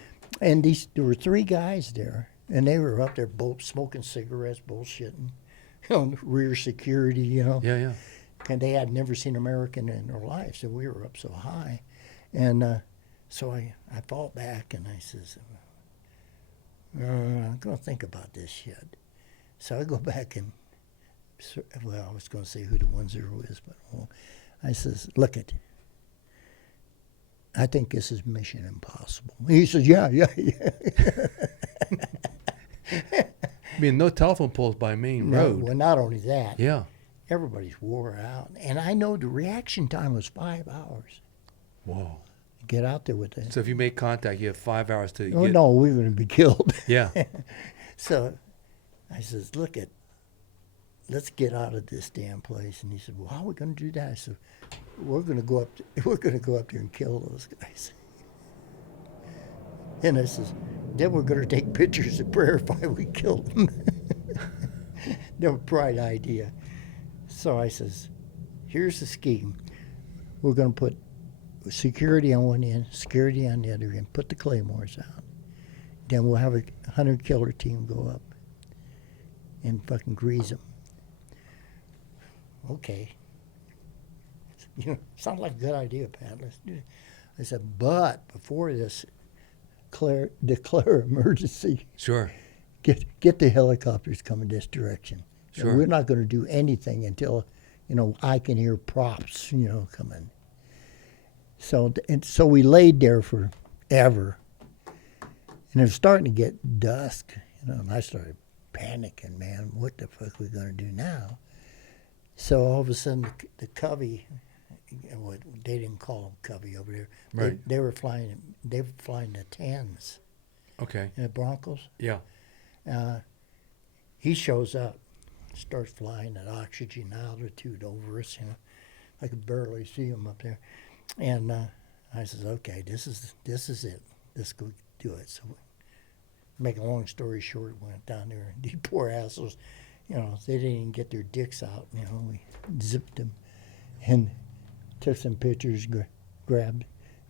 And there were 3 guys there, and they were up there both smoking cigarettes, bullshitting, rear security, Yeah, yeah. And they had never seen American in their life, so we were up so high. And so I fall back, and I says, I'm going to think about this shit. So I go back and, well, I was going to say who the 1-0 is, but I says, look it. I think this is Mission Impossible. He says, yeah. I mean, no telephone poles by main road. Well, not only that, Yeah. everybody's wore out. And I know the reaction time was 5 hours. Whoa. Get out there with it. So if you make contact, you have 5 hours to Oh, get. no, we were going to be killed. Yeah. So I says, look it, let's get out of this damn place. And he said, well, how are we going to do that? I said, we're going to go up there and kill those guys. And I says, then we're going to take pictures to verify we killed them. No bright idea. So I says, here's the scheme. We're going to put security on one end, security on the other end, put the claymores out. Then we'll have a hunter-killer team go up and fucking grease them. Okay. Sounds like a good idea, Pat. Let's do it. I said, but before this, declare emergency. Sure. Get the helicopters coming this direction. Sure. And we're not going to do anything until, I can hear props, coming. So we laid there forever. And it was starting to get dusk, and I started panicking, man. What the fuck are we going to do now? So all of a sudden, the Covey, they didn't call them Covey over there. Right. They were flying the 10s. Okay. The Broncos. Yeah. He shows up, starts flying at oxygen altitude over us. I could barely see him up there. And I says, okay, this is it. Let's go do it. So, make a long story short, went down there. These poor assholes, they didn't even get their dicks out. We zipped them and took some pictures. Grabbed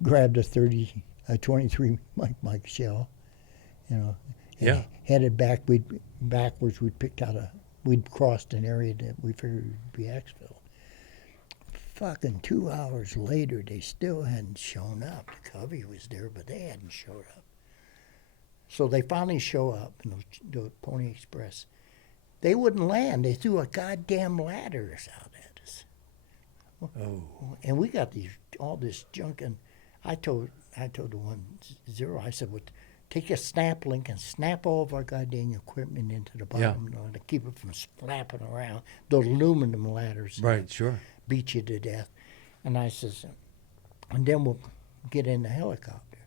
a 23 Mike shell. And Yeah. headed back. Backwards. We'd crossed an area that we figured would be exfil. Fucking 2 hours later, they still hadn't shown up. The Covey was there, but they hadn't showed up. So they finally show up in the Pony Express. They wouldn't land. They threw a goddamn ladders out at us. Oh. And we got all this junk. And I told the 1-0, I said, well, take a snap link and snap all of our goddamn equipment into the bottom to keep it from flapping around. Those aluminum ladders. Right, sure. Beat you to death. And I says, and then we'll get in the helicopter.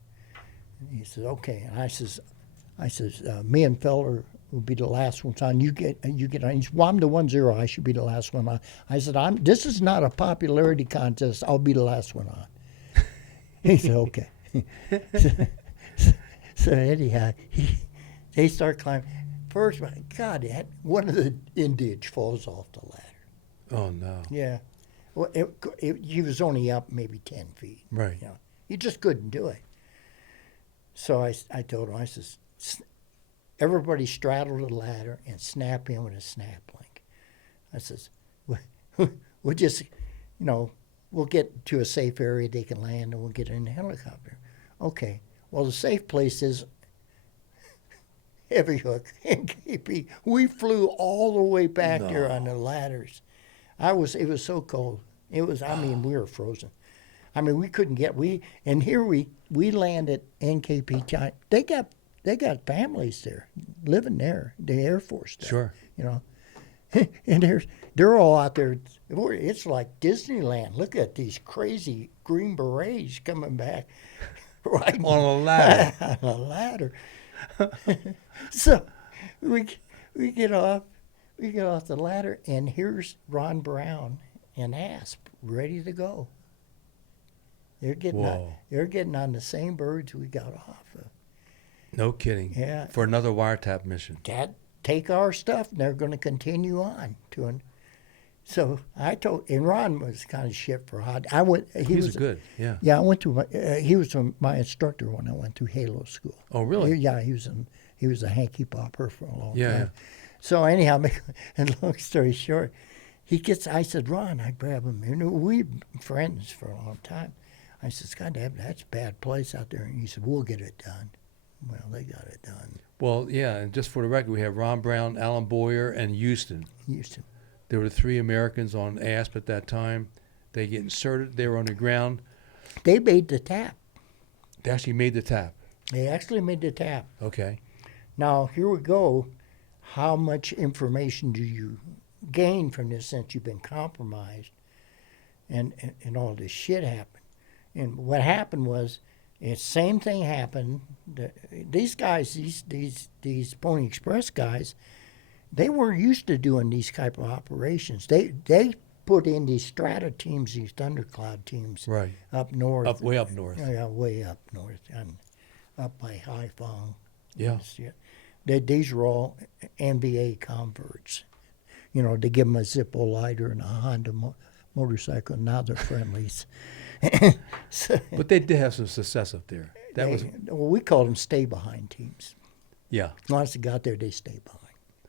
And he says, okay. And I says, me and Feller will be the last ones on. You get on. He says, well, I'm the 1-0. I should be the last one on. I said, this is not a popularity contest. I'll be the last one on. He said, okay. So anyhow, they start climbing. First, my God, one of the Indians falls off the ladder. Oh, no. Yeah. Well, he was only up maybe 10 feet. Right. He just couldn't do it. So I told him, I says, everybody straddle the ladder and snap in with a snap link. I says, we'll just, we'll get to a safe area they can land and we'll get in the helicopter. Okay. Well, the safe place is Heavy Hook and KP. We flew all the way back there on the ladders. It was so cold. We were frozen. We couldn't and here we landed NKP China. They got families there, living there, the Air Force there. Sure. And they're all out there. It's like Disneyland. Look at these crazy Green Berets coming back. Right On a ladder. On a ladder. So we get off the ladder, and here's Ron Brown and Asp ready to go. They're getting on the same birds we got off of. No kidding. Yeah. For another wiretap mission. Take our stuff, and they're going to continue on to an. So I told, and Ron was kind of shit for hot. He was good, yeah. Yeah, I went to. He was my instructor when I went through Halo School. Oh, really? Yeah, he was a hanky popper for a long time. Yeah. So anyhow, and long story short, I said, Ron, I grab him. We've been friends for a long time. I said, God damn, that's a bad place out there. And he said, we'll get it done. Well, they got it done. Well, yeah, and just for the record, we have Ron Brown, Alan Boyer, and Houston. There were 3 Americans on ASP at that time. They get inserted. They were on the ground. They made the tap. They actually made the tap. They actually made the tap. Okay. Now, here we go. How much information do you gain from this since you've been compromised and all this shit happened? And what happened was, the same thing happened. These guys, these Pony Express guys, they weren't used to doing these type of operations. They put in these strata teams, these thundercloud teams, Right. up north. Way up north. Yeah, way up north. up by Haiphong. Yeah. These were all NBA converts. You know, they give them a Zippo lighter and a Honda motorcycle. Now they're friendlies. So But they did have some success up there. That was well, we called them stay-behind teams. yeah. Once they got there, they stayed behind.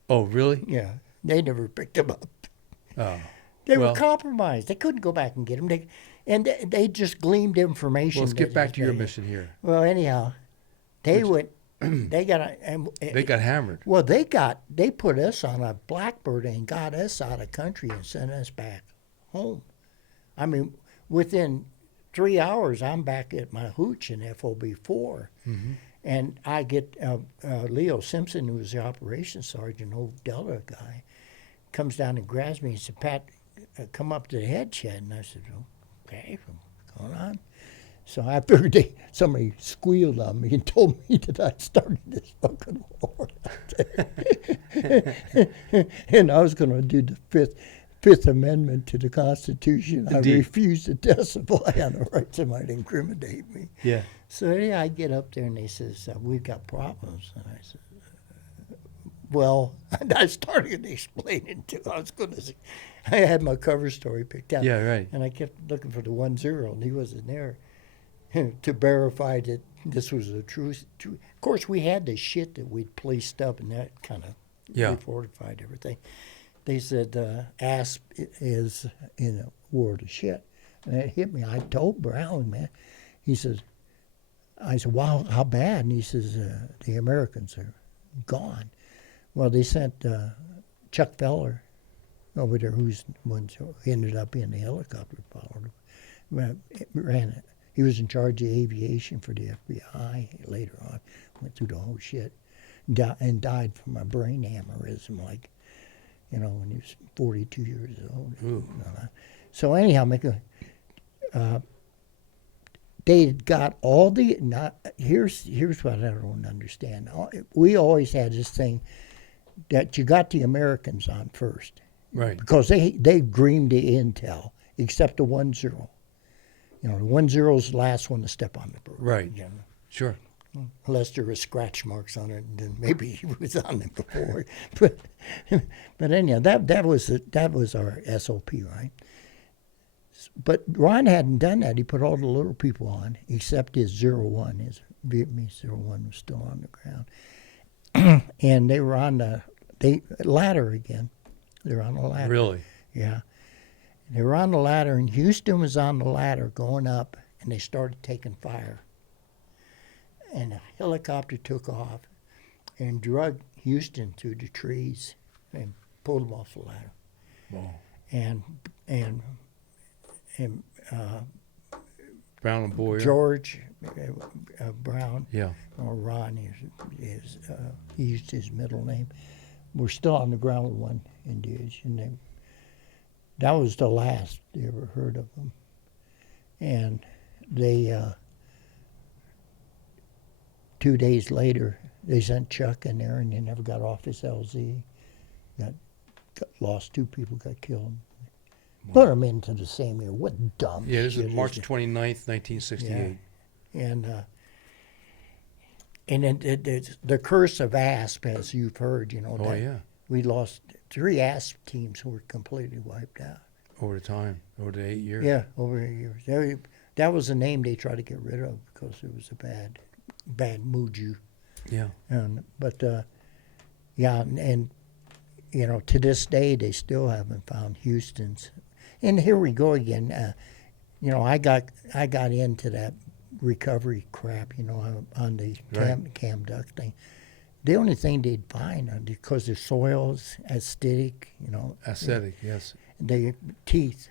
Oh, really? Yeah, they never picked them up. Oh. They Well- were compromised. They couldn't go back and get them. They just gleaned information. Well, let's get that back is to your made. mission here. Well, anyhow, they went. They They got hammered. Well, they put us on a Blackbird and got us out of country and sent us back home. I mean, within 3 hours, I'm back at my hooch in FOB4. Mm-hmm. And I get Leo Simpson, who was the operations sergeant, old Delta guy, comes down and grabs me and said, Pat, come up to the head shed. And I said, okay, what's going on? So I figured somebody squealed on me and told me that I started this fucking war out there. And I was going to do the Fifth Amendment to the Constitution. Indeed. I refused to testify on the rights that might incriminate me. Yeah. So yeah, I get up there and they says, we've got problems. And I said, well, and I started explaining I was going to say, I had my cover story picked out. Yeah, right. And I kept looking for the 10, and he wasn't there to verify that this was the truth. Of course, we had the shit that we'd policed up, and that kind of fortified everything. They said, ASP is in a war to shit. And it hit me. I told Brown, man. He says, I said, wow, how bad? And he says, the Americans are gone. Well, they sent Chuck Feller over there, who ended up being the helicopter pilot. Ran it. He was in charge of aviation for the FBI later on. Went through the whole shit. And died from a brain aneurysm, like, when he was 42 years old. So anyhow, they got all the. Here's what I don't understand. We always had this thing that you got the Americans on first, Right. Because they groomed the intel, except the 10. The 10 is the last one to step on the bird. Right. Sure. Unless there were scratch marks on it, then maybe he was on it before. But anyhow, that was our SOP, right? But Ron hadn't done that. He put all the little people on, except his 01. His Vietnamese 01 was still on the ground. And they were on the ladder again. They were on the ladder. Really? Yeah. They were on the ladder, and Houston was on the ladder going up, and they started taking fire. And a helicopter took off and drug Houston through the trees and pulled him off the ladder. Wow. And Brown and Boyer. George Brown, Yeah. or Ron, he used his middle name. We're still on the ground with one Indian. That was the last they ever heard of them. And they, 2 days later, they sent Chuck in there, and he never got off his LZ. Lost 2 people, got killed. Wow. Put them into the same year. What dumb Yeah, this shit is March this? 29th, 1968. And then the curse of ASP, as you've heard, Oh, yeah. we lost 3 ASP teams who were completely wiped out. Over the time, over the 8 years. Yeah, over 8 years. That was a name they tried to get rid of because it was a bad muju. Yeah. But to this day they still haven't found Houston's. And here we go again. I got into that recovery crap, on the cam duck thing. The only thing they'd find, because the soil's acidic, Aesthetic, yes. the teeth.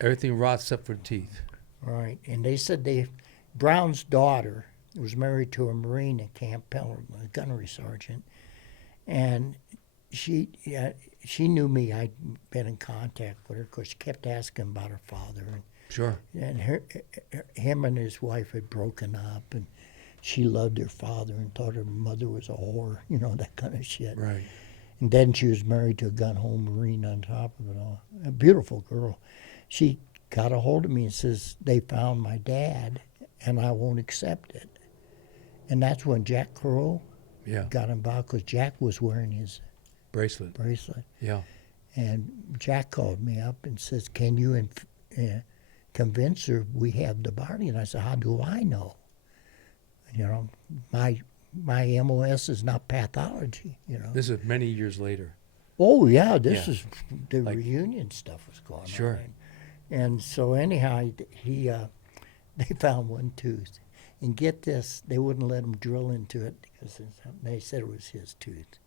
Everything rots except for teeth. Right, and they said Brown's daughter was married to a Marine at Camp Pelham, a gunnery sergeant, and she knew me. I'd been in contact with her because she kept asking about her father, Sure. and him and his wife had broken up, and she loved her father and thought her mother was a whore, that kind of shit. Right. And then she was married to a gun home Marine on top of it all. A beautiful girl. She got a hold of me and says, they found my dad and I won't accept it. And that's when Jack Crow Yeah. got involved because Jack was wearing his Bracelet. bracelet. Yeah. And Jack called me up and says, "Can you convince her we have the body?" And I said, "How do I know? You know, my MOS is not pathology. You know." This is many years later. Oh yeah, this Yeah. is the Like- reunion stuff was going Sure. on. And so anyhow, they found one tooth, and get this, they wouldn't let him drill into it because they said it was his tooth.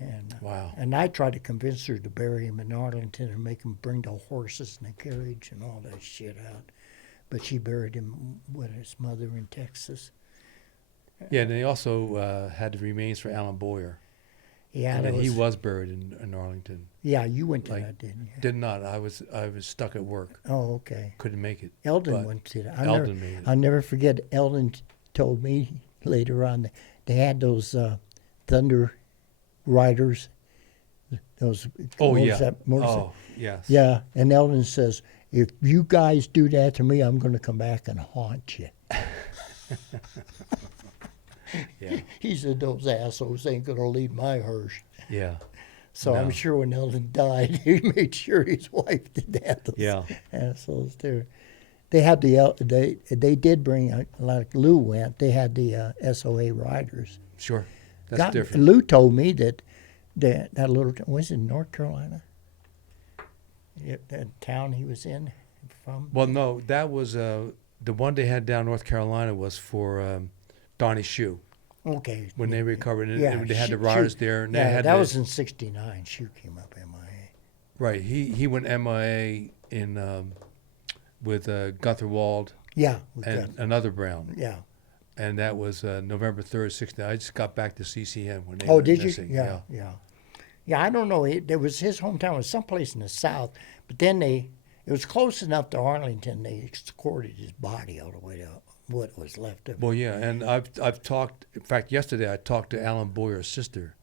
And Wow. and I tried to convince her to bury him in Arlington and make him bring the horses and the carriage and all that shit out, but she buried him with his mother in Texas. Yeah, and they also had the remains for Alan Boyer. Yeah, And that then he was, was buried in Arlington. yeah, you went to like, that, didn't you? Did not. I was stuck at work. Oh, okay. Couldn't make it. Eldon But went to that. Eldon made it. I'll never forget. Eldon told me later on that they had those Thunder Riders. Those. Oh what was yeah. that motorcycle? Oh yes. Yeah, and Eldon says, "If you guys do that to me, I'm going to come back and haunt you." Yeah. He said, "Those assholes ain't going to leave my hearse." Yeah. So I'm No. sure when Eldon died, he made sure his wife did that. Those Yeah. assholes there. They had they did bring like Lou went. They had the SOA riders. Sure. That's different. Lou told me that that little was in North Carolina. Yeah, that town he was in from. Well, no, that was the one they had down North Carolina was for Donnie Shoe Okay. when they recovered, and, Yeah, and they had the Shoe- riders there, and they Yeah, had that the- was in '69. Shoe came up MIA. right. He went MIA in with Gunther Wald Yeah. we and got- another Brown, yeah. and that was November 3rd, '69. I just got back to CCM when they Oh, went did you? missing. Yeah, yeah. Yeah, I don't know. There was his hometown was someplace in the south, but then it was close enough to Arlington. They escorted his body all the way to what was left of it. Well, yeah, and I've talked. In fact, yesterday I talked to Alan Boyer's sister,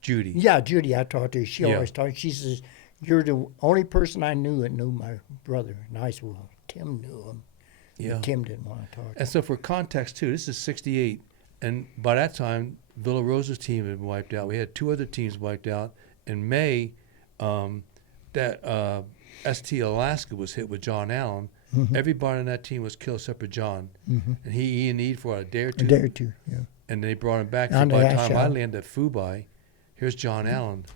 Judy. Yeah, Judy, I talked to her. She Yeah. always talked. She says, "You're the only person I knew that knew my brother." And I said, "Well, Tim knew him." Yeah. Tim didn't want to talk. And so for context too, this is '68, and by that time, Villa Rosa's team had been wiped out. We had two other teams wiped out. In May, that ST Alaska was hit with John Allen. Mhm. Everybody on that team was killed except for John, Mhm. and he E&E'd for a day or A two, day or two, yeah. and they brought him back. So On the by the ash time I out. landed at Fubai, here's John Allen,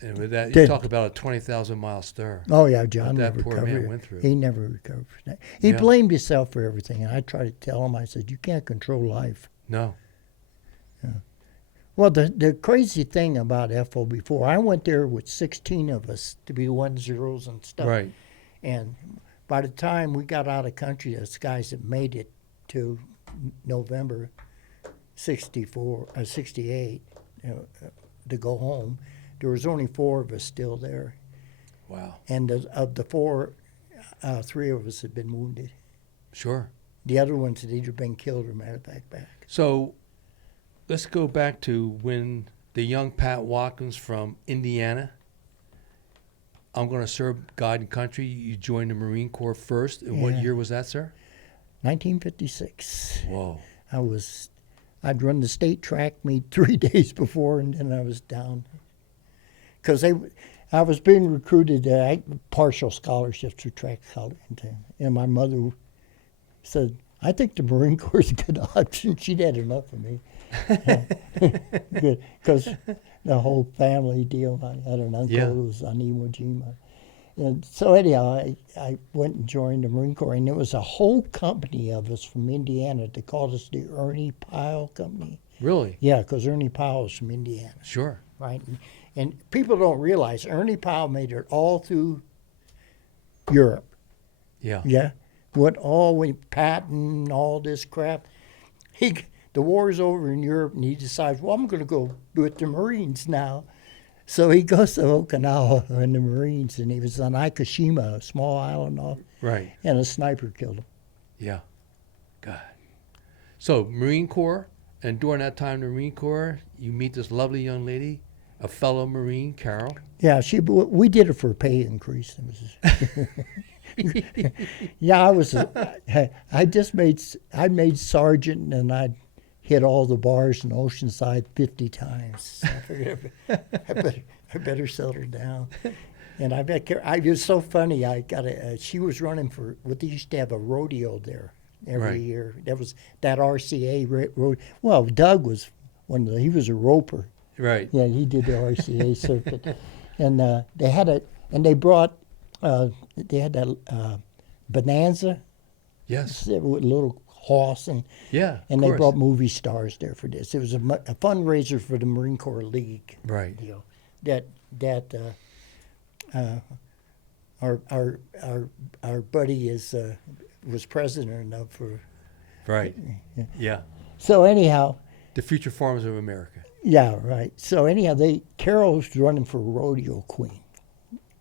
and with that, you Did- talk about a 20,000-mile stir. Oh yeah, John that never poor recovered. man went through. He never recovered from that. He Yeah. blamed himself for everything, and I tried to tell him. I said, "You can't control life." No, Well, the crazy thing about FO before, I went there with 16 of us to be 1-0s and stuff. right. And by the time we got out of country, those guys that made it to November 68 to go home, there was only 4 of us still there. Wow. And of the 4, 3 of us had been wounded. Sure. The other ones had either been killed or medevac back. So let's go back to when the young Pat Watkins from Indiana, I'm going to serve God and country. You joined the Marine Corps first. And what Yeah. year was that, sir? 1956. Whoa. I'd run the state track meet 3 days before, and then I was down. Because I was being recruited, partial scholarships for track college. And my mother said, "I think the Marine Corps is a good option." She'd had enough of me. Good, because the whole family deal. I had an uncle Yeah. who was on Iwo Jima. And so anyhow, I went and joined the Marine Corps, and there was a whole company of us from Indiana. They called us the Ernie Pyle Company. Really? Yeah, because Ernie Pyle was from Indiana, Sure. right? And people don't realize Ernie Pyle made it all through Europe. Yeah. Yeah, Patton, all this crap. The war's over in Europe, and he decides, well, I'm going to go with the Marines now. So he goes to Okinawa in the Marines, and he was on Ikeshima, a small island off, Right. and a sniper killed him. Yeah. God. So Marine Corps, and during that time, the Marine Corps, you meet this lovely young lady, a fellow Marine, Carol. Yeah, we did it for a pay increase. It was, Yeah, I made sergeant, and I'd hit all the bars in Oceanside 50 times. So I figured I better settle down. And it was so funny. She was running for, they used to have a rodeo there every Right. year. That was that RCA road. Well, Doug was he was a roper. Right. Yeah, he did the RCA circuit. And they brought, they had that Bonanza, Yes. with a little horse, and Yeah. they of course. brought movie stars there for this. It was a fundraiser for the Marine Corps League. Right. Deal. That our buddy was president of. Right. Yeah. So anyhow, The future farmers of America. yeah, right. So anyhow, Carol was running for rodeo queen.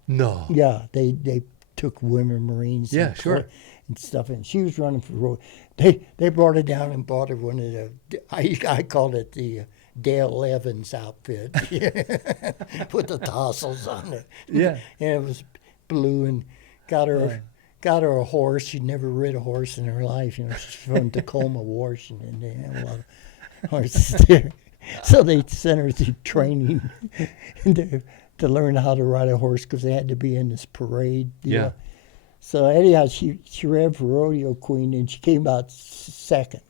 No. Yeah, they took women Marines. Yeah, and sure. and stuff, and she was running for road. They brought her down and bought her one of the. I called it the Dale Evans outfit, put the tassels on it. Yeah. And it was blue, and got her. Right. Got her a horse. She'd never rid a horse in her life. She's from Tacoma, Washington. They have a lot of horses there. So they sent her through training to learn how to ride a horse, because they had to be in this parade. Yeah. So anyhow, she ran for rodeo queen, and she came out second.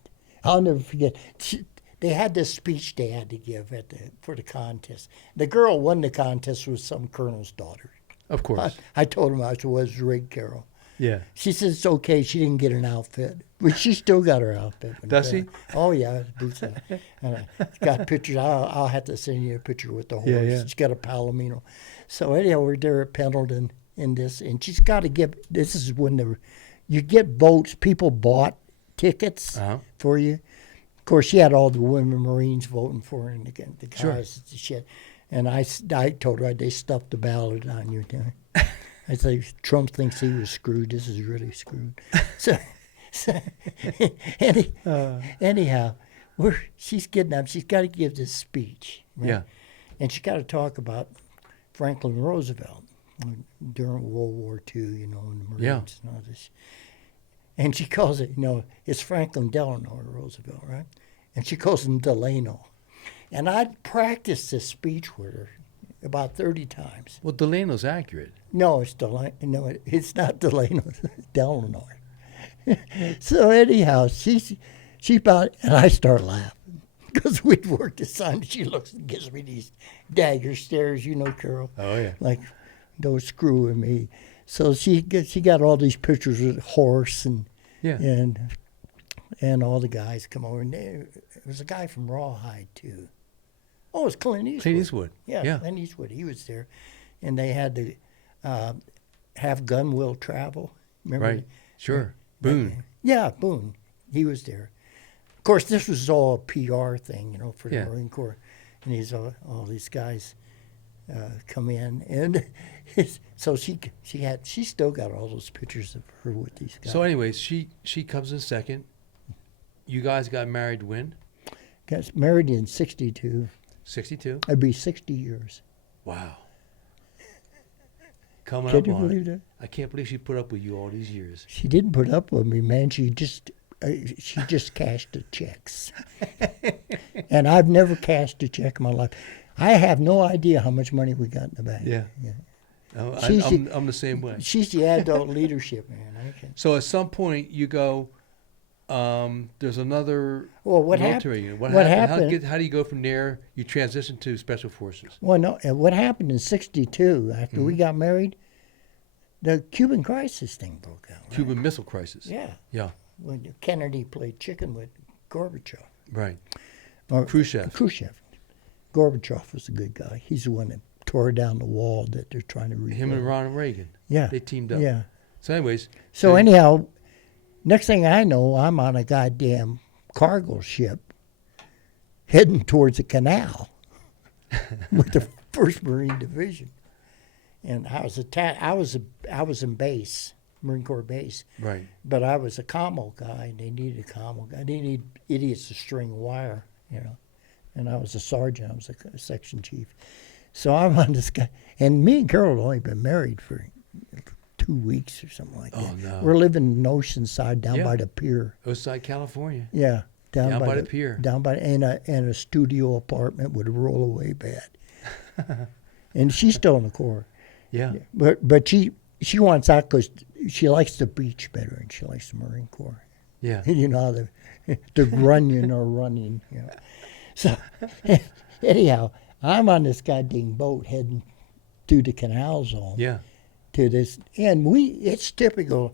I'll never forget. They had this speech they had to give for the contest. The girl won the contest with some colonel's daughter. Of course. I told him I was Rig Carol. Yeah. She says it's okay. She didn't get an outfit, but she still got her outfit. Does she? Oh yeah, boots on. And I got pictures. I'll have to send you a picture with the horse. Yeah. She's got a Palomino. So anyhow, we're there at Pendleton in this, and she's got to give. This is when you get votes. People bought tickets Uh-huh. for you. Of course, she had all the women Marines voting for her, and the guys, Sure. the shit. And I told her they stuffed the ballot on you. I say, Trump thinks he was screwed. This is really screwed. So anyhow, she's getting up. She's got to give this speech. Right? Yeah. And she's got to talk about Franklin Roosevelt during World War II, and the Marines Yeah. and all this. And she calls it, it's Franklin Delano Roosevelt, right? And she calls him Delano. And I'd practiced this speech with her about 30 times. Well, Delano's accurate. No, it's Delano. No, it's not Delano. It's Delano. So anyhow, she about, and I start laughing because we'd worked this on. She looks and gives me these dagger stares, Carol. Oh, yeah. Like, don't screw with me. So she got all these pictures of the horse and Yeah. and all the guys come over. And there was a guy from Rawhide too. Oh, it was Clint Eastwood. Clint Eastwood. Yeah, Yeah. Clint Eastwood. He was there, and they had to have gun will travel. Remember? Right. Sure. Boone. Yeah, Boone. He was there. Of course, this was all a PR thing, for the Yeah. Marine Corps, and all these guys come in, and so she still got all those pictures of her with these guys. So, anyways, she comes in second. You guys got married when? Got married in '62. 62? I'd be 60 years. Wow. Coming Can up you on believe it. that? I can't believe she put up with you all these years. She didn't put up with me, man. She just cashed the checks, and I've never cashed a check in my life. I have no idea how much money we got in the bank. Yeah. Yeah. I'm the same way. She's the adult leadership, man. So at some point you go, there's another Well, what military unit. what happened? How do you go from there? You transition to special forces. Well, no. And what happened in '62 after we got married? The Cuban crisis thing broke out. Right? Cuban Missile Crisis. Yeah. Yeah. When Kennedy played chicken with Gorbachev. Right. Or Khrushchev. Gorbachev was a good guy. He's the one that tore down the wall that they're trying to rebuild. Him and Ronald Reagan. Yeah. They teamed up. Yeah. So anyways. So anyhow, next thing I know, I'm on a goddamn cargo ship heading towards a canal with the 1st Marine Division. And I was in base, Marine Corps base. Right. But I was a commo guy, and they needed a commo guy. They need idiots to string wire, And I was a sergeant. I was a section chief. So I'm on this guy. And me and Carol had only been married for 2 weeks or something like Oh, that. no. We're living in Oceanside down Yeah. by the pier. Oside, California. Yeah, Down by the pier. Down by in a studio apartment with a rollaway bed. And she's still in the Corps. Yeah. But she wants out because she likes the beach better and she likes the Marine Corps. Yeah. You know, the grunion or running. You know. So, anyhow, I'm on this goddamn boat heading through the canal zone Yeah. to this. And it's typical.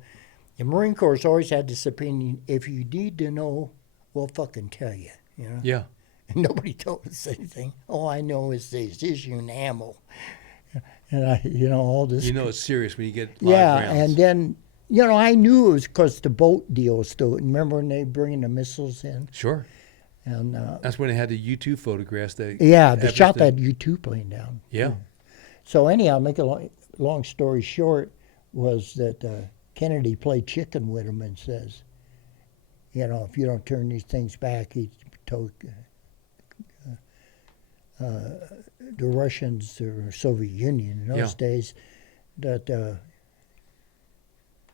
The Marine Corps always had this opinion, if you need to know, we'll fucking tell you. You know? Yeah. And nobody told us anything. All I know is this issuing ammo. And all this. You know it's serious when you get live Yeah, rounds. and then, I knew it was because the boat deal still. Remember when they bringing the missiles in? Sure. And That's when they had the U-2 photographs. That yeah, they shot Evereston- that U-2 plane down. Yeah. So anyhow, make a long story short, was that Kennedy played chicken with him and says, if you don't turn these things back, he told the Russians or Soviet Union in those days that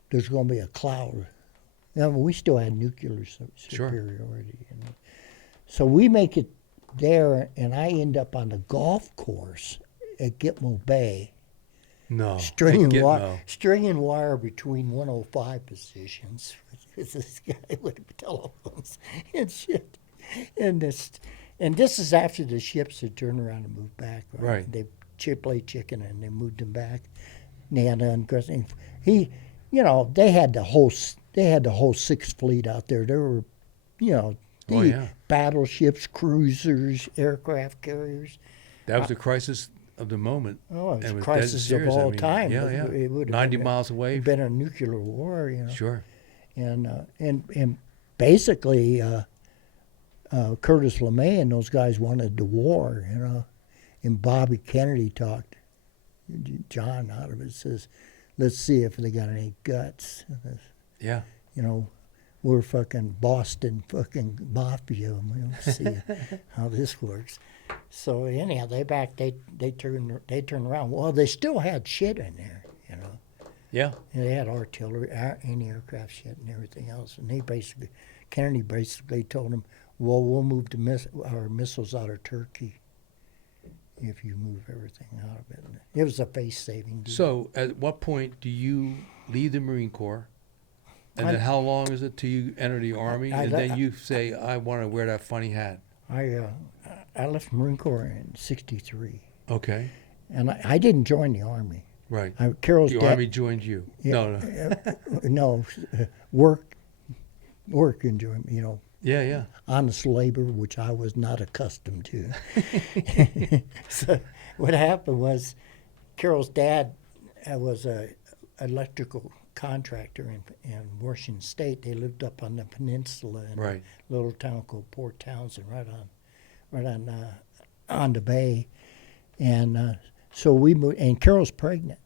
there's going to be a cloud. We still had nuclear superiority. So we make it there, and I end up on the golf course at Gitmo Bay, No. stringing Gitmo. wire between 105 positions with this guy with telephones and shit. And this is after the ships had turned around and moved back. Right. They played chicken and they moved them back. And they had they had the whole Sixth Fleet out there. There were, Oh, yeah. battleships, cruisers, aircraft carriers. That was the crisis of the moment. Oh, it was And a with crisis Desert of Series, all time. Yeah, yeah. It would have 90 been- miles away. It'd been a nuclear war, Sure. And basically, Curtis LeMay and those guys wanted the war, And Bobby Kennedy talked John out of it. Says, "Let's see if they got any guts." Yeah. We're fucking Boston fucking mafia. We'll see how this works. So anyhow, they turned around. Well, they still had shit in there, Yeah. And they had artillery, anti-aircraft shit, and everything else. And Kennedy basically told them, "Well, we'll move our missiles out of Turkey if you move everything out of it." And it was a face-saving deal. So at what point do you leave the Marine Corps? And then how long is it till you enter the Army? And then you say, I want to wear that funny hat. I left Marine Corps in '63, Okay. and I didn't join the Army. Right. Carol's The dad, Army joined you. Yeah. No. work enjoyment, Yeah, yeah. honest labor, which I was not accustomed to. So what happened was, Carol's dad was a electrical contractor in Washington State. They lived up on the peninsula in Right. a little town called Port Townsend, right on the bay, and so we moved. And Carol's pregnant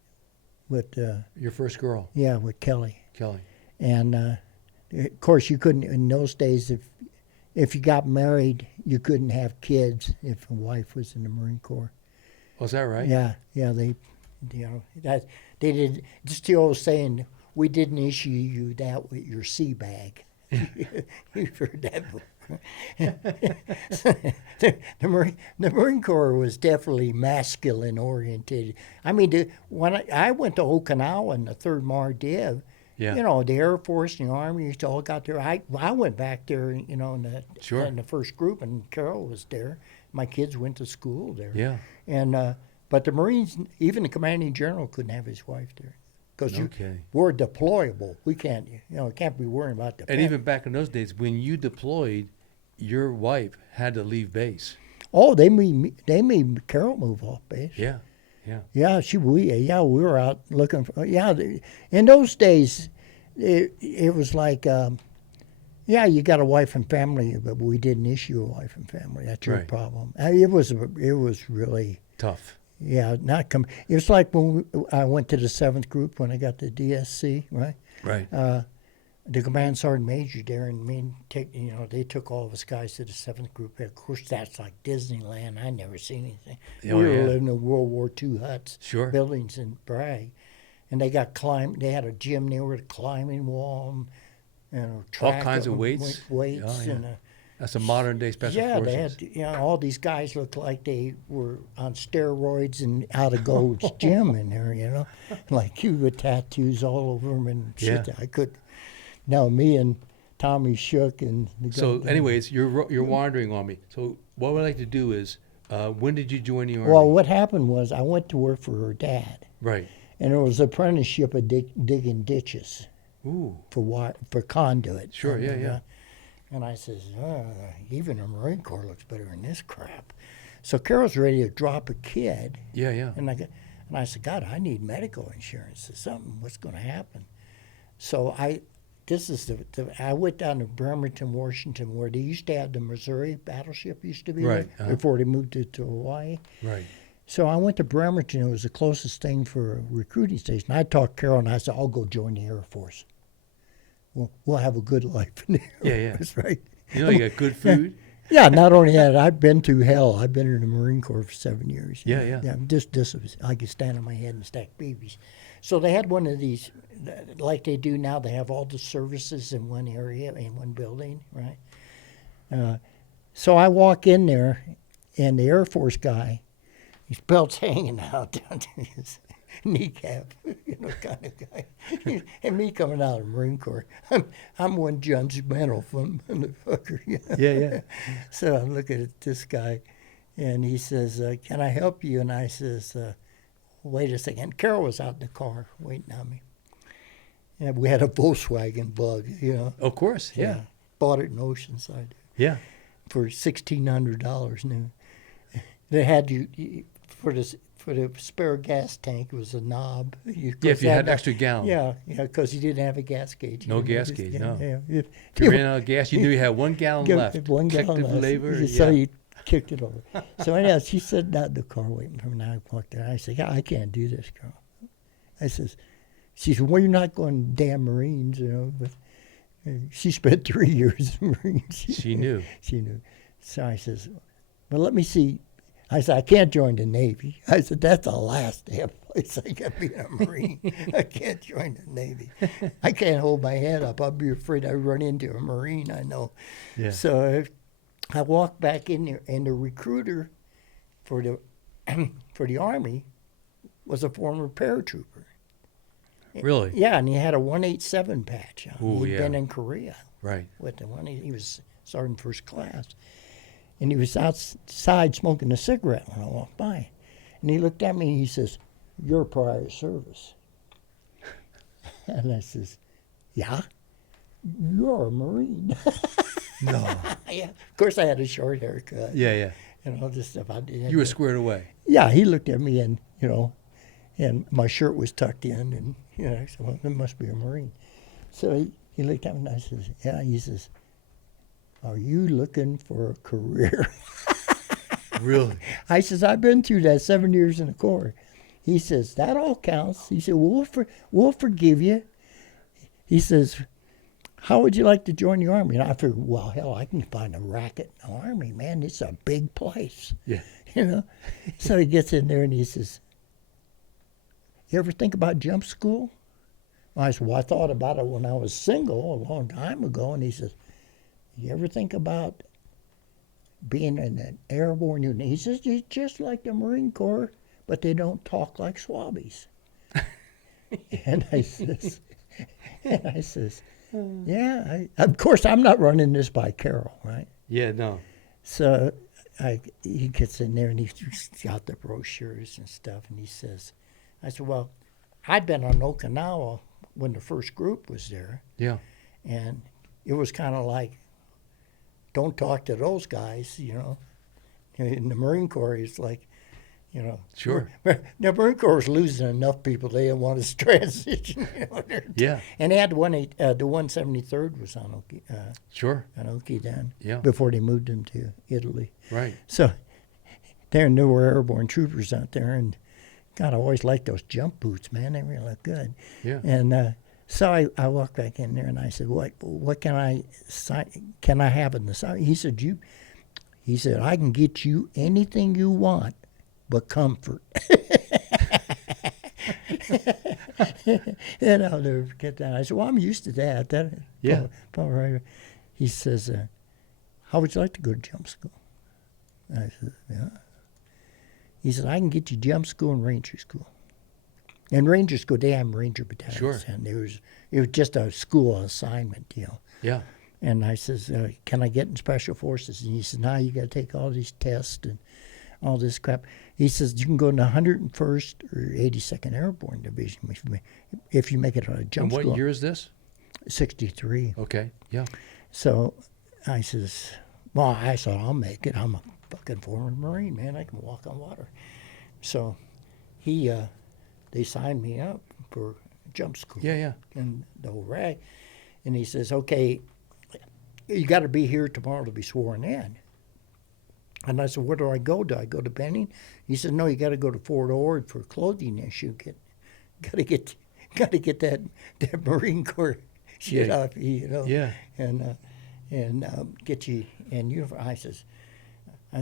with Your first girl, with Kelly. Kelly. And of course, you couldn't in those days. If you got married, you couldn't have kids if a wife was in the Marine Corps. Oh, is that right? Yeah. They did just the old saying. We didn't issue you that with your sea bag. You've heard that before. the Marine Corps was definitely masculine oriented. I mean, when I went to Okinawa in the 3rd Mar Div, Yeah. the Air Force and the Army used to all got there. I went back there, in the first group, and Carol was there. My kids went to school there. Yeah. And but the Marines, even the commanding general couldn't have his wife there. Because Okay. we're deployable. We can't, can't be worrying about the. And even back in those days, when you deployed, your wife had to leave base. Oh, they made Carol move off base. Yeah. Yeah. Yeah, we were out looking for. In those days, it was like, you got a wife and family, but we didn't issue a wife and family. That's your Right. problem. It was really. Tough. Yeah, it was like when I went to the 7th group when I got the DSC, right? Right. The command sergeant major there and they took all of us guys to the 7th group. Of course, that's like Disneyland. I never seen anything. Oh, We were yeah. living in World War II huts, Sure. buildings in Bragg. and they got They had a gym there with a climbing wall, and a All track kinds of weights. weights, Oh, yeah. and That's a modern day special yeah, forces. they had all these guys looked like they were on steroids and out of Gold's gym in there, like with tattoos all over them and shit. Yeah. I could. Now me and Tommy Shook and the So, guy- anyways, you're wandering on me. So, what we'd like to do is, when did you join the Army? Well, what happened was I went to work for her dad, Right. and it was an apprenticeship of digging ditches Ooh. for conduit. Sure, yeah, yeah. And I says, even the Marine Corps looks better than this crap. So Carol's ready to drop a kid, Yeah, yeah. and I said, God, I need medical insurance or something. What's going to happen? So I went down to Bremerton, Washington, where they used to have the Missouri battleship used to be Right, there before they moved it to Hawaii. Right. So I went to Bremerton. It was the closest thing for a recruiting station. I talked to Carol, and I said, I'll go join the Air Force. We'll have a good life in the Air Yeah, yeah. Force, right? You got good food. Yeah, not only that, I've been through hell. I've been in the Marine Corps for 7 years. Yeah, yeah. This was, I could stand on my head and stack babies. So they had one of these, like they do now, they have all the services in one area, in one building, right? So I walk in there, and the Air Force guy, his belt's hanging out down to his kneecap, kind of guy. And me coming out of the Marine Corps, I'm one judgmental from the fucker. Yeah, yeah. So I'm looking at this guy, and he says, can I help you? And I says, wait a second. Carol was out in the car waiting on me. And we had a Volkswagen Bug, Of course, yeah. Bought it in Oceanside Yeah. for $1,600 new. They had for the spare gas tank, it was a knob. Yeah, if you had extra gallon. Yeah, because you didn't have a gas gauge. No You gas just- gauge, yeah, no. Yeah. If you ran out of gas, you knew you had 1 gallon Give left. it 1 Kicked gallon the left. lever. So Yeah. he kicked it over. So anyhow, she sat out in the car waiting for me. And I walked there. I said, I can't do this, girl. I says, she said, well, you're not going damn Marines, But she spent 3 years in Marines. She knew. She knew. So I says, well, let me see. I said, I can't join the Navy. I said, that's the last damn place I can be a Marine. I can't join the Navy. I can't hold my head up. I'd be afraid I'd run into a Marine, I know. Yeah. So I walked back in there, and the recruiter for the for the Army was a former paratrooper. Really? Yeah, and he had a 187 patch on. Ooh, He'd yeah. been in Korea Right. with the one. He was sergeant first class. And he was outside smoking a cigarette when I walked by. And he looked at me and he says, you're prior service. And I says, yeah? You're a Marine. No. Yeah. Of course, I had a short haircut. Yeah, yeah. And all this stuff. You were squared away. Yeah, he looked at me and, and my shirt was tucked in. And, I said, well, it must be a Marine. So he looked at me and I says, yeah. He says, are you looking for a career? Really? I says, I've been through that 7 years in the Corps. He says, that all counts. He said, well, we'll forgive you. He says, how would you like to join the Army? And I figured, well, hell, I can find a racket in the Army, man. It's a big place. Yeah. So he gets in there and he says, you ever think about jump school? I said, well, I thought about it when I was single a long time ago. And he says, you ever think about being in an airborne unit? He says, it's just like the Marine Corps, but they don't talk like Swabbies. And I says, yeah, of course, I'm not running this by Carol, right? Yeah, no. So he gets in there and he's got the brochures and stuff, and he says, I said, well, I'd been on Okinawa when the first group was there, Yeah. and it was kind of like, don't talk to those guys, In the Marine Corps, it's like, Sure. The Marine Corps was losing enough people; they didn't want to transition. Yeah. And they had the 173rd was on Sure. Oki then, Yeah. before they moved them to Italy. Right. So there were airborne troopers out there, and God, I always liked those jump boots, man. They really look good. Yeah. And so I walked back in there and I said, "What can I have in the sign?" He said, "I can get you anything you want, but comfort." And I'll never forget that. I said, well, I'm used to that. Yeah. He says, how would you like to go to jump school? I said, yeah. He said, I can get you jump school and ranger school. And ranger school, they have ranger battalions. Sure. And it was just a school assignment deal. Yeah. And I says, can I get in special forces? And he says, no, you got to take all these tests and all this crap. He says, you can go in the 101st or 82nd Airborne Division if you make it out of jump And school. what year is this? 63. Okay. Yeah. So I says, well, I thought I'll make it. I'm a fucking former Marine, man. I can walk on water. So they signed me up for jump school. Yeah. And the whole rag. And he says, okay, you got to be here tomorrow to be sworn in. And I said, where do I go? Do I go to Benning? He said, no, you got to go to Fort Ord for a clothing issue. Got to get that Marine Corps shit Yeah. off you, Yeah. and get you in uniform. I said,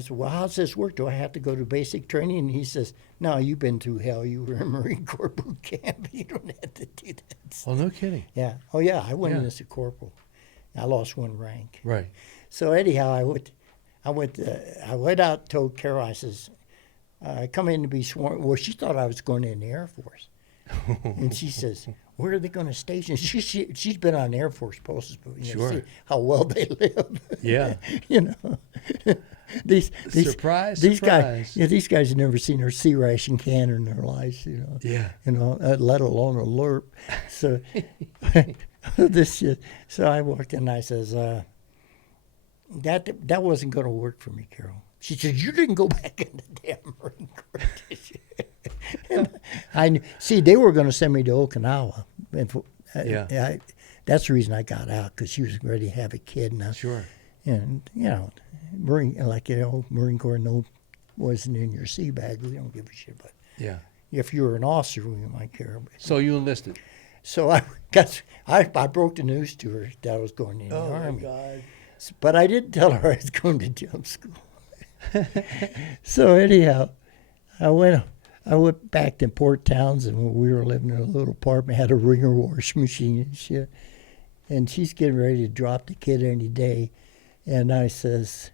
well, how's this work? Do I have to go to basic training? And he says, no, you've been through hell. You were in Marine Corps boot camp. You don't have to do that. Oh, no kidding. Yeah. Oh, yeah. I went in Yeah. as a corporal. I lost one rank. Right. So anyhow, I went out, told Carol, I says, I come in to be sworn. Well, she thought I was going in the Air Force. And she says, where are they going to station? She's been on Air Force posts, but Sure. see how well they live. Yeah. These Surprise, these surprise. guys, these guys have never seen a sea ration can in their lives, Yeah. let alone a LURP. So so I walked in and I says, that wasn't going to work for me, Carol. She said, you didn't go back in the damn Marine Corps, did you? And they were going to send me to Okinawa. And that's the reason I got out, because she was ready to have a kid. And Sure. And, Marine Corps wasn't in your sea bag. We don't give a shit. But Yeah. if you were an officer, we might care. So you enlisted. So I broke the news to her that I was going in the Army. God. But I didn't tell her I was going to jump school. So anyhow, I went back to Port Townsend when we were living in a little apartment, had a wringer wash machine and shit. And she's getting ready to drop the kid any day. And I says,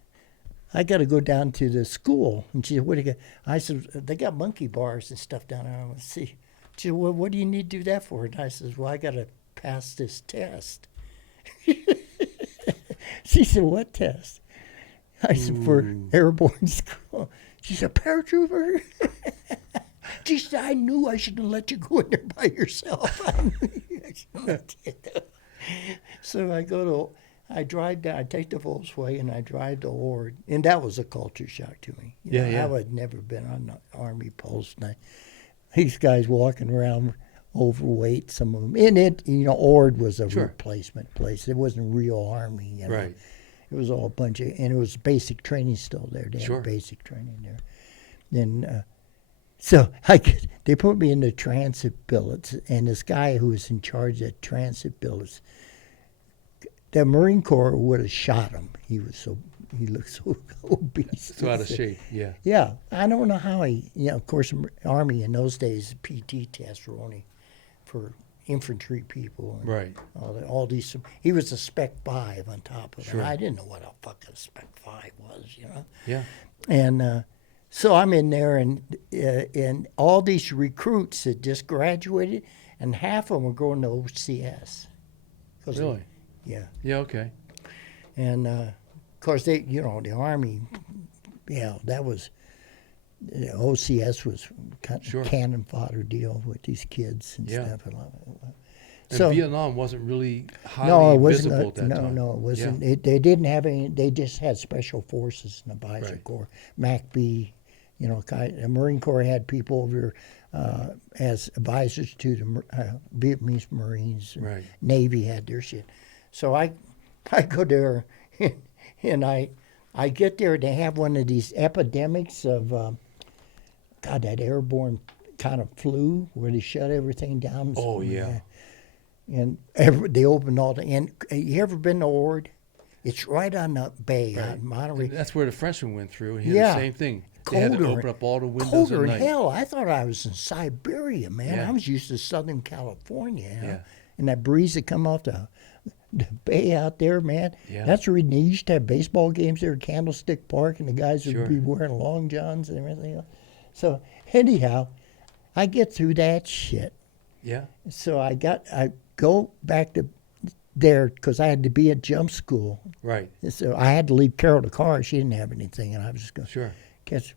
I got to go down to the school. And she said, what do you got? I said, they got monkey bars and stuff down there. I want to see. She said, well, what do you need to do that for? And I says, well, I got to pass this test. She said, what test? I said, for airborne school. She said, paratrooper? She said, I knew I shouldn't have let you go in there by yourself. So I drive down, I take the Volkswagen, and I drive to Ord. And that was a culture shock to me. Yeah. I had never been on the Army post. And these guys walking around overweight, some of them. And Ord was a Sure. replacement place. It wasn't real Army. Right. It was all a bunch of, and it was basic training still there. They Sure. had basic training there. Then, they put me in the transit billets, and this guy who was in charge of transit billets, the Marine Corps would have shot him. He looked so obese. So out of shape. Yeah. Yeah, I don't know how of course, Army in those days, PT tests were only for infantry people. And Right. all these. He was a Spec 5 on top of Sure. it. I didn't know what a fucking Spec 5 was, Yeah. And so I'm in there, and all these recruits that just graduated, and half of them were going to OCS. Really? Yeah. Yeah. Okay. And of course, the Army, that was, OCS was kind of Sure. cannon fodder deal with these kids and Yeah. stuff. And Vietnam wasn't really highly No, it wasn't. visible at that time. No, it wasn't. Yeah. They didn't have any. They just had special forces in the Advisor Right. Corps. MACB, the Marine Corps had people over as advisors to the Vietnamese Marines. And Right. Navy had their shit. So I go there, and I get there. They have one of these epidemics of that airborne kind of flu where they shut everything down. Oh, yeah. And they opened all the. And you ever been to Ord? It's right on the bay Right. on Monterey. And that's where the Frenchman went through, and he Yeah. had the same thing. They had to colder. open up all the windows Colder at than night. hell. I thought I was in Siberia, man. Yeah. I was used to Southern California, you know? Yeah. And that breeze that come off the bay out there, man. Yeah. That's where they used to have baseball games there at Candlestick Park, and the guys would Sure. be wearing long johns and everything else. So anyhow, I get through that shit. Yeah. So I go back to there because I had to be at jump school. Right. So I had to leave Carol the car. She didn't have anything, and I was just going to Sure. catch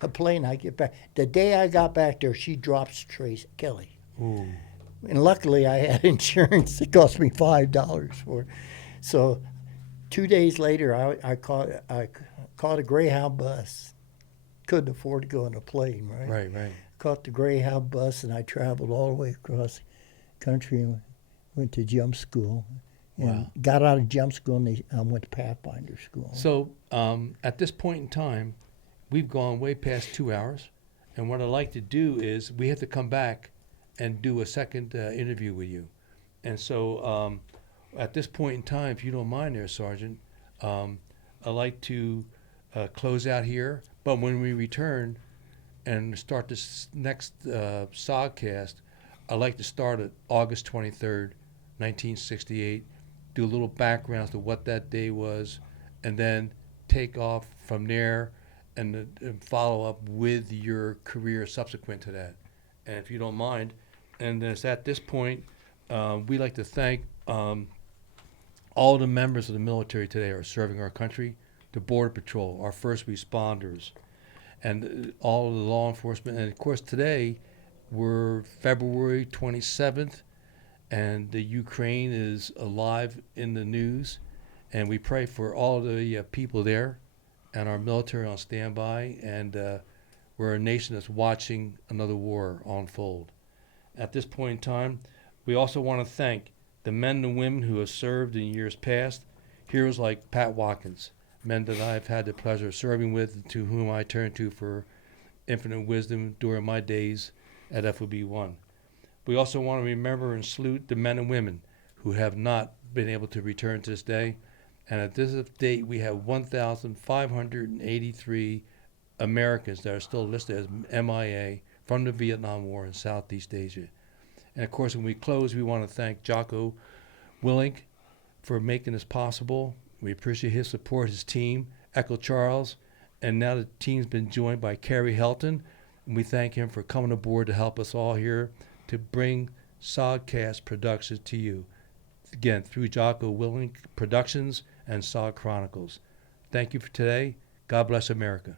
a plane. I get back. The day I got back there, she drops Trace Kelly. Ooh. And luckily, I had insurance. It cost me $5 for it. So 2 days later, I caught a Greyhound bus. Couldn't afford to go on a plane, right? Right. Right. Caught the Greyhound bus, and I traveled all the way across the country and went to jump school. And Wow. got out of jump school, and I went to Pathfinder school. So at this point in time, we've gone way past 2 hours, and what I'd like to do is we have to come back and do a second interview with you. And so at this point in time, if you don't mind there, Sergeant, I'd like to close out here. But when we return and start this next SOGCast, I'd like to start at August 23rd, 1968, do a little background as to what that day was, and then take off from there and follow up with your career subsequent to that. And if you don't mind, and it's at this point, we'd like to thank all the members of the military today who are serving our country, the Border Patrol, our first responders, and all of the law enforcement. And of course, today we're February 27th, and the Ukraine is alive in the news, and we pray for all the people there and our military on standby, and we're a nation that's watching another war unfold. At this point in time, we also want to thank the men and women who have served in years past, heroes like Pat Watkins, men that I've had the pleasure of serving with, to whom I turn to for infinite wisdom during my days at FOB 1. We also want to remember and salute the men and women who have not been able to return to this day. And at this date, we have 1,583 Americans that are still listed as MIA from the Vietnam War in Southeast Asia. And of course, when we close, we want to thank Jocko Willink for making this possible. We appreciate his support, his team, Echo Charles, and now the team's been joined by Kerry Helton, and we thank him for coming aboard to help us all here to bring SOGCast Productions to you. Again, through Jocko Willink Productions and SOG Chronicles. Thank you for today. God bless America.